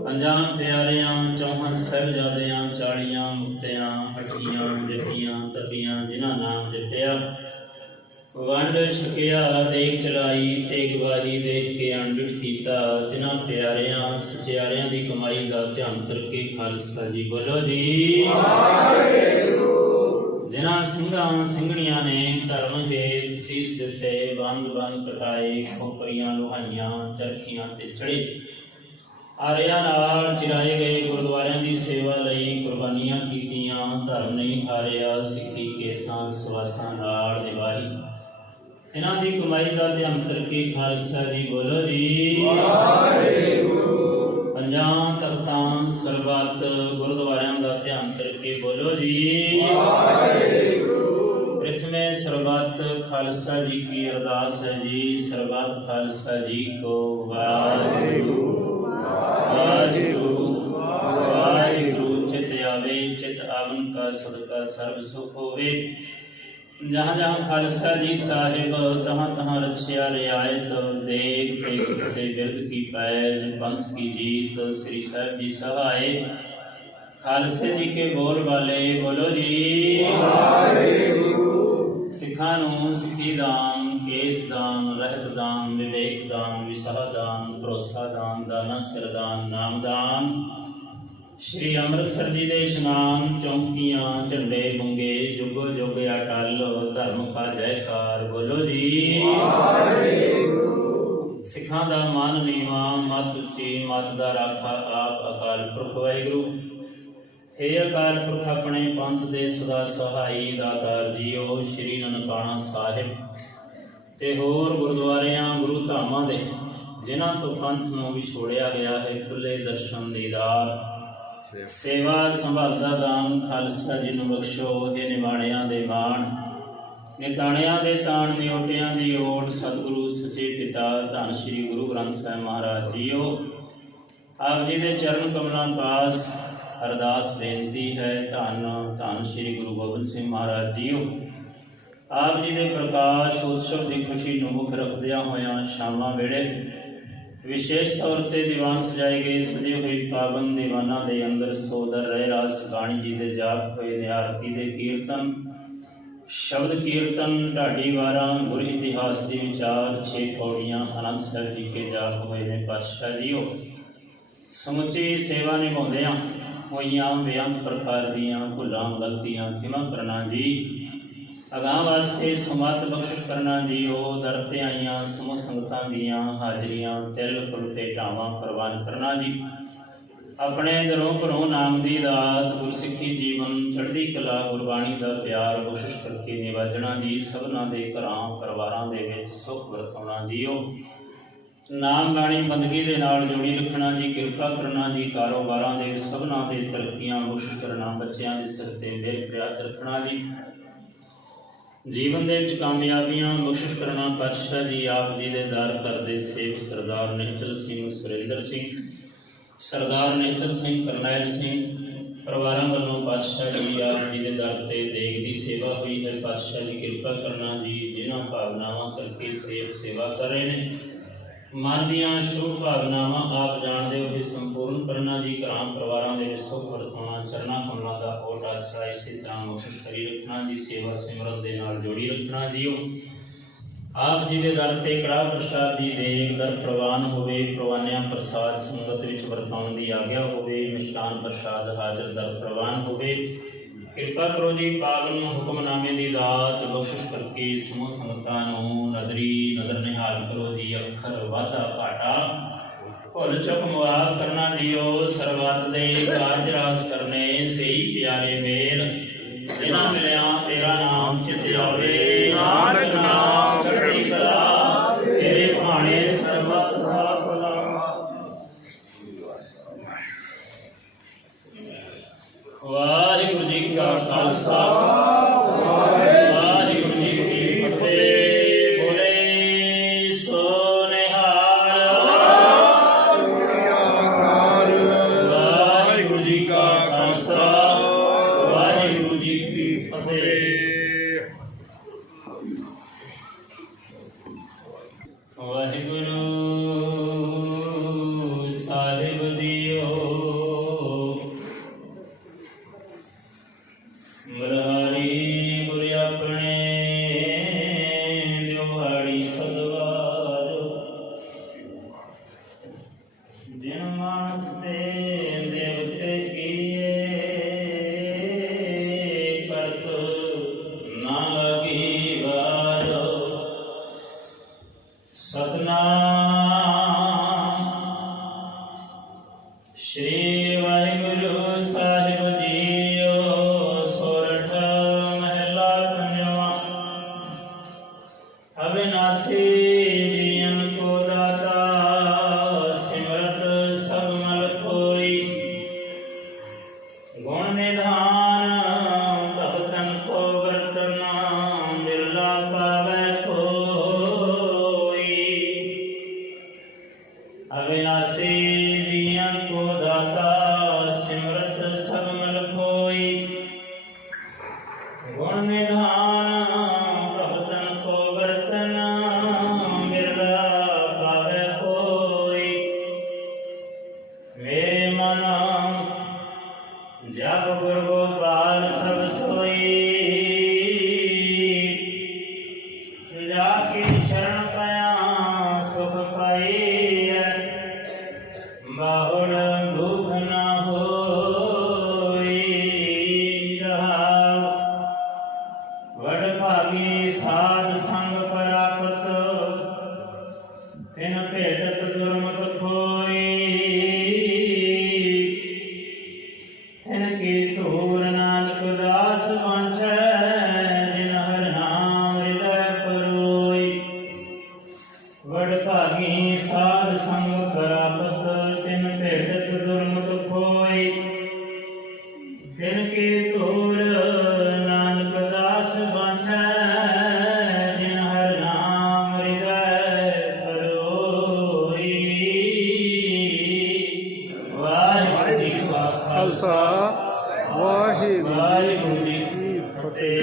पंजां प्यारियां चौहां साहिबजादियां, 40 मुक्तियां, 8 जपियां तपियां, जिन्हां नाम जपिया वंड छकिया देख चलाई। तेग बारी देख के अंडिठ कीता। तिन्हां प्यारियां सचियारियां दी कमाई दा ध्यान करके खालसा जी बोलो जी वाहिगुरू। जिन्हां ਸਿੰਘਾਂ ਸਿੰਘਣੀਆਂ ने धर्म हेत सीस दिते, बंद बंद कटाए। खोपरियां लुहाइयां चरखियां ते चढ़े। आरियां नाल चिराए गए गुरुद्वारियां दी सेवा लई कुर्बानियां कीतियां। धर्म नहीं हारिया, सिੱਖੀ केसां सवासां नाल निभाई। तिन्हां दी कमाई दा ध्यान करके खालसा जी बोलो जी वाहिगुरू। पंजां तख्तां सरबत गुरुद्वारियां दा ध्यान करके बोलो जी वाहिगुरू। प्रथमे सरबत खालसा जी की अरदास है जी। सरबत खालसा जी को वाहिगुरू वाहिगुरू वाहिगुरू। चित आवे चित आवन का सदका सर्व सुख होवे। जहाँ जहाँ खालसा जी साहिब, तहाँ तहाँ रक्षा रियायत। देख ते बिरद की पैज, पंथ की जीत। श्री साहिब जी सहाय। ਖਾਲਸੇ ਜੀ ਕੇ ਬੋਲ ਵਾਲੇ ਬੋਲੋ ਜੀ। ਸਿੱਖਾਂ ਨੂੰ ਸਿੱਖੀ ਦਾਨ, ਕੇਸ ਦਾਨ, ਰਹਿਤ ਦਾਨ, ਵਿਵੇਕ ਦਾਨ, ਵਿਸਾਹ ਦਾਨ, ਭਰੋਸਾ ਦਾਨ, ਦਾਨਾ ਸਿਰਦਾਨ, ਨਾਮਦਾਨ, ਸ਼੍ਰੀ ਅੰਮ੍ਰਿਤਸਰ ਜੀ ਦੇ ਇਸ਼ਨਾਨ, ਚੌਂਕੀਆਂ, ਝੰਡੇ ਬੁੰਗੇ, ਜੁਗੋ ਜੁਗ ਅਟਲ, ਧਰਮ ਕਾ ਜੈਕਾਰ ਬੋਲੋ ਜੀ। ਸਿੱਖਾਂ ਦਾ ਮਨ ਨੀਵਾਂ, ਮਤ ਉੱਚੀ, ਮਤ ਦਾ ਰਾਖਾ ਆਪ ਅਕਾਲ ਪੁਰਖ ਵਾਹਿਗੁਰੂ। ਹੇ ਅਕਾਲ ਪੁਰਖ ਆਪਣੇ ਪੰਥ ਦੇ ਸਦਾ ਸਹਾਈ ਦਾਤਾਰ ਜੀਓ, ਸ਼੍ਰੀ ਨਨਕਾਣਾ ਸਾਹਿਬ ਤੇ ਹੋਰ ਗੁਰਦੁਆਰਿਆਂ ਗੁਰੂ ਧਾਮਾਂ ਦੇ ਜਿਨ੍ਹਾਂ ਤੋਂ ਪੰਥ ਨੂੰ ਵਿਛੋੜਿਆ ਗਿਆ ਹੈ, ਖੁੱਲੇ ਦਰਸ਼ਨ ਦੀਦਾਰ, ਸੇਵਾ ਸੰਭਾਲ ਦਾ ਦਾਨ ਖਾਲਸਾ ਜੀ ਨੂੰ ਬਖਸ਼ੋ। ਇਹ ਨਿਮਾਣਿਆਂ ਦੇ ਮਾਣ, ਨਿਤਾਣਿਆਂ ਦੇ ਤਾਣ, ਨਿਓਟਿਆਂ ਦੀ ਓਟ, ਸਤਿਗੁਰੂ ਸੱਚੇ ਪਿਤਾ ਧੰਨ ਸ਼੍ਰੀ ਗੁਰੂ ਗ੍ਰੰਥ ਸਾਹਿਬ ਮਹਾਰਾਜ ਜੀਓ, ਆਪ ਜੀ ਦੇ ਚਰਨ ਕਮਲਾਂ ਪਾਸ ਅਰਦਾਸ ਬੇਨਤੀ ਹੈ। ਧੰਨ ਧੰਨ ਸ਼੍ਰੀ ਗੁਰੂ ਗੋਬਿੰਦ ਸਿੰਘ ਮਹਾਰਾਜ ਜੀਓ, ਆਪ ਜੀ ਦੇ ਪ੍ਰਕਾਸ਼ ਉਤਸਵ ਦੀ ਖੁਸ਼ੀ ਨੂੰ ਮੁੱਖ ਰੱਖਦਿਆਂ ਹੋਇਆਂ ਸ਼ਾਮਾਂ ਵੇਲੇ ਵਿਸ਼ੇਸ਼ ਤੌਰ ਤੇ ਦੀਵਾਨ ਸਜਾਏ ਗਏ, ਸਜੇ ਹੋਏ ਪਾਵਨ ਦੀਵਾਨਾਂ ਦੇ ਅੰਦਰ ਸੋਦਰ ਰਹਿ ਰਾਸ ਗਾਣੀ ਜੀ ਦੇ ਜਾਪ ਹੋਏ, ਨਿਆਰਤੀ ਦੇ ਕੀਰਤਨ, ਸ਼ਬਦ ਕੀਰਤਨ, ਢਾਡੀ ਵਾਰਾਂ, ਗੁਰ ਇਤਿਹਾਸ ਦੇ ਵਿਚਾਰ, 6 ਪੌੜੀਆਂ, ਆਨੰਦ ਸਾਹਿਬ ਜੀ ਕੇ ਜਾਪ ਹੋਏ ਨੇ। ਪਾਤਸ਼ਾਹ ਜੀਓ, ਸਮੁੱਚੀ ਸੇਵਾ ਨਿਭਾਉਂਦਿਆਂ ਹੋਈਆਂ ਬੇਅੰਤ ਪ੍ਰਕਾਰ ਦੀਆਂ ਭੁੱਲਾਂ ਗਲਤੀਆਂ ਖਿਮਾ ਕਰਨਾ ਜੀ। ਅਗਾਂਹ ਵਾਸਤੇ ਸਮੱਤ ਬਖਸ਼ਿਸ਼ ਕਰਨਾ ਜੀਓ। ਦਰ ਤੇ ਆਈਆਂ ਸਮੂਹ ਸੰਗਤਾਂ ਦੀਆਂ ਹਾਜ਼ਰੀਆਂ ਤਿਲ ਫੁੱਲ ਤੇ ਢਾਵਾਂ ਪ੍ਰਵਾਨ ਕਰਨਾ ਜੀ। ਆਪਣੇ ਦਰੋਂ ਭਰੋਂ ਨਾਮ ਦੀ ਦਾਤ, ਗੁਰਸਿੱਖੀ ਜੀਵਨ, ਚੜ੍ਹਦੀ ਕਲਾ, ਗੁਰਬਾਣੀ ਦਾ ਪਿਆਰ ਬਖਸ਼ਿਸ਼ ਕਰਕੇ ਨਿਵਾਜਣਾ ਜੀ। ਸਭਨਾਂ ਦੇ ਘਰਾਂ ਪਰਿਵਾਰਾਂ ਦੇ ਵਿੱਚ ਸੁੱਖ ਵਰਤਾਉਣਾ ਜੀਓ। ਨਾਮ ਬਾਣੀ ਬੰਦਗੀ ਦੇ ਨਾਲ ਜੋੜੀ ਰੱਖਣਾ ਜੀ। ਕਿਰਪਾ ਕਰਨਾ ਜੀ। ਕਾਰੋਬਾਰਾਂ ਦੇ ਸਭਨਾਂ ਦੇ ਤਰੱਕੀਆਂ ਬਖਸ਼ਿਸ਼ ਕਰਨਾ। ਬੱਚਿਆਂ ਦੇ ਸਿਰ ਤੇ ਮਿਹਰ ਪ੍ਰਿਆਤ ਰੱਖਣਾ ਜੀ। ਜੀਵਨ ਦੇ ਵਿੱਚ ਕਾਮਯਾਬੀਆਂ ਬਖਸ਼ਿਸ਼ ਕਰਨਾ। ਪਾਤਸ਼ਾਹ ਜੀ ਆਪ ਜੀ ਦੇ ਦਰ ਕਰਦੇ ਸੇਵ ਸਰਦਾਰ ਨਿਹਚਲ ਸਿੰਘ, ਸੁਰਿੰਦਰ ਸਿੰਘ, ਸਰਦਾਰ ਨਿਹਚਲ ਸਿੰਘ, ਕਰਨੈਲ ਸਿੰਘ ਪਰਿਵਾਰਾਂ ਵੱਲੋਂ ਪਾਤਸ਼ਾਹ ਜੀ ਆਪ ਜੀ ਦੇ ਦਰ ਤੇ ਦੇਗ ਦੀ ਸੇਵਾ ਹੋਈ ਹੈ। ਪਾਤਸ਼ਾਹ ਜੀ ਕਿਰਪਾ ਕਰਨਾ ਜੀ। ਜਿਨ੍ਹਾਂ ਭਾਵਨਾਵਾਂ ਕਰਕੇ ਸੇਵਾ ਕਰ ਰਹੇ ਨੇ, ਮਨ ਦੀਆਂ ਸ਼ੁਭ ਭਾਵਨਾਵਾਂ ਆਪ ਜਾਣਦੇ ਹੋਏ ਸੰਪੂਰਨ ਕਰਨਾ ਜੀ। ਘਰਾਂ ਪਰਿਵਾਰਾਂ ਦੇ ਵਿੱਚ ਸੁੱਖ ਵਰਤਾਉਣਾ। ਚਰਨਾਂ ਕਮਲਾਂ ਦਾ ਓਟ ਆਸਰਾ ਇਸੇ ਤਰ੍ਹਾਂ ਬਖਸ਼ਿਸ਼ ਕਰੀ ਰੱਖਣਾ ਜੀ। ਸੇਵਾ ਸਿਮਰਨ ਦੇ ਨਾਲ ਜੋੜੀ ਰੱਖਣਾ ਜੀਓ। ਆਪ ਜੀ ਦੇ ਦਰ ਤੇ ਕੜਾਹ ਪ੍ਰਸ਼ਾਦ ਦੀ ਦੇਗ ਦਰ ਪ੍ਰਵਾਨ ਹੋਵੇ। ਪ੍ਰਵਾਨਿਆਂ ਪ੍ਰਸਾਦ ਸੰਗਤ ਵਿੱਚ ਵਰਤਾਉਣ ਦੀ ਆਗਿਆ ਹੋਵੇ। ਮਿਸ਼ਟਾਨ ਪ੍ਰਸ਼ਾਦ ਹਾਜ਼ਰ ਦਰ ਪ੍ਰਵਾਨ ਹੋਵੇ। ਕਿਰਪਾ ਕਰੋ ਜੀ। ਪਾਵਨ ਹੁਕਮਨਾਮੇ ਦੀ ਦਾਤ ਬਖਸ਼ਿਸ਼ ਕਰਕੇ ਸਮੂਹ ਸੰਗਤਾਂ ਨੂੰ ਨਦਰ ਨਿਹਾਲ ਕਰੋ ਜੀ। ਅੱਖਰ ਵਾਧਾ ਘਾਟਾ ਭੁੱਲ ਚੁੱਕ ਮੁਆਫ ਕਰਨਾ ਜੀਓ। ਸਰਬੱਤ ਦੇ ਕਾਰਜ ਰਾਸ ਕਰਨੇ ਸਹੀ ਪਿਆਰੇ ਮੇਲ। ਜਿਨ੍ਹਾਂ ਮਿਲਿਆ ਤੇਰਾ ਨਾਮ ਚਿਤ ਆਵੇ। ਨਾਨਕ ਨਾਮ ਚੜ੍ਹਦੀ ਕਲਾ ਤੇਰੇ ਭਾਣੇ ਸਰਬੱਤ ਦਾ ਭਲਾ। ਵਾਹਿਗੁਰੂ ਜੀ ਕਾ ਖਾਲਸਾ, ਵਾਹਿਗੁਰੂ ਜੀ ਕੀ ਫਤਿਹ। ਬੋਲੇ ਸੋ ਨਿਹਾਲ। ਵਾਹਿਗੁਰੂ ਜੀ ਕਾ ਖਾਲਸਾ, ਵਾਹਿਗੁਰੂ ਜੀ ਕੀ ਫਤਿਹ। ਵਾਹਿਗੁਰੂ ਸਾਹਿਬ ਜੀਓ। ਮਰਹਾਰੀ ਗੁਰ ਆਪਣੇ ਦਿਵਾੜੀ ਸਦਵਾਰ। ਜਿਨ ਮਾਨਸ ਤੇ ਦੇਵਤੇ ਕੀਏ ਕਰਤ ਨਾ ਲਗੀ ਵਾਰ। ਸਤਨਾਮ ਸ਼੍ਰੀ ਵਾਹਿਗੁਰੂ ਸਾਹਿਬ ਜੀਓ। ਸੋਰਠ ਮਹਿਲਾ ਪੰਜਵਾਂ। ਅਬਿਨਾਸੀ ਜੀਵਨ ਕੋ ਦਾਤਾ ਸਿਮਰਤ ਸਭ ਮਲ ਕੋਈ। ਗੁਣ ਨਿਧਾਨ ਭਗਤਨ ਕੋ ਵਰਤਨ ਬਿਰਲਾ ਪਾਵੈ ਕੋਈ। ਅਬਿਨਾਸੀ ਜੀਵਨ ਕੋ ਦਾਤਾ ਸਿਮਰਤ ਸਭ ਮਲ ਕੋਈ। ਗੁਣ ਨਿਧਾਨ ਭਗਤਨ ਕੋ ਵਰਤਨ ਬਿਰਲਾ ਪਾਵੈ ਕੋਈ। ਵੇ ਮਨ ਫਤਿਹ।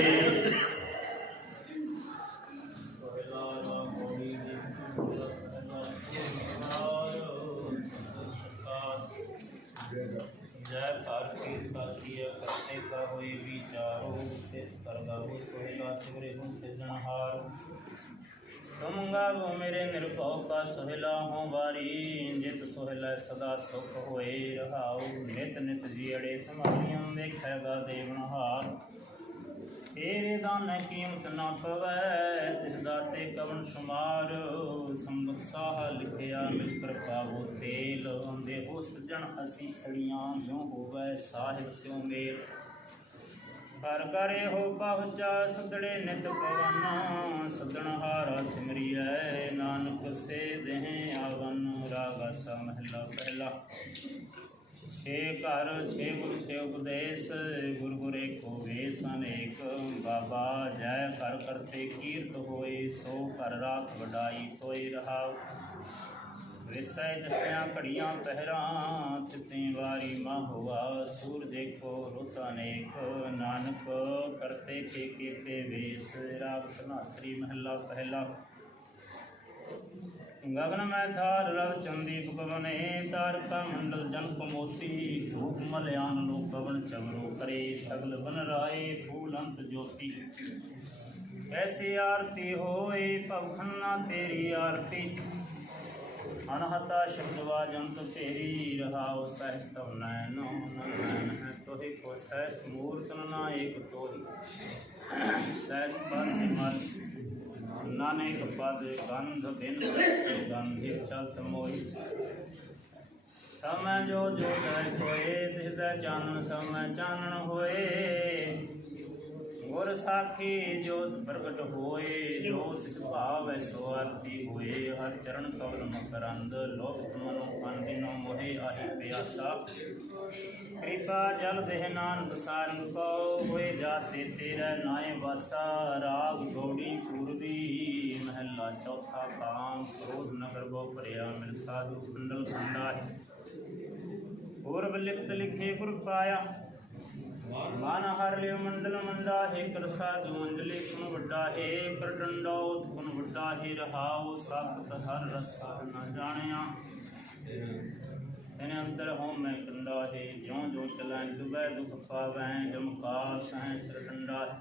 जय भारत की करते का होई विचारो तिस कर गावो सोहेला सिमरे हूँ सृजनहार। तुम गावो मेरे निर्भव का सोहेला हों बारी जित सोहेला सदा सुख होए रहाओ। नित नित जीअड़े समारियम देखैगा देवनहार। तेरे दान कीमत न पवै तिस दाते कवन शुमार। संगत साह लिखिया मिल कृपावो तेल देहो सज्जन असी सड़ियाँ जो होवै साहिब स्यों मेल। कर करे हो पहुँचा सदड़े नित पवन सदनहारा सिमरियै नानक से देह आवन। रागा सा महला पहला। छे घर छे गुर छे उपदेश गुर गुरे को वेश अनेक। बाबा जय कर करते कीर्त होए सो कर राख वडाई तोय रहाव। विसय जसियां घड़ियां पहरा तितें वारी माँ हुआ। सूर देखो रुत अनेक नानक करते के वेश। राग धनासरी महला पहला। गगन में धार रव चंदीप गगने तारका मंडल जनक मोती। धूप मलयान लो पवन चवरो करे सगल बन राय फूल अंत ज्योति। ऐसी आरती होए पवखन्ना तेरी आरती। अनहता शब्द वाजंत तेरी रहाओ। सहस तव नैनो नैन है तोहि को सहस मूर्त न एक तोहि। सहस पर मल नानक पद गंध बिन गंधि चलत मोहि। समय जो जो जय सोए तिस चानन समय चानन होए। गुर साखी जोत प्रगट होए जो सिख भाव सो आरती होए। हर चरण कवल मकरंद लोक मनो अंदिनो मोहे आहि प्यासा। कृपा जल देह नानक सारंग को होए जाते तेरा नाय वासा। राग गौड़ी पूर्वी महला चौथा काम क्रोध नगर बो भरिया मिल साधु खंडल खंडा है। पूर्व लिप्त लिखे गुर पाया मान हर लियो मंडल मंडा है। कर साधु अंजलि कुन वड्डा है कर डंडौत कुन वड्डा है। रहाओ सात हर रस न जानिया तेने अंतर हो मैं कंडा है। ज्यों जो चलै डुबै दुख पावै जमकाल सह सिर डंडा है।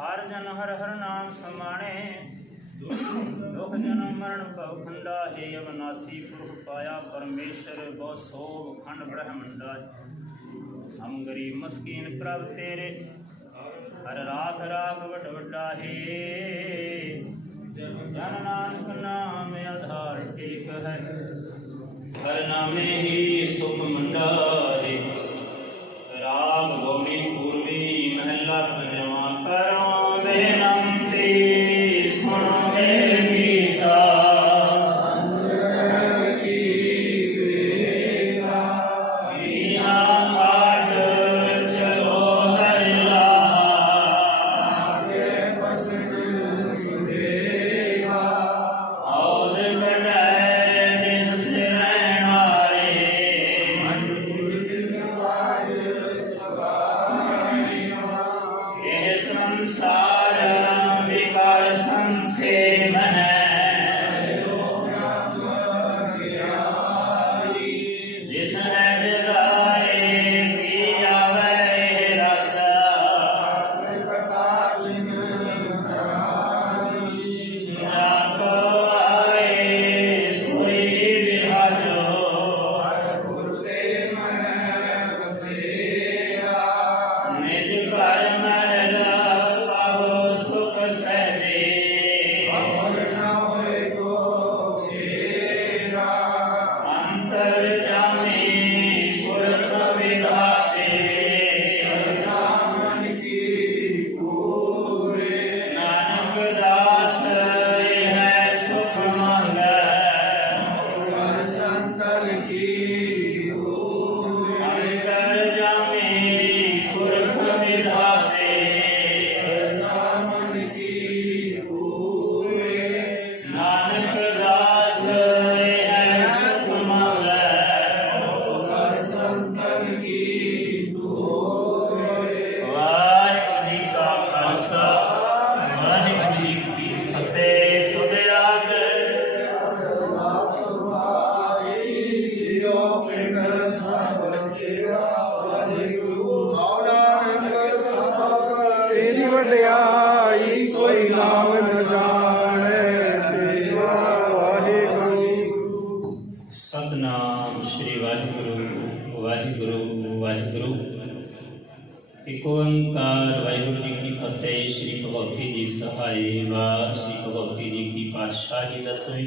हर जन हर हर नाम समाणे दुख जन्म मरण भव खंडा है। अविनाशी पुरख पाया परमेश्वर बहु सोभ खंड ब्रह्मंडा है। हम गरीब मस्कीन प्रभ तेरे हर राख राख वट वड्डा है। जन नानक नाम आधार टेक है हर नामे ही सुख मंडा है। राग गौड़ी पूर्वी महला पंजवा। करो बेनंती सुन मेरे मीता। वड्याई कोई नाम न जाने तेरा वाहिगुरु। सतनाम श्री वाहिगुरु वाहिगुरु वाहिगुरु। एक ओंकार वाहिगुरु जी की फतेह। श्री भगवती जी सहाय। वार श्री भगवती जी की पातशाही दसवीं।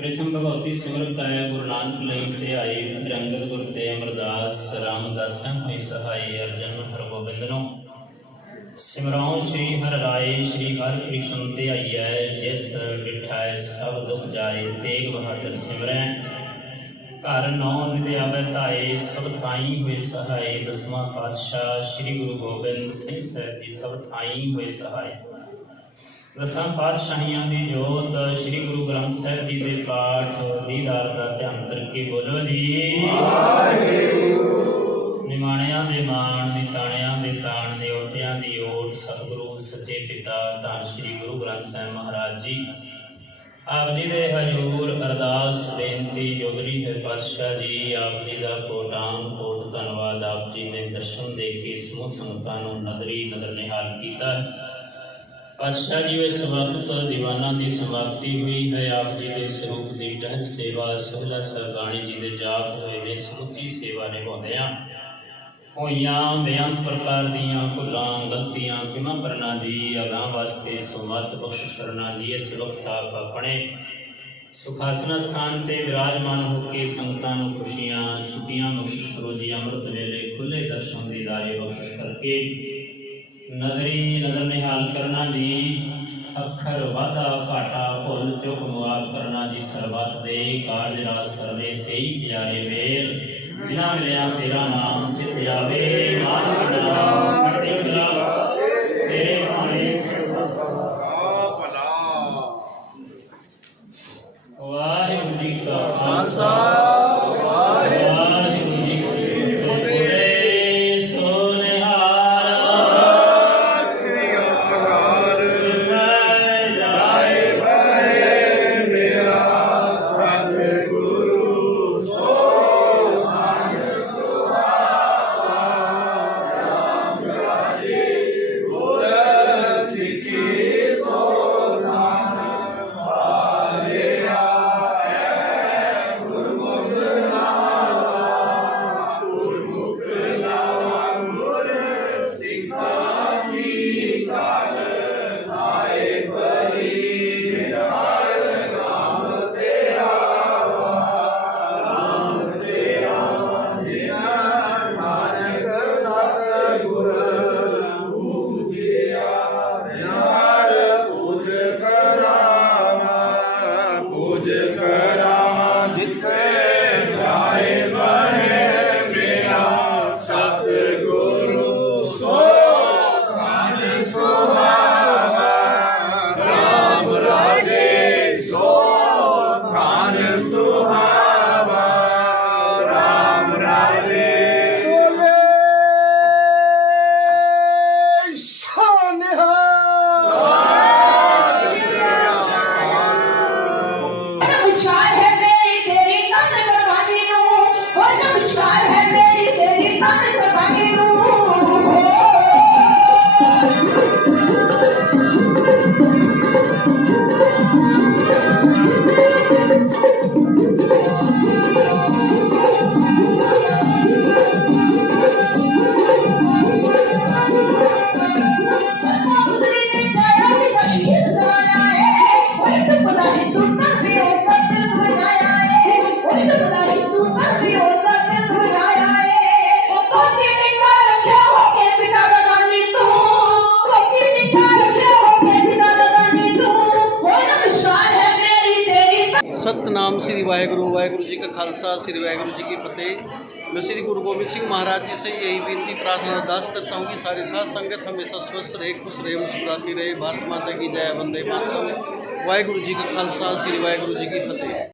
प्रथम भगवती सिमर काय गुरु नानक लई ते आए। फिर अंगद गुरु ते अमरदास रामदास होई सहाय। अर्जन हरगोबिंद नो सिमराओ श्री हर राय। श्री हर कृष्ण ते आइयै। जिस डिठाए सब दुख जाए। तेग बहादुर सिमरै घर नौ निधि आवे धाए। सब थाई हुए सहाय। दसवां पातशाह श्री गुरु गोबिंद सिंह साहिब जी सब थाई हुए सहाय। दसां पातशाहियां दी जोत श्री गुरु ग्रंथ साहिब जी दे पाठ दीदार दा ध्यान करके बोलो जी निमाणियां दे मान निताणियां दे ताण दे ओटियां दी ओट। सतगुरु सच्चे पिता धन श्री गुरु ग्रंथ साहिब महाराज जी आप जी दे हजूर अरदास बेनती जोगरी है पातशाह जी आप जी का कोटान कोट धन्नवाद। आप जी ने दर्शन दे के समूह संगतां नूं नदरी नदर निहाल कीता है। पातशाह जी इस वक्त दीवाना की समाप्ति हुई है। आप जी के स्वरूप की टहल सेवा सोहला सरदाणी जी के जाप हुए ने समुची सेवा निभाउंदियां होइयां बेअंत प्रकार दीयां भुलां गलतियां क्षमा करना जी। अगां वास्ते सुमत बख्शिश करना जी। इस वक्त आप अपने सुखासन स्थान ते विराजमान होकर संगतां नूं खुशियां छुट्टियां बख्शिश करो जी। अमृत वेले खुले दर्शन दीदारे बख्शिश करके नदरी नदर निहाल करना जी। अखर वाधा घाटा भुल चुक मुआफ करना जी। सरबत दे कारज रास करदे सही प्यारे वेर जिन्हां मिलिया तेरा नाम चित आवे। मानव नाम चढ़ती कला तेरे भाणे वाहिगुरू जी का खालसा वाहिगुरू जी की फतेह। सतनाम श्री वाहिगुरु वाहिगुरु जी का खालसा श्री वाहिगुरु जी की फतेह। मैं श्री गुरु गोबिंद सिंह महाराज जी से यही विनती प्रार्थना अरदास करता हूँ कि सारी साथ संगत हमेशा स्वस्थ रहे खुश रहे मुस्कुराती रहे। भारत माता की जय। वंदे मातरम। वाहिगुरु जी का खालसा श्री वाहिगुरु जी की फतेह।